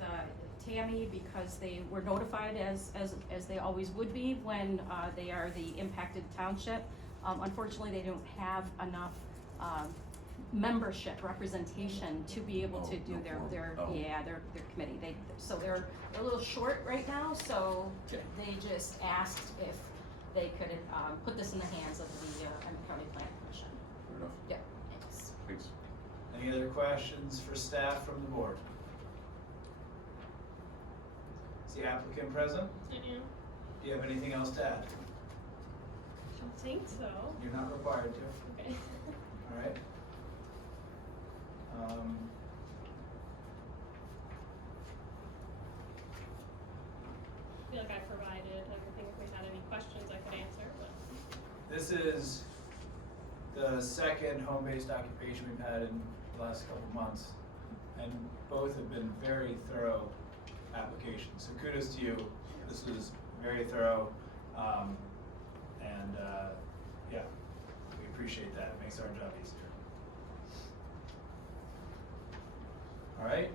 Tammy because they were notified as they always would be when they are the impacted township. Unfortunately, they don't have enough membership representation to be able to do their committee. So they're a little short right now, so they just asked if they could put this in the hands of the Emmet County Planning Commission. Fair enough. Yeah, thanks. Thanks. Any other questions for staff from the board? Is the applicant present? I do. Do you have anything else to add? Don't think so. You're not required to. Okay. All right. I feel like I provided everything. If we had any questions, I could answer, but. This is the second home-based occupation we've had in the last couple of months, and both have been very thorough applications. So kudos to you. This was very thorough, and yeah, we appreciate that. It makes our job easier. All right.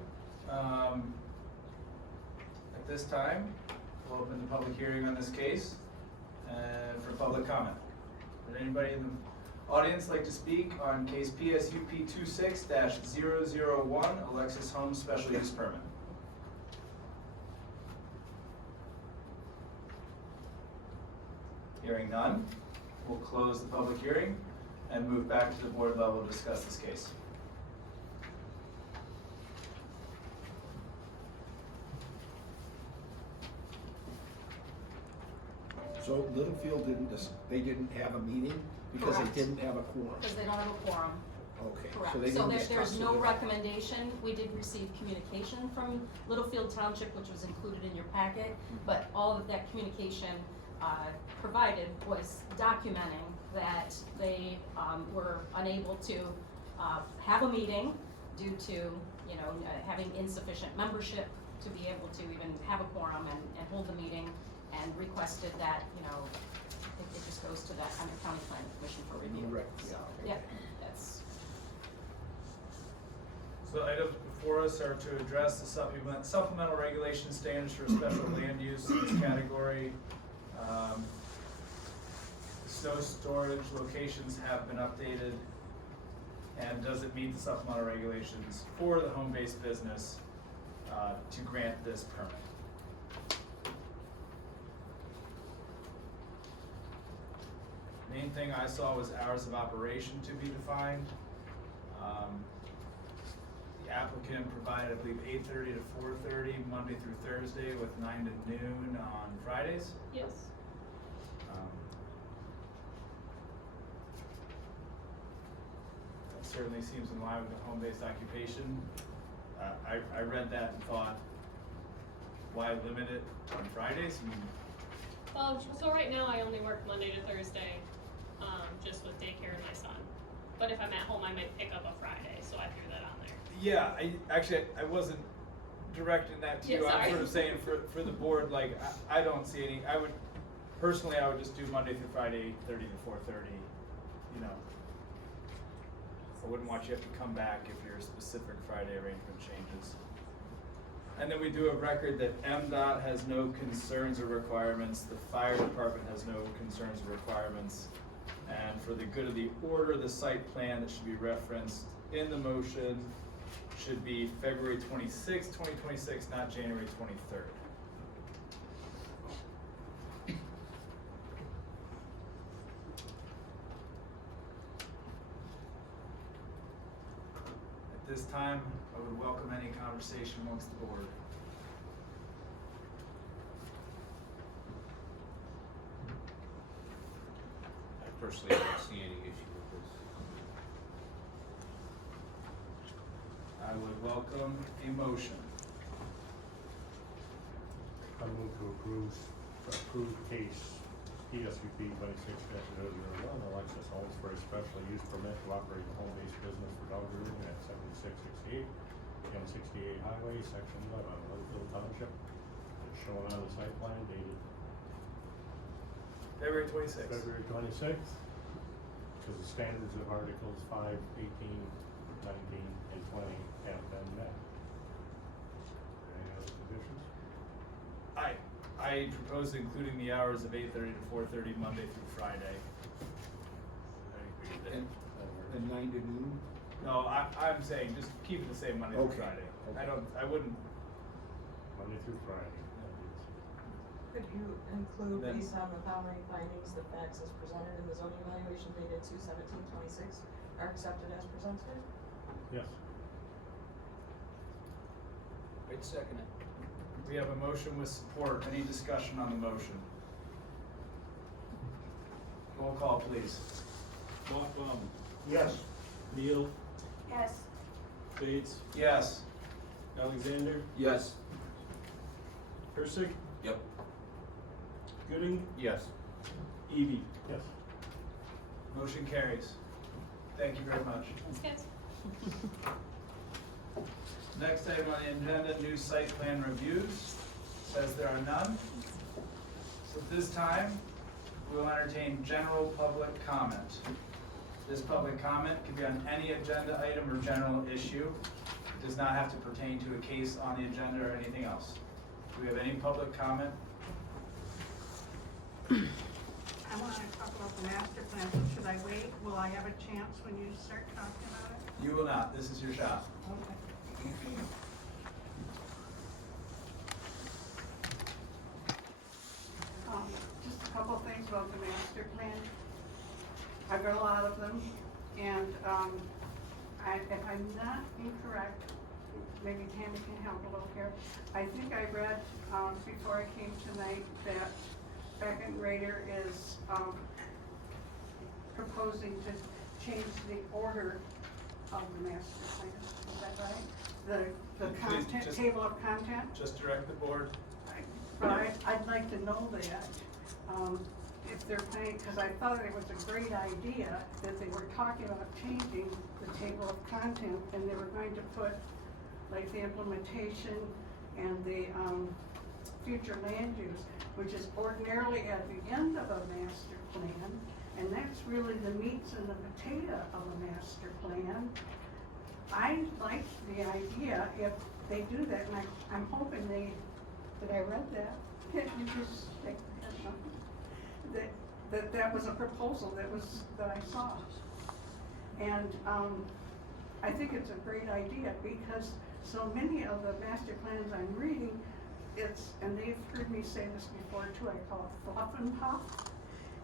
At this time, we'll open the public hearing on this case for public comment. Would anybody in the audience like to speak on case PSUP 26-001, Alexis Holmes Special Use Permit? Hearing none, we'll close the public hearing and move back to the board level to discuss this case. So Littlefield they didn't have a meeting because Correct. they didn't have a quorum? Because they don't have a quorum. Okay, Correct. so they So didn't there's discuss no it. recommendation. We did receive communication from Littlefield Township, which was included in your packet, but all of that communication provided was documenting that they were unable to have a meeting due to, having insufficient membership to be able to even have a quorum and hold the meeting, and requested that, it just goes to that Emmet County Planning Commission for review. Right, So, yeah, yeah, that's. So items before us are to address the supplemental regulation standards for special land use in this category. Snow storage locations have been updated, and does it meet the supplemental regulations for the home-based business to grant this permit? Main thing I saw was hours of operation to be defined. The applicant provided, I believe, 8:30 to 4:30, Monday through Thursday, with 9 to noon on Fridays. Yes. That certainly seems in line with the home-based occupation. I read that and thought, why limit it on Fridays? So right now I only work Monday to Thursday, just with daycare and my son. But if I'm at home, I might pick up a Friday, so I threw that on there. Yeah, I wasn't directing that to you. Yeah, I'm sorry. sort of saying for the board, like, I don't see any, I would just do Monday through Friday, 8:30 to 4:30, I wouldn't want you to have to come back if your specific Friday arrangement changes. And then we do have record that MDOT has no concerns or requirements, the fire department has no concerns or requirements. And for the good of the order, the site plan that should be referenced in the motion should be February 26, 2026, not January 23rd. At this time, I would welcome any conversation amongst the board. I personally don't see any issue with this. I would welcome a motion. I move to approve case PSUP 26-001, Alexis Holmes for a special use permit to operate a home-based business for dog grooming at 7668 M68 Highway, Section 11, Linfield Township. It's shown on the site plan dated February 26th. February 26th. Because the standards of Articles 5, 18, 19, and 20 have been met. Any other conditions? I propose including the hours of 8:30 to 4:30 Monday through Friday. I agree with that. And 9 to noon? No, I'm saying just keep it the same Monday through Okay, Friday. okay. I wouldn't. Monday through Friday. Could you include, Then- based on the following findings, the facts as presented in the zoning evaluation dated 2/17/26 are accepted as presented? Yes. I'd second it. We have a motion with support. Any discussion on the motion? Roll call, please. Lockbaum, Yes. Neal, Yes. Bates, Yes. Alexander, Yes. Persick, Yep. Gooding, Yes. Evie. Yes. Motion carries. Thank you very much. Thanks, guys. Next item on the agenda, new site plan reviews. Says there are none. So at this time, we will entertain general public comment. This public comment can be on any agenda item or general issue. It does not have to pertain to a case on the agenda or anything else. Do we have any public comment? I want to talk about the master plan, so should I wait? Will I have a chance when you start talking about it? You will not. This is your shot. Okay. Just a couple of things about the master plan. I've read a lot of them, and if I'm not incorrect, maybe Tammy can help a little here. I think I read before I came tonight that Beck and Rader is proposing to change the order of the master plan. Is that right? The Please, content, just- table of content? Just direct the board. But I'd like to know that, if they're planning, because I thought it was a great idea that they were talking about changing the table of content, and they were going to put, like, the implementation and the, future land use, which is ordinarily at the end of a master plan, and that's really the meats and the potato of a master plan. I like the idea if they do that, and I'm hoping that I read that, you just, that was a proposal that I saw. And, I think it's a great idea, because so many of the master plans I'm reading, and they've heard me say this before too, I call it fluff and puff.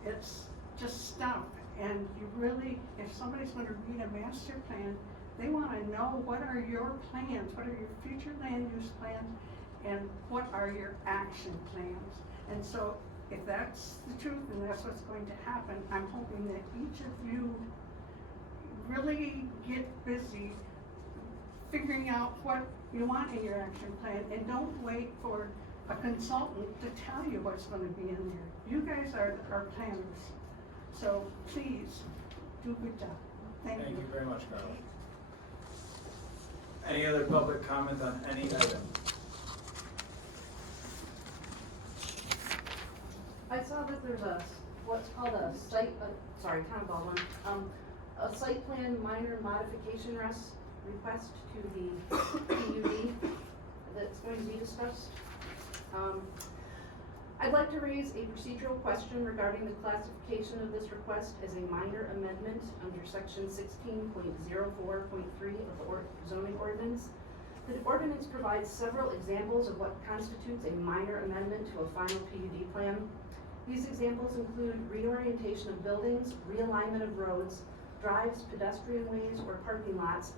It's just stuff, and you really, if somebody's gonna read a master plan, they wanna know what are your plans, what are your future land use plans, and what are your action plans. And so, if that's the truth and that's what's going to happen, I'm hoping that each of you really get busy figuring out what you want in your action plan, and don't wait for a consultant to tell you what's gonna be in there. You guys are planners, so please, do a good job. Thank you. Thank you very much, Carla. Any other public comment on any item? I saw that there's what's called a site, sorry, Tom Baldwin, a site plan minor modification request to the PUD that's going to be discussed. I'd like to raise a procedural question regarding the classification of this request as a minor amendment under section 16.04.3 of the zoning ordinance. The ordinance provides several examples of what constitutes a minor amendment to a final PUD plan. These examples include reorientation of buildings, realignment of roads, drives, pedestrian ways, or parking lots,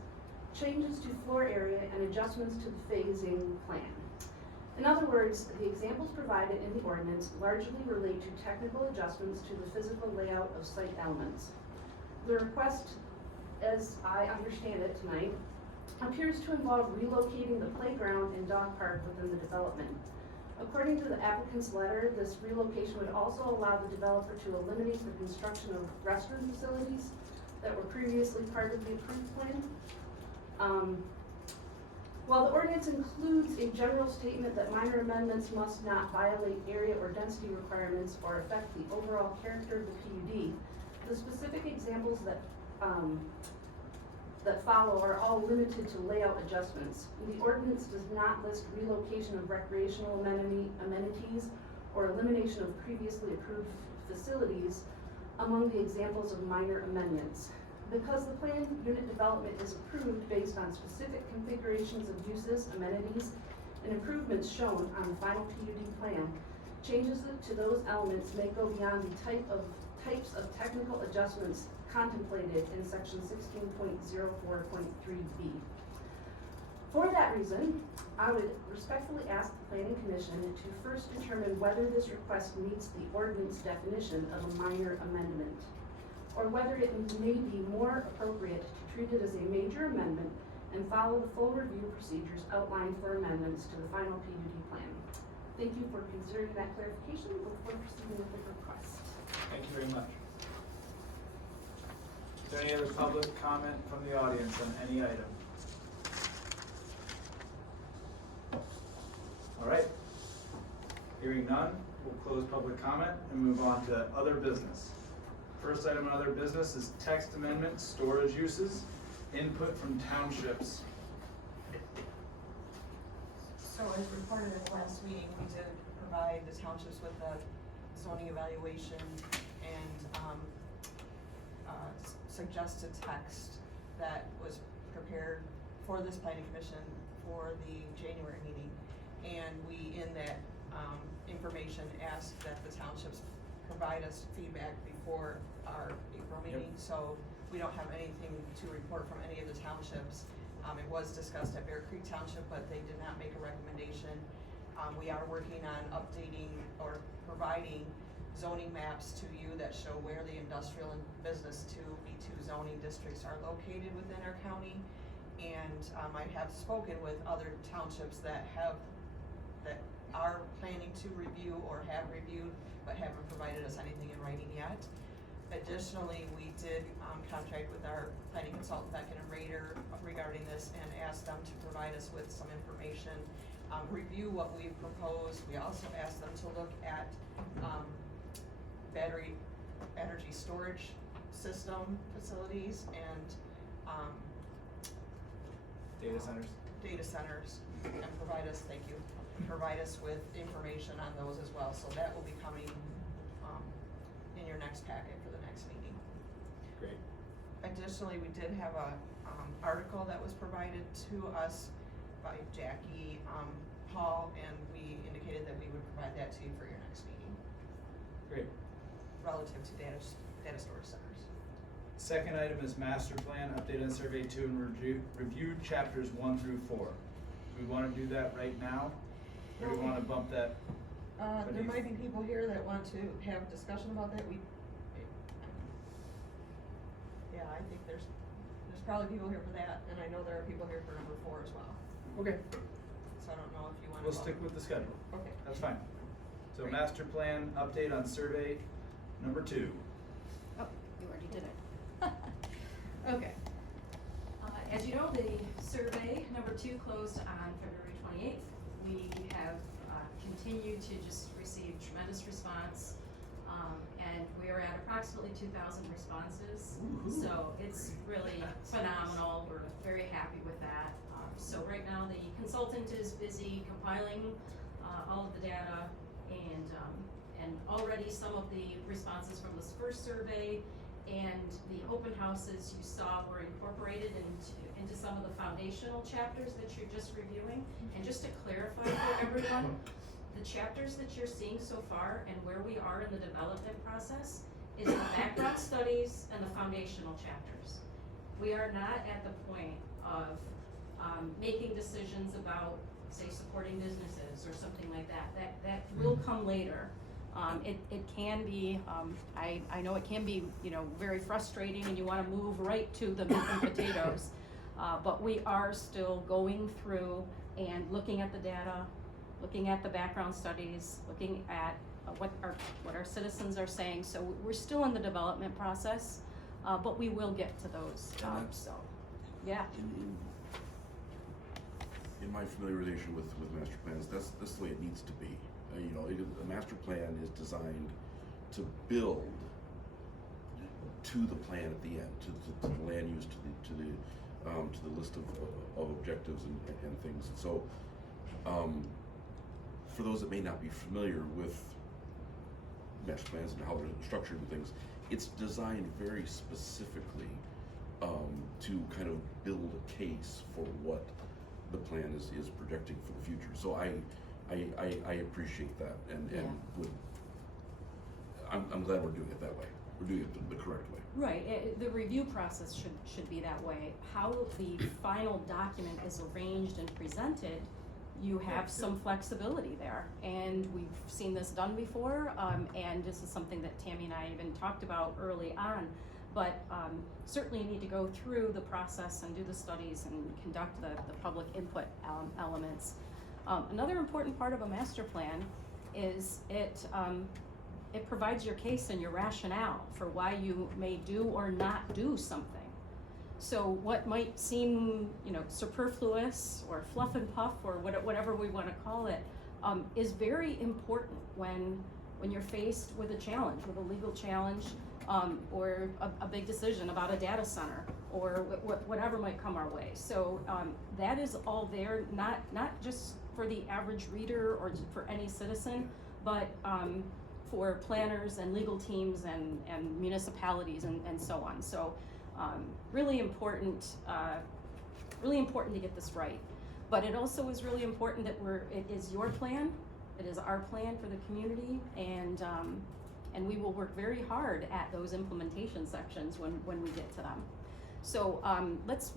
changes to floor area, and adjustments to the phasing plan. In other words, the examples provided in the ordinance largely relate to technical adjustments to the physical layout of site elements. The request, as I understand it tonight, appears to involve relocating the playground and dog park within the development. According to the applicant's letter, this relocation would also allow the developer to eliminate the construction of restroom facilities that were previously part of the approved plan. While the ordinance includes a general statement that minor amendments must not violate area or density requirements or affect the overall character of the PUD, the specific examples that follow are all limited to layout adjustments. The ordinance does not list relocation of recreational amenities or elimination of previously approved facilities among the examples of minor amendments. Because the planned unit development is approved based on specific configurations of uses, amenities, and improvements shown on the final PUD plan, changes to those elements may go beyond the types of technical adjustments contemplated in section 16.04.3B. For that reason, I would respectfully ask the Planning Commission to first determine whether this request meets the ordinance definition of a minor amendment, or whether it may be more appropriate to treat it as a major amendment and follow the full review procedures outlined for amendments to the final PUD plan. Thank you for considering that clarification before proceeding with the request. Thank you very much. Is there any other public comment from the audience on any item? All right. Hearing none, we'll close public comment and move on to other business. First item on other business is text amendment, storage uses, input from townships. So as reported at the last meeting, we did provide the townships with a zoning evaluation and suggested text that was prepared for this planning commission for the January meeting. And we, in that information, asked that the townships provide us feedback before our April meeting. Yep. So we don't have anything to report from any of the townships. It was discussed at Bear Creek Township, but they did not make a recommendation. We are working on updating or providing zoning maps to you that show where the industrial and business 2 B2 zoning districts are located within our county. And I have spoken with other townships that are planning to review or have reviewed, but haven't provided us anything in writing yet. Additionally, we did contract with our planning consultant, Beckett and Rader, regarding this and asked them to provide us with some information, review what we proposed. We also asked them to look at battery energy storage system facilities and Data centers. And provide us, thank you, provide us with information on those as well. So that will be coming in your next packet for the next meeting. Great. Additionally, we did have a article that was provided to us by Jackie Hall, and we indicated that we would provide that to you for your next meeting. Great. Relative to data storage centers. Second item is master plan, update on survey 2 and review chapters 1 through 4. Do we want to do that right now? Or do we want to bump that? There might be people here that want to have a discussion about that. Yeah, I think there's probably people here for that, and I know there are people here for number 4 as well. Okay. So I don't know if you want to. We'll stick with the schedule. Okay. That's fine. So Great. master plan, update on survey number 2. Oh, you already did it. Okay. As you know, the survey number 2 closed on February 28th. We have continued to just receive tremendous response, and we are at approximately 2,000 responses. Woo-hoo. So it's really phenomenal. We're very happy with that. So right now the consultant is busy compiling all of the data, and already some of the responses from this first survey and the open houses you saw were incorporated into some of the foundational chapters that you're just reviewing. And just to clarify for everyone, the chapters that you're seeing so far and where we are in the development process is the background studies and the foundational chapters. We are not at the point of making decisions about, say, supporting businesses or something like that. That will come later. It can be, I know it can be, very frustrating and you want to move right to the meat and potatoes. But we are still going through and looking at the data, looking at the background studies, looking at what our citizens are saying. So we're still in the development process, but we will get to those. So, yeah. in my familiarization with master plans, that's the way it needs to be. You know, a master plan is designed to build to the plan at the end, to the land use, to the list of objectives and things. So, for those that may not be familiar with master plans and how they're structured and things, it's designed very specifically to kind of build a case for what the plan is projecting for the future. So I appreciate that, and I'm glad we're doing it that way. We're doing it the correct way. Right, the review process should be that way. How the final document is arranged and presented, you have some flexibility there. And we've seen this done before, and this is something that Tammy and I even talked about early on. But certainly you need to go through the process and do the studies and conduct the public input elements. Another important part of a master plan is it provides your case and your rationale for why you may do or not do something. So what might seem, superfluous or fluff and puff or whatever we want to call it, is very important when you're faced with a challenge, with a legal challenge, or a big decision about a data center or whatever might come our way. So that is all there, not just for the average reader or for any citizen, but for planners and legal teams and municipalities and so on. So really important to get this right. But it also is really important that it is your plan, it is our plan for the community, and we will work very hard at those implementation sections when we get to them. So let's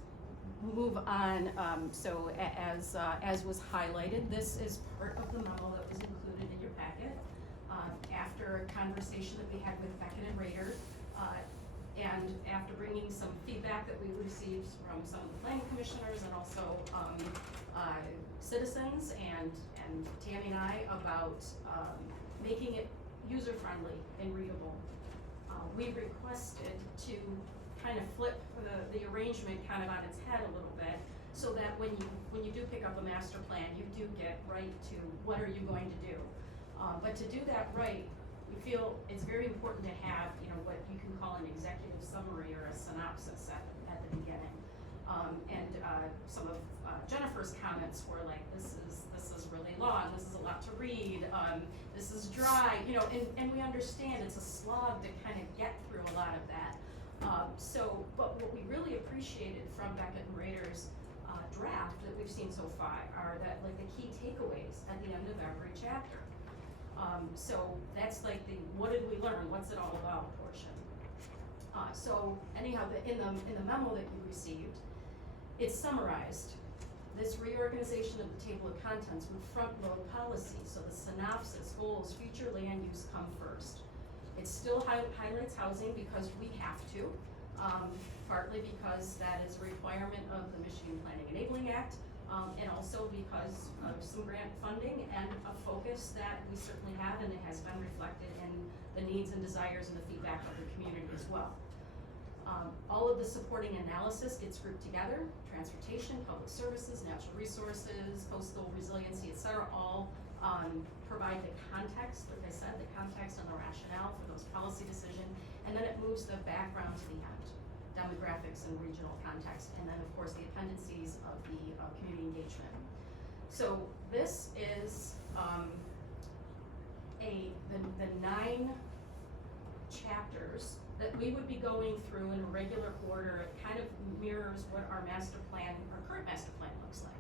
move on. So as was highlighted, this is part of the memo that was included in your packet after a conversation that we had with Beckett and Rader, and after bringing some feedback that we received from some of the planning commissioners and also citizens and Tammy and I about making it user-friendly and readable. We requested to kind of flip the arrangement kind of on its head a little bit, so that when you do pick up a master plan, you do get right to what are you going to do. But to do that right, we feel it's very important to have what you can call an executive summary or a synopsis at the beginning. And some of Jennifer's comments were like, this is really long, this is a lot to read, this is dry, and we understand it's a slog to kind of get through a lot of that. But what we really appreciated from Beckett and Rader's draft that we've seen so far are that like the key takeaways at the end of every chapter. So that's like the what did we learn, what's it all about portion. So anyhow, in the memo that you received, it's summarized. This reorganization of the table of contents would front load policy, so the synopsis, goals, future land use come first. It still highlights housing because we have to, partly because that is a requirement of the Michigan Planning Enabling Act, and also because of some grant funding and a focus that we certainly have, and it has been reflected in the needs and desires and the feedback of the community as well. All of the supporting analysis gets grouped together: transportation, public services, natural resources, coastal resiliency, et cetera, all provide the context, like I said, the context and the rationale for those policy decisions, and then it moves the background to the end, demographics and regional context, and then of course the appendices of the community engagement. So this is the 9 chapters that we would be going through in a regular order. It kind of mirrors what our master plan, our current master plan looks like.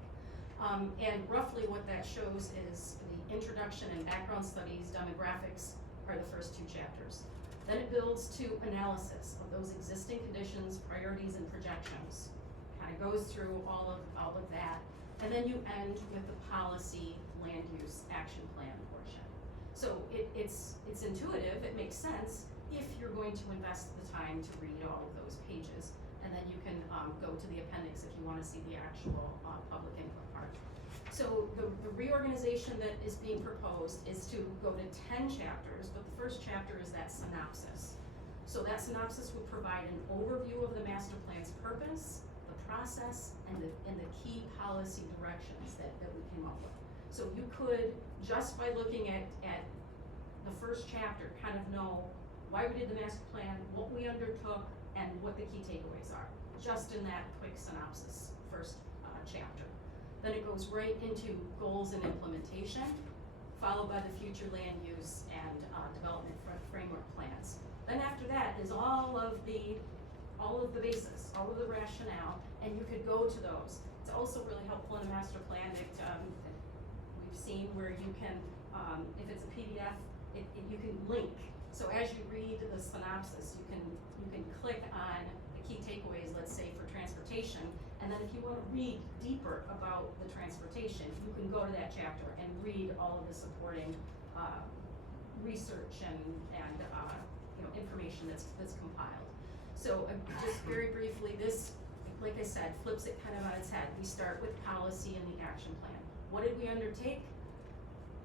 And roughly what that shows is the introduction and background studies, demographics are the first 2 chapters. Then it builds to analysis of those existing conditions, priorities, and projections. Kind of goes through all of that. And then you end with the policy land use action plan portion. So it's intuitive, it makes sense if you're going to invest the time to read all of those pages. And then you can go to the appendix if you want to see the actual public input part. So the reorganization that is being proposed is to go to 10 chapters, but the first chapter is that synopsis. So that synopsis would provide an overview of the master plan's purpose, the process and the key policy directions that we came up with. So you could, just by looking at the first chapter, kind of know why we did the master plan, what we undertook, and what the key takeaways are, just in that quick synopsis, first chapter. Then it goes right into goals and implementation, followed by the future land use and development framework plans. Then after that is all of the basis, all of the rationale, and you could go to those. It's also really helpful in a master plan that we've seen where you can, if it's a PDF, you can link. So as you read the synopsis, you can click on the key takeaways, let's say for transportation, and then if you want to read deeper about the transportation, you can go to that chapter and read all of the supporting research and information that's compiled. So just very briefly, this, like I said, flips it kind of on its head. We start with policy and the action plan. What did we undertake?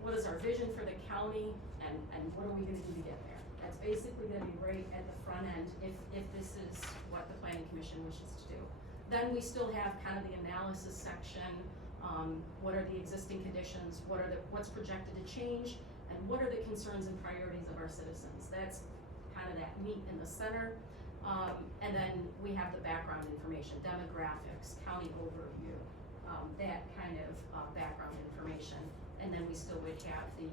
What is our vision for the county, and what are we going to do to get there? That's basically going to be right at the front end if this is what the Planning Commission wishes to do. Then we still have kind of the analysis section. What are the existing conditions? What's projected to change? And what are the concerns and priorities of our citizens? That's kind of that meat in the center. And then we have the background information, demographics, county overview, that kind of background information. And then we still would have the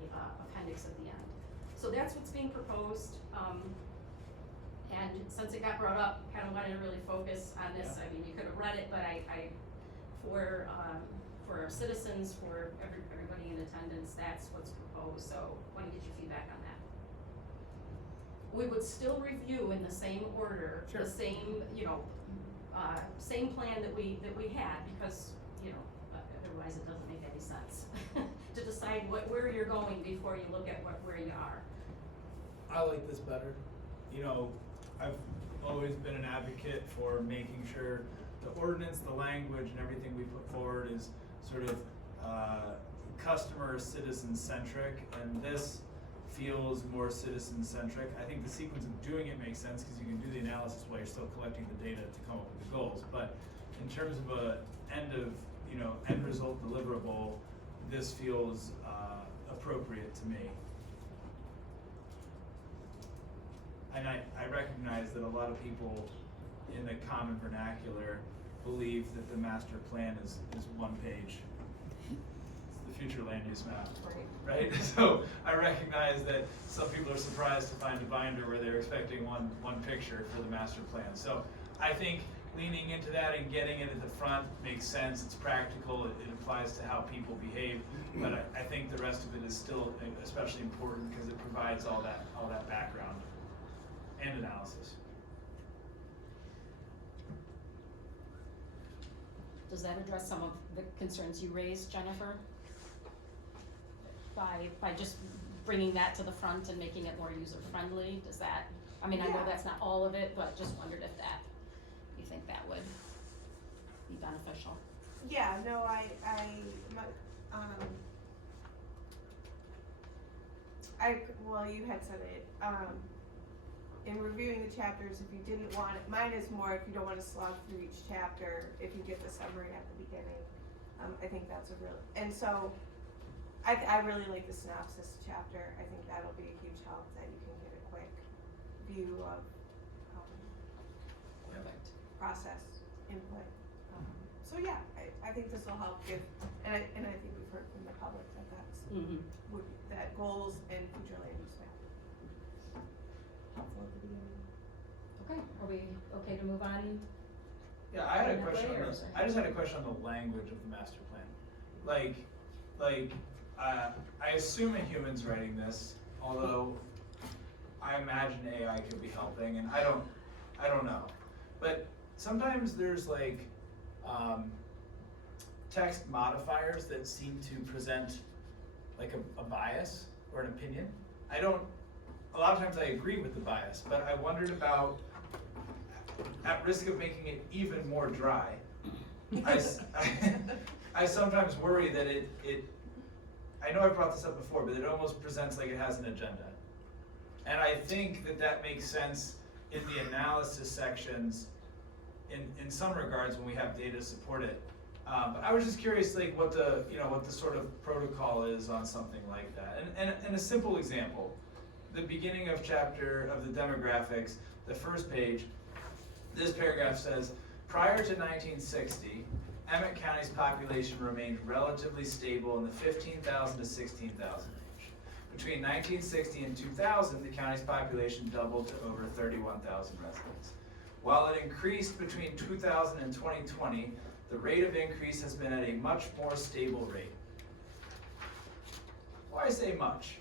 appendix at the end. So that's what's being proposed. And since it got brought up, kind of wanted to really focus on this. I mean, you could have read it, but for our citizens, for everybody in attendance, that's what's proposed. So I want to get your feedback on that. We would still review in the same order, the same, same plan that we had, because, otherwise it doesn't make any sense to decide where you're going before you look at where you are. I like this better. I've always been an advocate for making sure the ordinance, the language, and everything we put forward is sort of customer, citizen-centric, and this feels more citizen-centric. I think the sequence of doing it makes sense because you can do the analysis while you're still collecting the data to come up with the goals. But in terms of a end result deliverable, this feels appropriate to me. And I recognize that a lot of people in the common vernacular believe that the master plan is one page. It's the future land use map, right? So I recognize that some people are surprised to find a binder where they're expecting one picture for the master plan. So I think leaning into that and getting it at the front makes sense. It's practical. It applies to how people behave. But I think the rest of it is still especially important because it provides all that background and analysis. Does that address some of the concerns you raised, Jennifer? By just bringing that to the front and making it more user-friendly? Does that, I know that's not all of it, but just wondered if you think that would be beneficial. Yeah, no, well, you had said it, in reviewing the chapters, if you didn't want it, mine is more if you don't want to slog through each chapter, if you get the summary at the beginning. I think that's and so, I really like the synopsis chapter. I think that'll be a huge help, that you can get a quick view of process, input. So yeah, I think this will help give, and I think we've heard from the public that that goals and future land use map. Helpful at the beginning. Okay, are we okay to move on? Yeah, I had a question on this. I just had a question on the language of the master plan. I assume a human's writing this, although I imagine AI could be helping, and I don't know. But sometimes there's text modifiers that seem to present a bias or an opinion. A lot of times I agree with the bias, but I wondered about, at risk of making it even more dry, I sometimes worry that I know I've brought this up before, but it almost presents like it has an agenda. And I think that makes sense in the analysis sections in some regards when we have data to support it. But I was just curious, like, what the sort of protocol is on something like that. And a simple example, the beginning of chapter of the demographics, the first page, this paragraph says, prior to 1960, Emmet County's population remained relatively stable in the 15,000 to 16,000 range. Between 1960 and 2000, the county's population doubled to over 31,000 residents. While it increased between 2000 and 2020, the rate of increase has been at a much more stable rate. Why say much?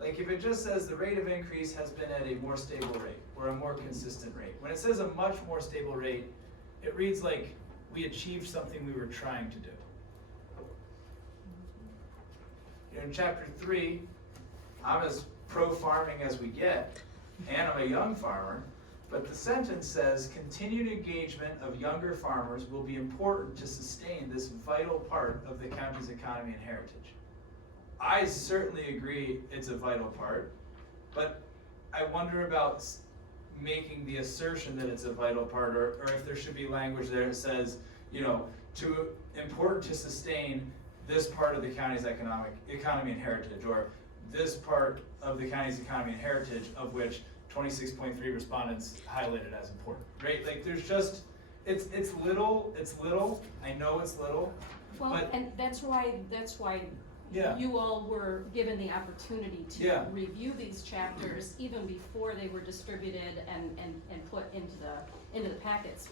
Like, if it just says the rate of increase has been at a more stable rate or a more consistent rate, when it says a much more stable rate, it reads like we achieved something we were trying to do. In chapter 3, I'm as pro-farming as we get, and I'm a young farmer, but the sentence says, continued engagement of younger farmers will be important to sustain this vital part of the county's economy and heritage. I certainly agree it's a vital part, but I wonder about making the assertion that it's a vital part, or if there should be language there that says, important to sustain this part of the county's economy and heritage, or this part of the county's economy and heritage of which 26.3 respondents highlighted as important, right? Like, there's just, it's little, I know it's little, Well, but and that's why yeah. you all were given the opportunity to Yeah. review these chapters even before they were distributed and put into the packets.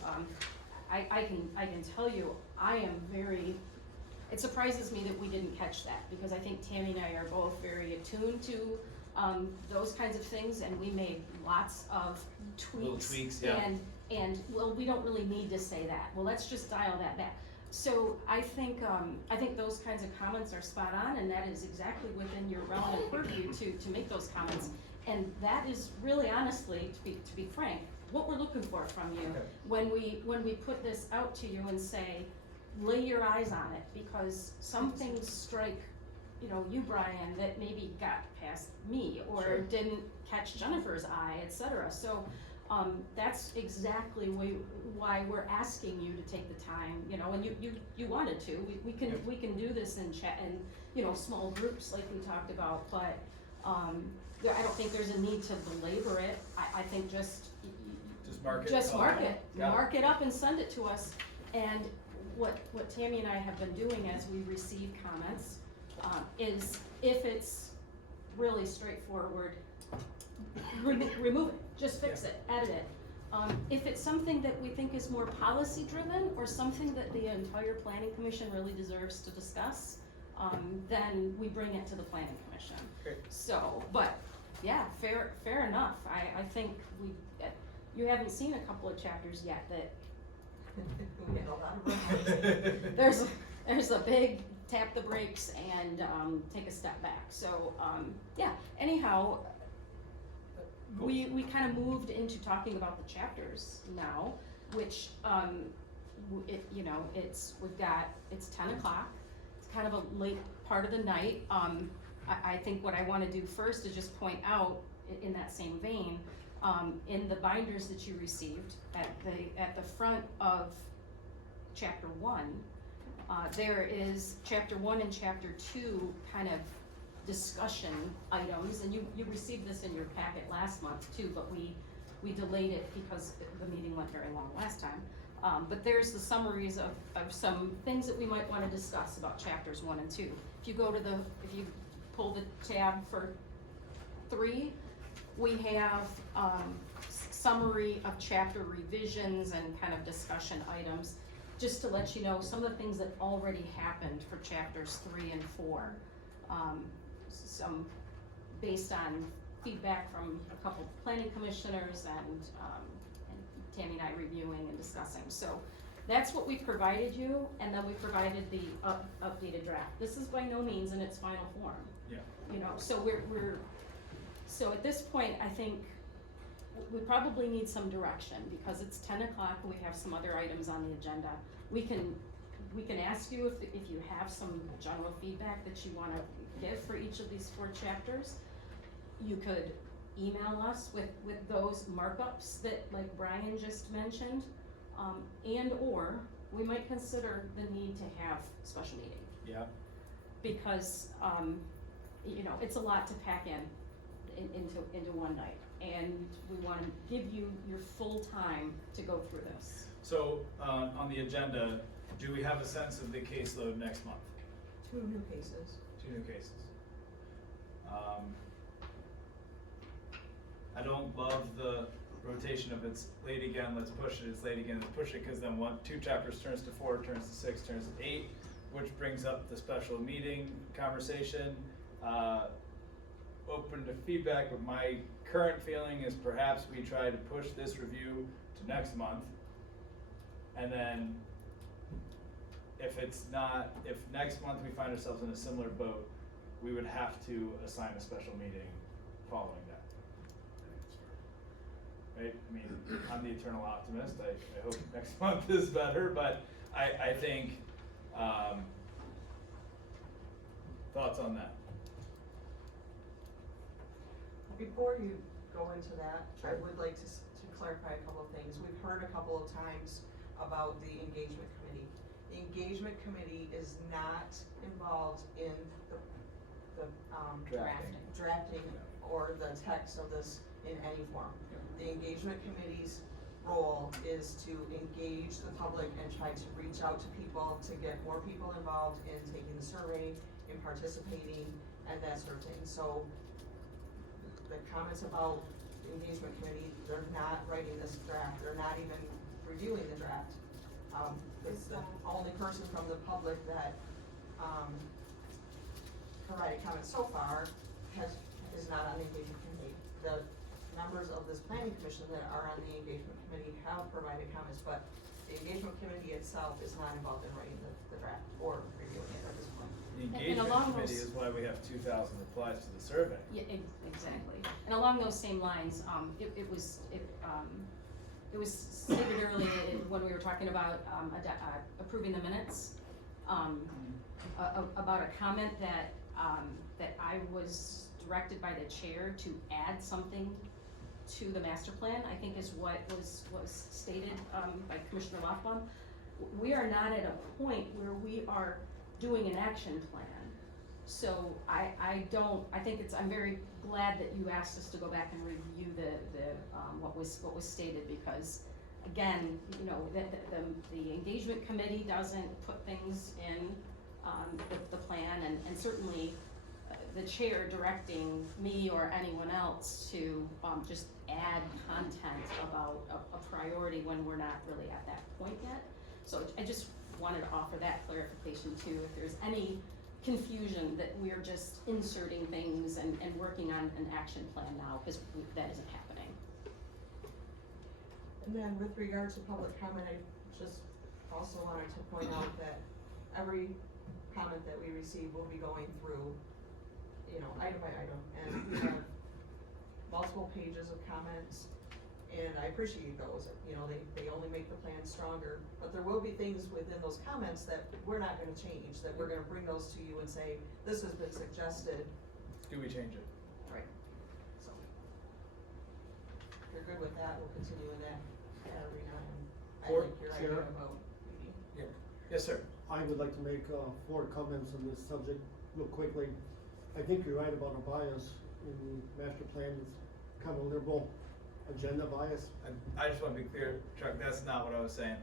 I can tell you, it surprises me that we didn't catch that, because I think Tammy and I are both very attuned to those kinds of things, and we made lots of Little tweaks, yeah. And well, we don't really need to say that. Well, let's just dial that back. So I think those kinds of comments are spot on, and that is exactly within your relevant purview to make those comments. And that is really, honestly, to be frank, what we're looking for from you. Okay. When we put this out to you and say, lay your eyes on it, because some things strike, you, Brian, that maybe got past me or Sure. didn't catch Jennifer's eye, etc. So that's exactly why we're asking you to take the time, and you wanted to. We can do this in chat and small groups like we talked about, but I don't think there's a need to belabor it. I think just mark it. mark it. Yeah. Mark it up and send it to us. And what Tammy and I have been doing as we receive comments is, if it's really straightforward, remove it, just fix it, edit it. If it's something that we think is more policy driven, or something that the entire planning commission really deserves to discuss, then we bring it to the planning commission. Great. So, but yeah, fair enough. I think you haven't seen a couple of chapters yet that We get a lot of there's a big tap the brakes and take a step back. So yeah, anyhow, we kind of moved into talking about the chapters now, which it's 10 o'clock. It's kind of a late part of the night. I think what I want to do first is just point out, in that same vein, in the binders that you received at the front of chapter 1, there is chapter 1 and chapter 2 kind of discussion items, and you received this in your packet last month too, but we delayed it because the meeting went very long last time. But there's the summaries of some things that we might want to discuss about chapters 1 and 2. If you pull the tab for 3, we have summary of chapter revisions and kind of discussion items, just to let you know some of the things that already happened for chapters 3 and 4. Some based on feedback from a couple planning commissioners and Tammy and I reviewing and discussing. So that's what we provided you, and then we provided the updated draft. This is by no means in its final form. Yeah. So so at this point, I think we probably need some direction, because it's 10 o'clock and we have some other items on the agenda. We can ask you if you have some general feedback that you want to give for each of these 4 chapters. You could email us with those markups that, like Brian just mentioned, and/or we might consider the need to have special meeting. Yeah. Because, you know, it's a lot to pack into one night. And we wanna give you your full time to go through this. So, on the agenda, do we have a sense of the caseload next month? 2 new cases. 2 new cases. I don't love the rotation of it's late again, let's push it, it's late again, let's push it, cause then 2 chapters turns to 4, turns to 6, turns to 8, which brings up the special meeting conversation. Open to feedback, but my current feeling is perhaps we try to push this review to next month. And then if next month we find ourselves in a similar boat, we would have to assign a special meeting following that. Right? I mean, I'm the eternal optimist. I hope next month is better, but I think, thoughts on that? Before you go into that, I would like to clarify a couple of things. We've heard a couple of times about the engagement committee. The engagement committee is not involved in the drafting or the text of this in any form. The engagement committee's role is to engage the public and try to reach out to people to get more people involved in taking the survey, in participating, and that sort of thing. So the comments about the engagement committee, they're not writing this draft, they're not even reviewing the draft. The only person from the public that, provided comments so far is not on the engagement committee. The members of this planning commission that are on the engagement committee have provided comments, but the engagement committee itself is not involved in writing the draft or reviewing it at this point. The engagement committee is why we have 2,000 replies to the survey. Yeah, exactly. And along those same lines, it was stated earlier when we were talking about approving the minutes, about a comment that I was directed by the chair to add something to the master plan, I think is what was stated by Commissioner Loftbaum. We are not at a point where we are doing an action plan. So I'm very glad that you asked us to go back and review what was stated, because again, you know, the engagement committee doesn't put things in the plan, and certainly the chair directing me or anyone else to just add content about a priority when we're not really at that point yet. So I just wanted to offer that clarification too, if there's any confusion that we're just inserting things and working on an action plan now, because that isn't happening. And then with regard to public comment, I just also wanted to point out that every comment that we receive will be going through, you know, item by item, and we have multiple pages of comments, and I appreciate those. You know, they only make the plan stronger, but there will be things within those comments that we're not gonna change, that we're gonna bring those to you and say, this has been suggested. Do we change it? Right. So, if you're good with that, we'll continue in that arena, and I like your idea about meeting. Yeah. Yes, sir. I would like to make 4 comments on this subject real quickly. I think you're right about a bias in the master plan. It's kind of a liberal agenda bias. I just want to be clear, Chuck, that's not what I was saying.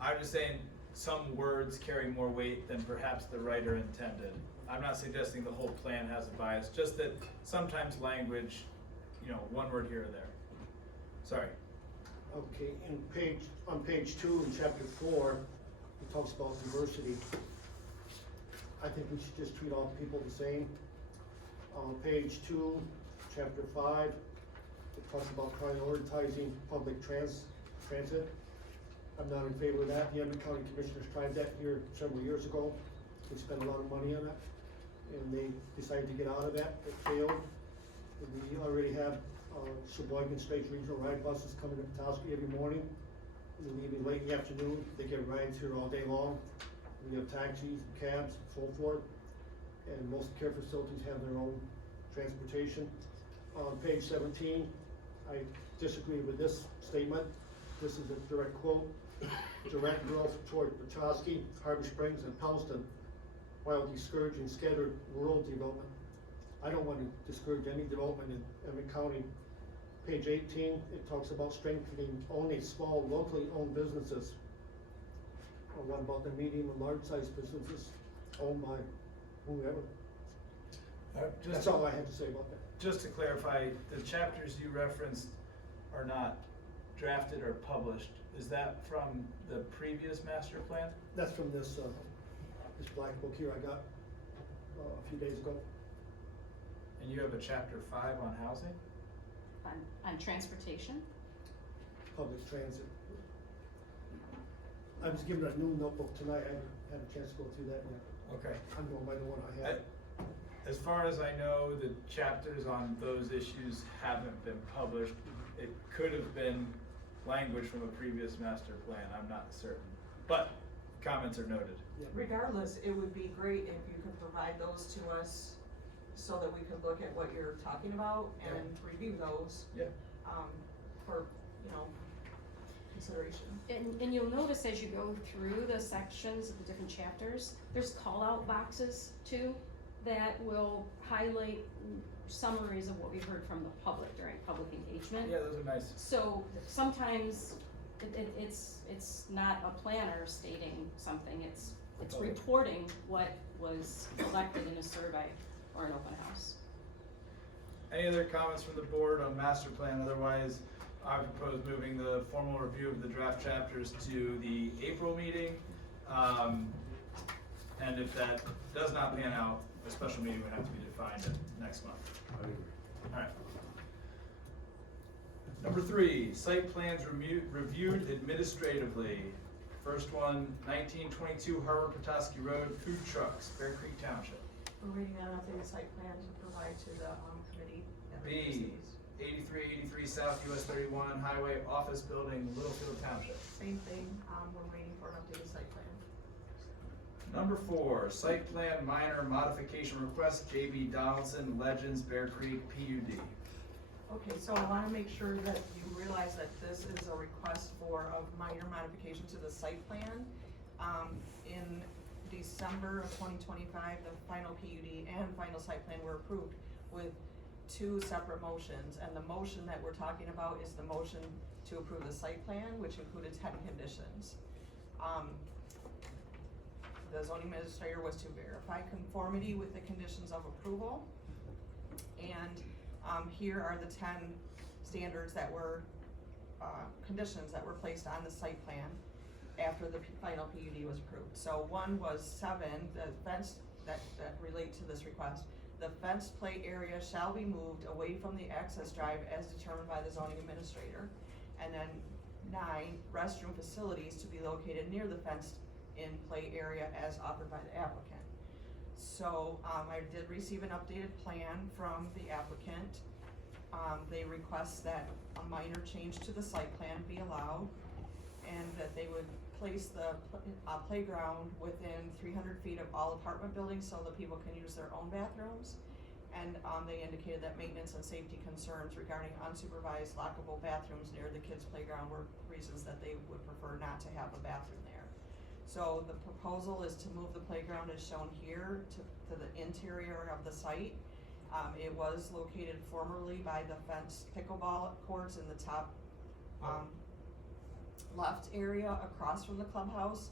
I'm just saying some words carry more weight than perhaps the writer intended. I'm not suggesting the whole plan has a bias, just that sometimes language, you know, one word here or there. Sorry. Okay, on page 2 in chapter 4, it talks about diversity. I think we should just treat all people the same. On page 2, chapter 5, it talks about prioritizing public transit. I'm not in favor of that. The Emmet County Commissioners tried that here several years ago. We spent a lot of money on it, and they decided to get out of that. It failed. We already have Sheboygan State Regional Ride buses coming to Petoskey every morning. And leaving late in the afternoon. They get rides here all day long. We have taxis, cabs, and so forth. And most care facilities have their own transportation. On page 17, I disagree with this statement. This is a direct quote. direct growth toward Petoskey, Harbor Springs, and Pellston, while discouraging scattered rural development. I don't want to discourage any development in Emmet County. Page 18, it talks about strengthening only small locally owned businesses. Or what about the medium and large sized businesses owned by whoever? That's all I have to say about that. Just to clarify, the chapters you referenced are not drafted or published. Is that from the previous master plan? That's from this black book here I got a few days ago. And you have a chapter 5 on housing? On transportation? Public transit. I was given a new notebook tonight. I haven't had a chance to go through that yet. Okay. I'm going by the one I had. As far as I know, the chapters on those issues haven't been published. It could have been language from a previous master plan, I'm not certain. But comments are noted. Regardless, it would be great if you could provide those to us so that we could look at what you're talking about and review those. Yeah. For, consideration. And you'll notice as you go through the sections of the different chapters, there's call-out boxes too that will highlight summaries of what we heard from the public during public engagement. Yeah, those are nice. So sometimes it's not a planner stating something, it's reporting what was collected in a survey or an open house. Any other comments from the board on master plan? Otherwise, I propose moving the formal review of the draft chapters to the April meeting. And if that does not pan out, a special meeting would have to be defined next month. I agree. All right. Number 3, site plans reviewed administratively. First one, 1922 Harbor Petoskey Road, food trucks, Bear Creek Township. We're waiting on an updated site plan to provide to the committee. B, 8383 South US 31 Highway Office Building, Littlefield Township. Same thing, we're waiting for an updated site plan. Number 4, site plan minor modification request, JB Donaldson Legends, Bear Creek, PUD. Okay, so I wanna make sure that you realize that this is a request for a minor modification to the site plan. In December of 2025, the final PUD and final site plan were approved with 2 separate motions, and the motion that we're talking about is the motion to approve the site plan, which included 10 conditions. The zoning administrator was to verify conformity with the conditions of approval, and here are the 10 standards that were, conditions that were placed on the site plan after the final PUD was approved. So one was 7, the fence that relate to this request. The fenced play area shall be moved away from the access drive as determined by the zoning administrator. And then 9, restroom facilities to be located near the fenced in play area as offered by the applicant. So I did receive an updated plan from the applicant. They request that a minor change to the site plan be allowed, and that they would place the playground within 300 feet of all apartment buildings so that people can use their own bathrooms. And they indicated that maintenance and safety concerns regarding unsupervised lockable bathrooms near the kids' playground were reasons that they would prefer not to have a bathroom there. So the proposal is to move the playground as shown here to the interior of the site. It was located formerly by the fenced pickleball courts in the top left area across from the clubhouse.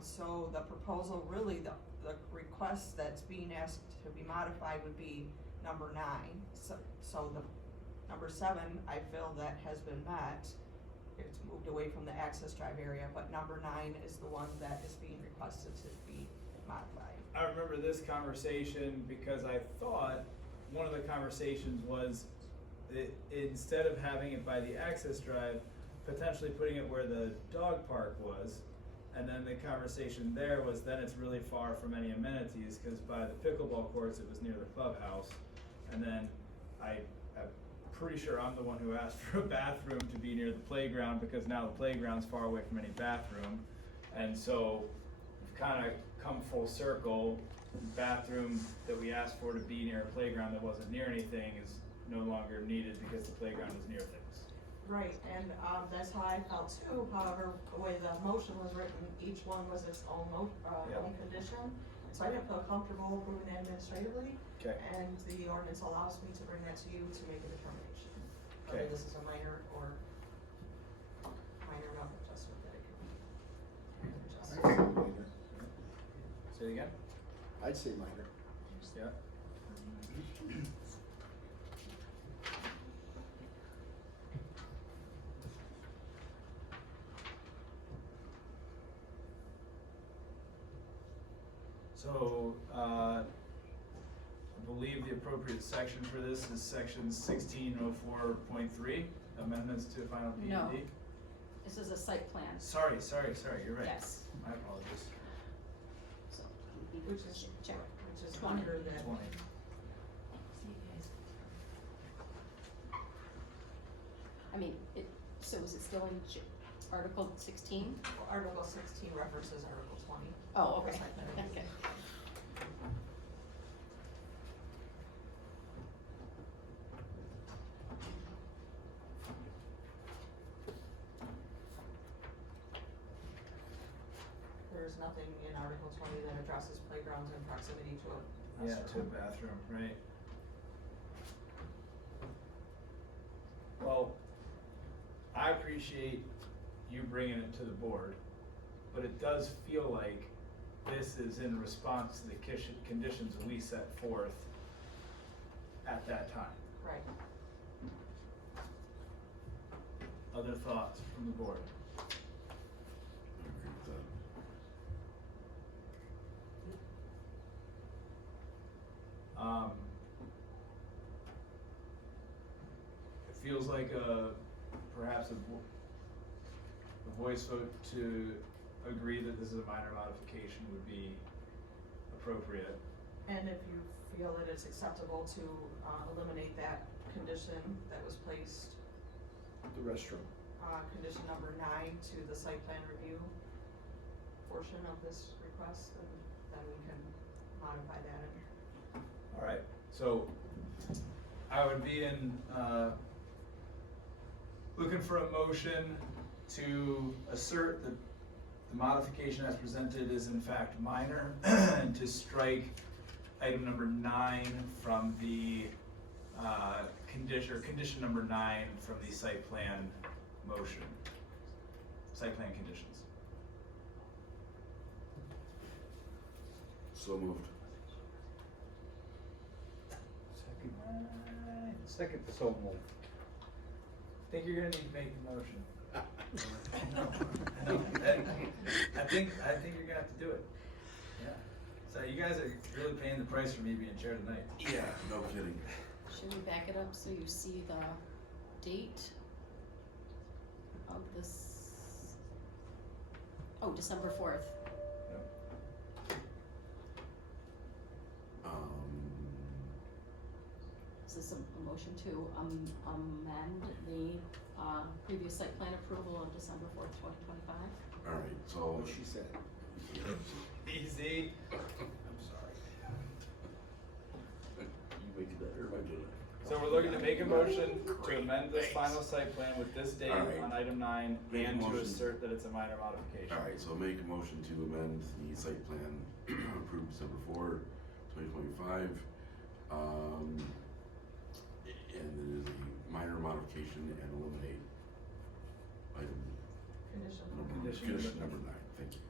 So the proposal, really the request that's being asked to be modified would be number 9. So the number 7, I feel that has been met. It's moved away from the access drive area, but number 9 is the one that is being requested to be modified. I remember this conversation because I thought one of the conversations was that instead of having it by the access drive, potentially putting it where the dog park was. And then the conversation there was then it's really far from any amenities because by the pickleball courts it was near the clubhouse. And then I'm pretty sure I'm the one who asked for a bathroom to be near the playground because now the playground's far away from any bathroom. And so we've kind of come full circle. The bathroom that we asked for to be near a playground that wasn't near anything is no longer needed because the playground is near things. Right, and, that's how I felt too, however, the way the motion was written, each one was its own own condition. So I didn't feel comfortable approving that administratively. Okay. And the ordinance allows me to bring that to you to make a determination. Whether Okay. this is a minor or minor enough adjustment that it could be. Adjusted. Say it again? I'd say minor. Yeah. So, I believe the appropriate section for this is section 1604.3, amendments to final PUD. No. This is a site plan. Sorry, you're right. Yes. My apologies. So, Which is, check. which is 20. under that. 20. I mean, so is it still in Article 16? Article 16 references Article 20. Oh, for okay, site plan review. okay. There's nothing in Article 20 that addresses playgrounds in proximity to a Yeah, to a restroom. bathroom, right. Well, I appreciate you bringing it to the board, but it does feel like this is in response to the conditions we set forth at that time. Right. Other thoughts from the board? I agree with that. It feels like perhaps a voice vote to agree that this is a minor modification would be appropriate. And if you feel that it's acceptable to eliminate that condition that was placed, The restroom. condition number 9 to the site plan review portion of this request, then we can modify that in here. All right, so I would be in, looking for a motion to assert that the modification as presented is in fact minor and to strike item number 9 from the, condition number 9 from the site plan motion, site plan conditions. So moved. Second, so moved. Think you're gonna need to make the motion. I think you're gonna have to do it. Yeah. So you guys are really paying the price for me being chair tonight. Yeah, no kidding. Should we back it up so you see the date of this? Oh, December 4th. Is this a motion to amend the previous site plan approval of December 4th, 2025? All right, so. What she said. Easy. I'm sorry. You make that, or am I doing it? So we're looking to make a motion to amend this final site plan with this date All right. on item 9 Make a and to motion. assert that it's a minor modification. All right, so make a motion to amend the site plan approved December 4, 2025. And it is a minor modification and eliminate item condition number 9. Thank you.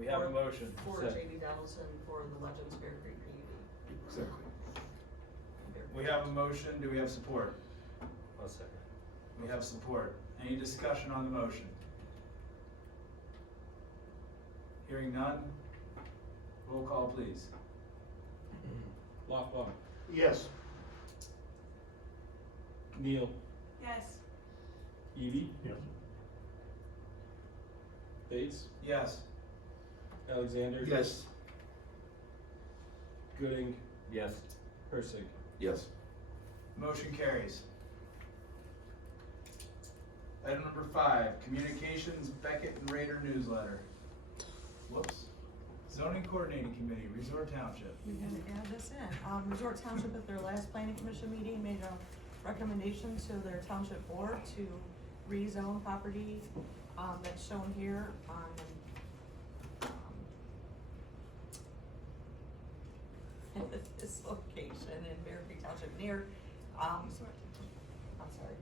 We have a motion. For JD Donaldson for the Legends Bear Creek PUD. Exactly. We have a motion. Do we have support? One second. We have support. Any discussion on the motion? Hearing none. Roll call, please. Loffbaum, Yes. Neal, Yes. Evie, Yes. Bates, Yes. Alexander. Yes. Gooding, Yes. Persig. Yes. Motion carries. Item number 5, Communications Beckett and Raider newsletter. Whoops. Zoning Coordinating Committee, Resort Township. We can add this in. Resort Township at their last planning commission meeting made a recommendation to their township board to rezone property, that's shown here on, this location in Bear Creek Township near, I'm sorry,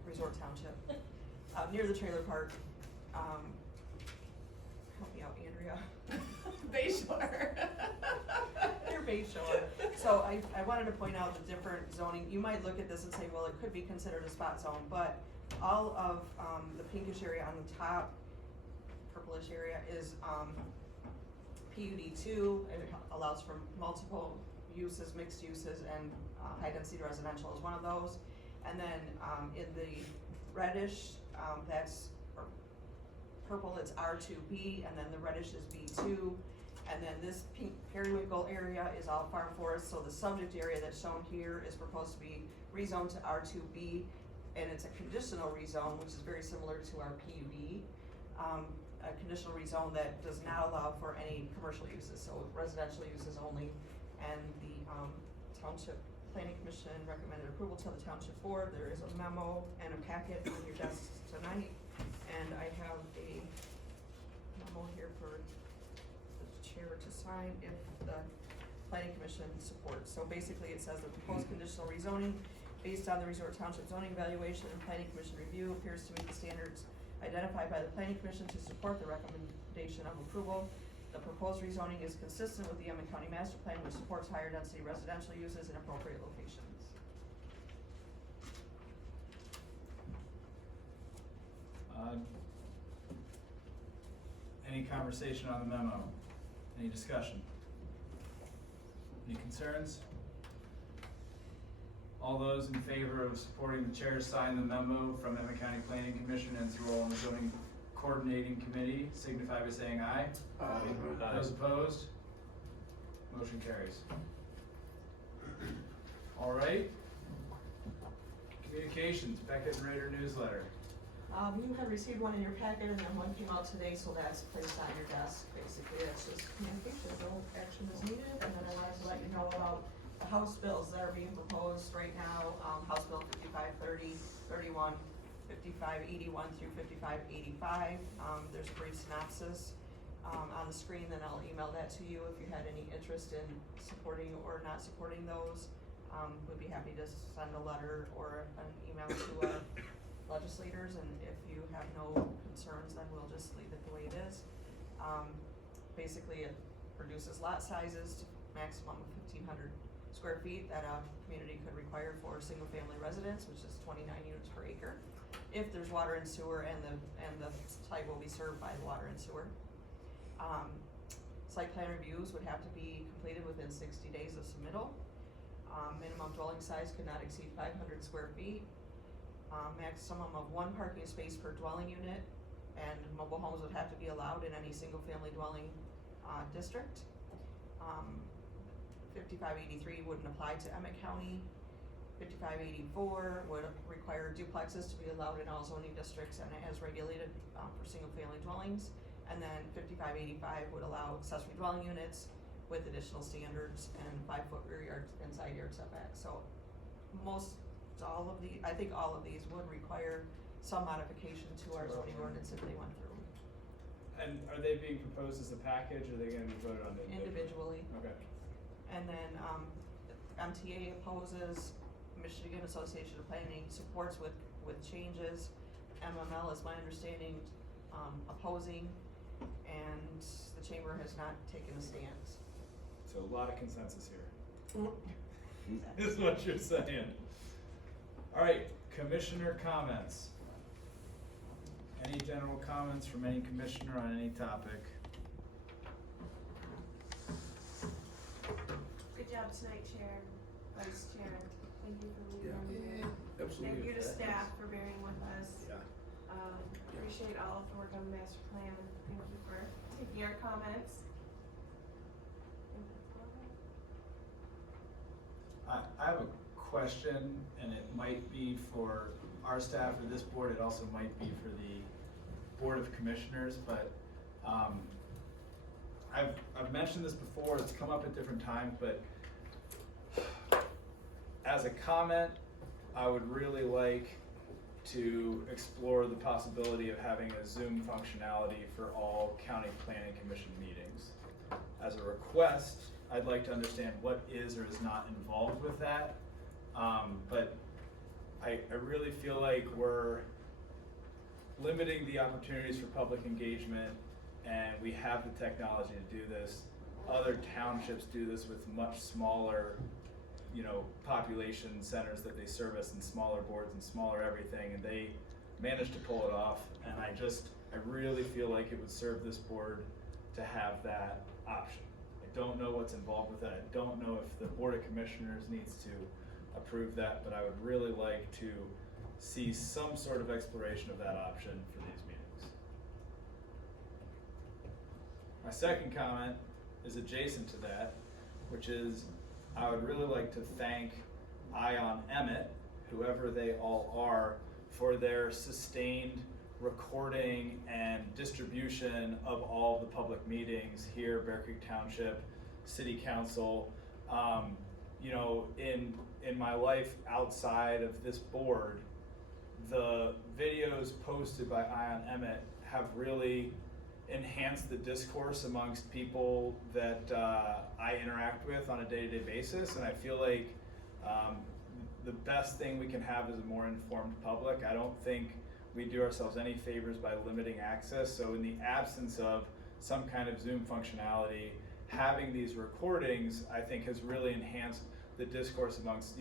Resort Township, near the trailer park, help me out, Andrea. Bay Shore. Near Bay Shore. So I wanted to point out the different zoning. You might look at this and say, well, it could be considered a spot zone, but all of, the pinkish area on the top, purplish area is, PUD2. It allows for multiple uses, mixed uses, and high density residential is one of those. And then in the reddish, that's, or purple, it's R2B, and then the reddish is B2. And then this pink periwinkle area is all farm forest, so the subject area that's shown here is proposed to be rezoned to R2B, and it's a conditional rezone, which is very similar to our PUD. A conditional rezone that does not allow for any commercial uses, so residential uses only. And the Township Planning Commission recommended approval to the Township Board. There is a memo and a packet on your desks tonight, and I have a memo here for the chair to sign if the Planning Commission supports. So basically it says the proposed conditional rezoning based on the Resort Township zoning evaluation and Planning Commission review appears to meet the standards identified by the Planning Commission to support the recommendation of approval. The proposed rezoning is consistent with the Emmet County Master Plan, which supports higher density residential uses in appropriate locations. Any conversation on the memo? Any discussion? Any concerns? All those in favor of supporting the chair sign the memo from Emmet County Planning Commission and its role in the zoning coordinating committee signify by saying aye. Aye. Those opposed? Motion carries. All right. Communications, Beckett and Rader newsletter. You have received one in your packet, and then one came out today, so that's placed on your desk. Basically, that's just communication, no action is needed. And then I wanted to let you know about the House bills that are being proposed right now. House Bill 5530, 31, 5581 through 5585. There's a brief synopsis on the screen, then I'll email that to you if you had any interest in supporting or not supporting those. We'd be happy to send a letter or an email to our legislators, and if you have no concerns, then we'll just leave it the way it is. Basically, it reduces lot sizes to maximum of 1,500 square feet that a community could require for single-family residence, which is 29 units per acre, if there's water and sewer, and the site will be served by the water and sewer. Site plan reviews would have to be completed within 60 days of submittal. Minimum dwelling size could not exceed 500 square feet. Maximum of 1 parking space per dwelling unit, and mobile homes would have to be allowed in any single-family dwelling district. 5583 wouldn't apply to Emmet County. 5584 would require duplexes to be allowed in all zoning districts and as regulated for single-family dwellings. And then 5585 would allow accessory dwelling units with additional standards and 5-foot rear yard and side yard setbacks. So all of these would require some modification to our zoning ordinance if they went through. And are they being proposed as a package, or are they gonna be voted on Individually. Okay. And then, MTA opposes, Michigan Association of Planning supports with changes. MML is my understanding, opposing, and the chamber has not taken a stance. So a lot of consensus here. Is what you're saying. All right, commissioner comments. Any general comments from any commissioner on any topic? Good job tonight, Chair, Vice Chair. Thank you for leading on here. Absolutely. Thank you to staff for bearing with us. Yeah. Appreciate all of the work on the master plan. Thank you for taking our comments. I have a question, and it might be for our staff or this board, it also might be for the Board of Commissioners, but I've mentioned this before, it's come up at different times, but as a comment, I would really like to explore the possibility of having a Zoom functionality for all county planning commission meetings. As a request, I'd like to understand what is or is not involved with that. But I really feel like we're limiting the opportunities for public engagement, and we have the technology to do this. Other townships do this with much smaller, population centers that they service, and smaller boards and smaller everything, and they manage to pull it off. And I really feel like it would serve this board to have that option. I don't know what's involved with that. I don't know if the Board of Commissioners needs to approve that, but I would really like to see some sort of exploration of that option for these meetings. My second comment is adjacent to that, which is I would really like to thank Ion Emmet, whoever they all are, for their sustained recording and distribution of all the public meetings here, Bear Creek Township, City Council. In my life outside of this board, the videos posted by Ion Emmet have really enhanced the discourse amongst people that I interact with on a day-to-day basis, and I feel like the best thing we can have is a more informed public. I don't think we do ourselves any favors by limiting access, so in the absence of some kind of Zoom functionality, having these recordings, I think, has really enhanced the discourse amongst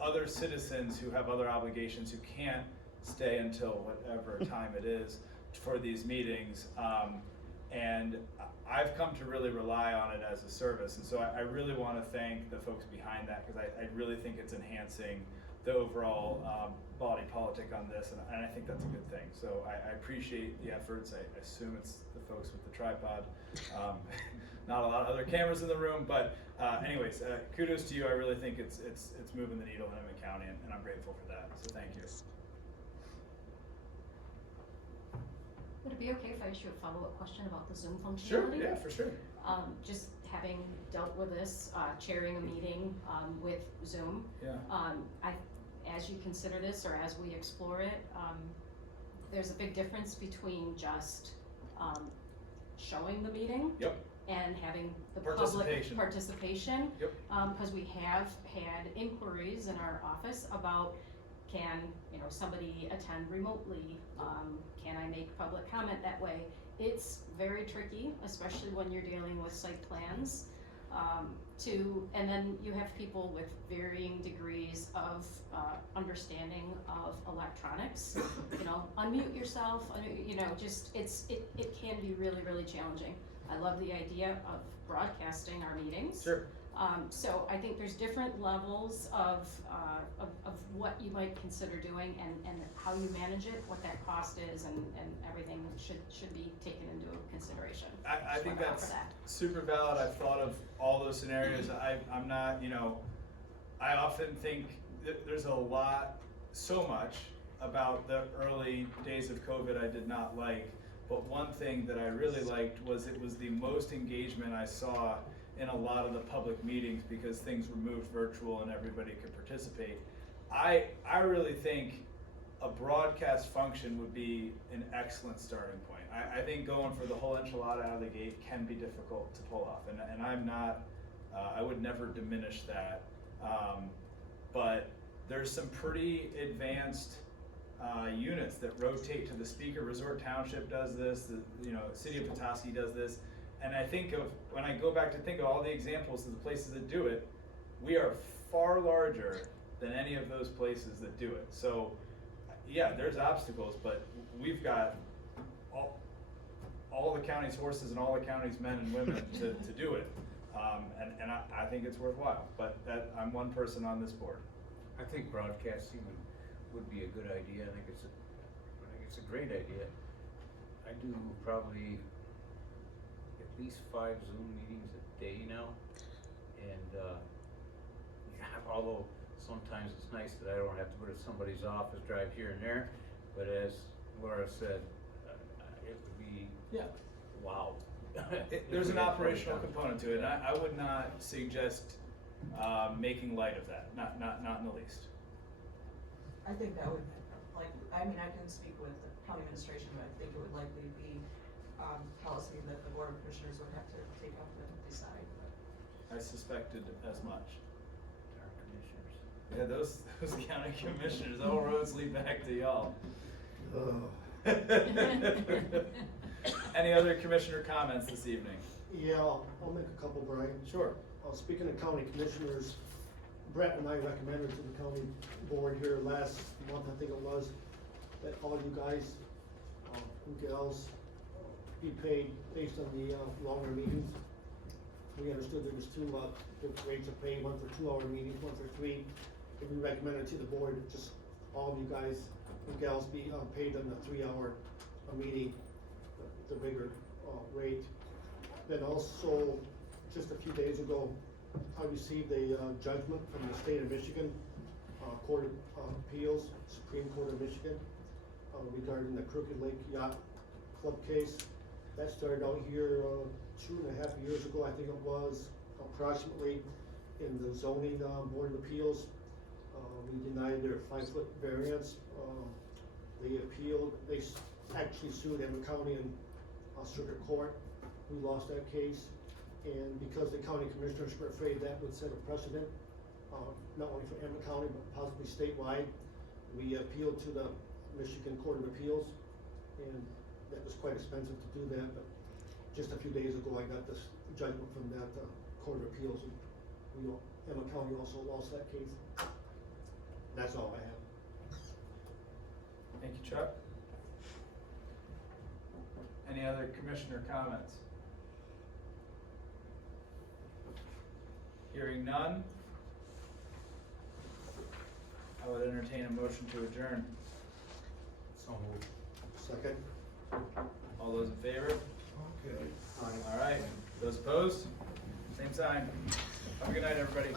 other citizens who have other obligations, who can't stay until whatever time it is for these meetings, and I've come to really rely on it as a service, and so I really want to thank the folks behind that, because I really think it's enhancing the overall body politic on this, and I think that's a good thing. So I appreciate the efforts. I assume it's the folks with the tripod. Not a lot of other cameras in the room, but anyways, kudos to you. I really think it's moving the needle in Emmet County, and I'm grateful for that. So thank you. Would it be okay if I issue a follow-up question about the Zoom functionality? Sure, yeah, for sure. Just having dealt with this, chairing a meeting with Zoom. Yeah. As you consider this, or as we explore it, there's a big difference between just showing the meeting. Yep. And having the Participation. public participation. Yep. Because we have had inquiries in our office about, can somebody attend remotely? Can I make public comment that way? It's very tricky, especially when you're dealing with site plans. And then you have people with varying degrees of understanding of electronics. Unmute yourself. It can be really, really challenging. I love the idea of broadcasting our meetings. Sure. So I think there's different levels of what you might consider doing, and how you manage it, what that cost is, and everything should be taken into consideration. I think that's super valid. I've thought of all those scenarios. I'm not, I often think that there's so much about the early days of COVID I did not like. But one thing that I really liked was it was the most engagement I saw in a lot of the public meetings, because things were moved virtual and everybody could participate. I really think a broadcast function would be an excellent starting point. I think going for the whole enchilada out of the gate can be difficult to pull off, and I'm not, I would never diminish that. But there's some pretty advanced units that rotate to the speaker. Resort Township does this, the City of Petoskey does this, and I think of, when I go back to think of all the examples of the places that do it, we are far larger than any of those places that do it. So yeah, there's obstacles, but we've got all the county's horses and all the county's men and women to do it, and I think it's worthwhile, but I'm one person on this board. I think broadcasting would be a good idea. I think it's a great idea. I do probably at least 5 Zoom meetings a day now, and although sometimes it's nice that I don't have to go to somebody's office, drive here and there, but as Laura said, it would be wow. There's an operational component to it, and I would not suggest making light of that, not in the least. I think that would likely, I mean, I can speak with the county administration, but I think it would likely be, policy that the board of commissioners would have to take up and decide. I suspected as much. Yeah, those county commissioners, all roads lead back to y'all. Any other commissioner comments this evening? Yeah, I'll make a couple, Brian. Sure. Speaking of county commissioners, Brett and I recommended to the county board here last month, I think it was, that all you guys, and gals, be paid based on the, longer meetings. We understood there was two, different rates of pay, one for 2-hour meetings, one for 3. And we recommended to the board, that just all of you guys and gals be, paid on the 3-hour meeting, the bigger, rate. Then also, just a few days ago, I received a judgment from the state of Michigan, Court of Appeals, Supreme Court of Michigan, regarding the Crooked Lake Yacht Club case. That started out here 2.5 years ago, I think it was, approximately, in the zoning board of appeals. We denied their 5-foot variance. They appealed, they actually sued Emmet County in circuit court. We lost that case, and because the county commissioners were afraid that would set a precedent, not only for Emmet County, but possibly statewide, we appealed to the Michigan Court of Appeals, and that was quite expensive to do that, but just a few days ago, I got this judgment from that Court of Appeals, and Emmet County also lost that case. That's all I have. Thank you, Chuck. Any other commissioner comments? Hearing none, I would entertain a motion to adjourn. So moved. Second. All those in favor? Okay. All right, those opposed? Same sign. Have a good night, everybody.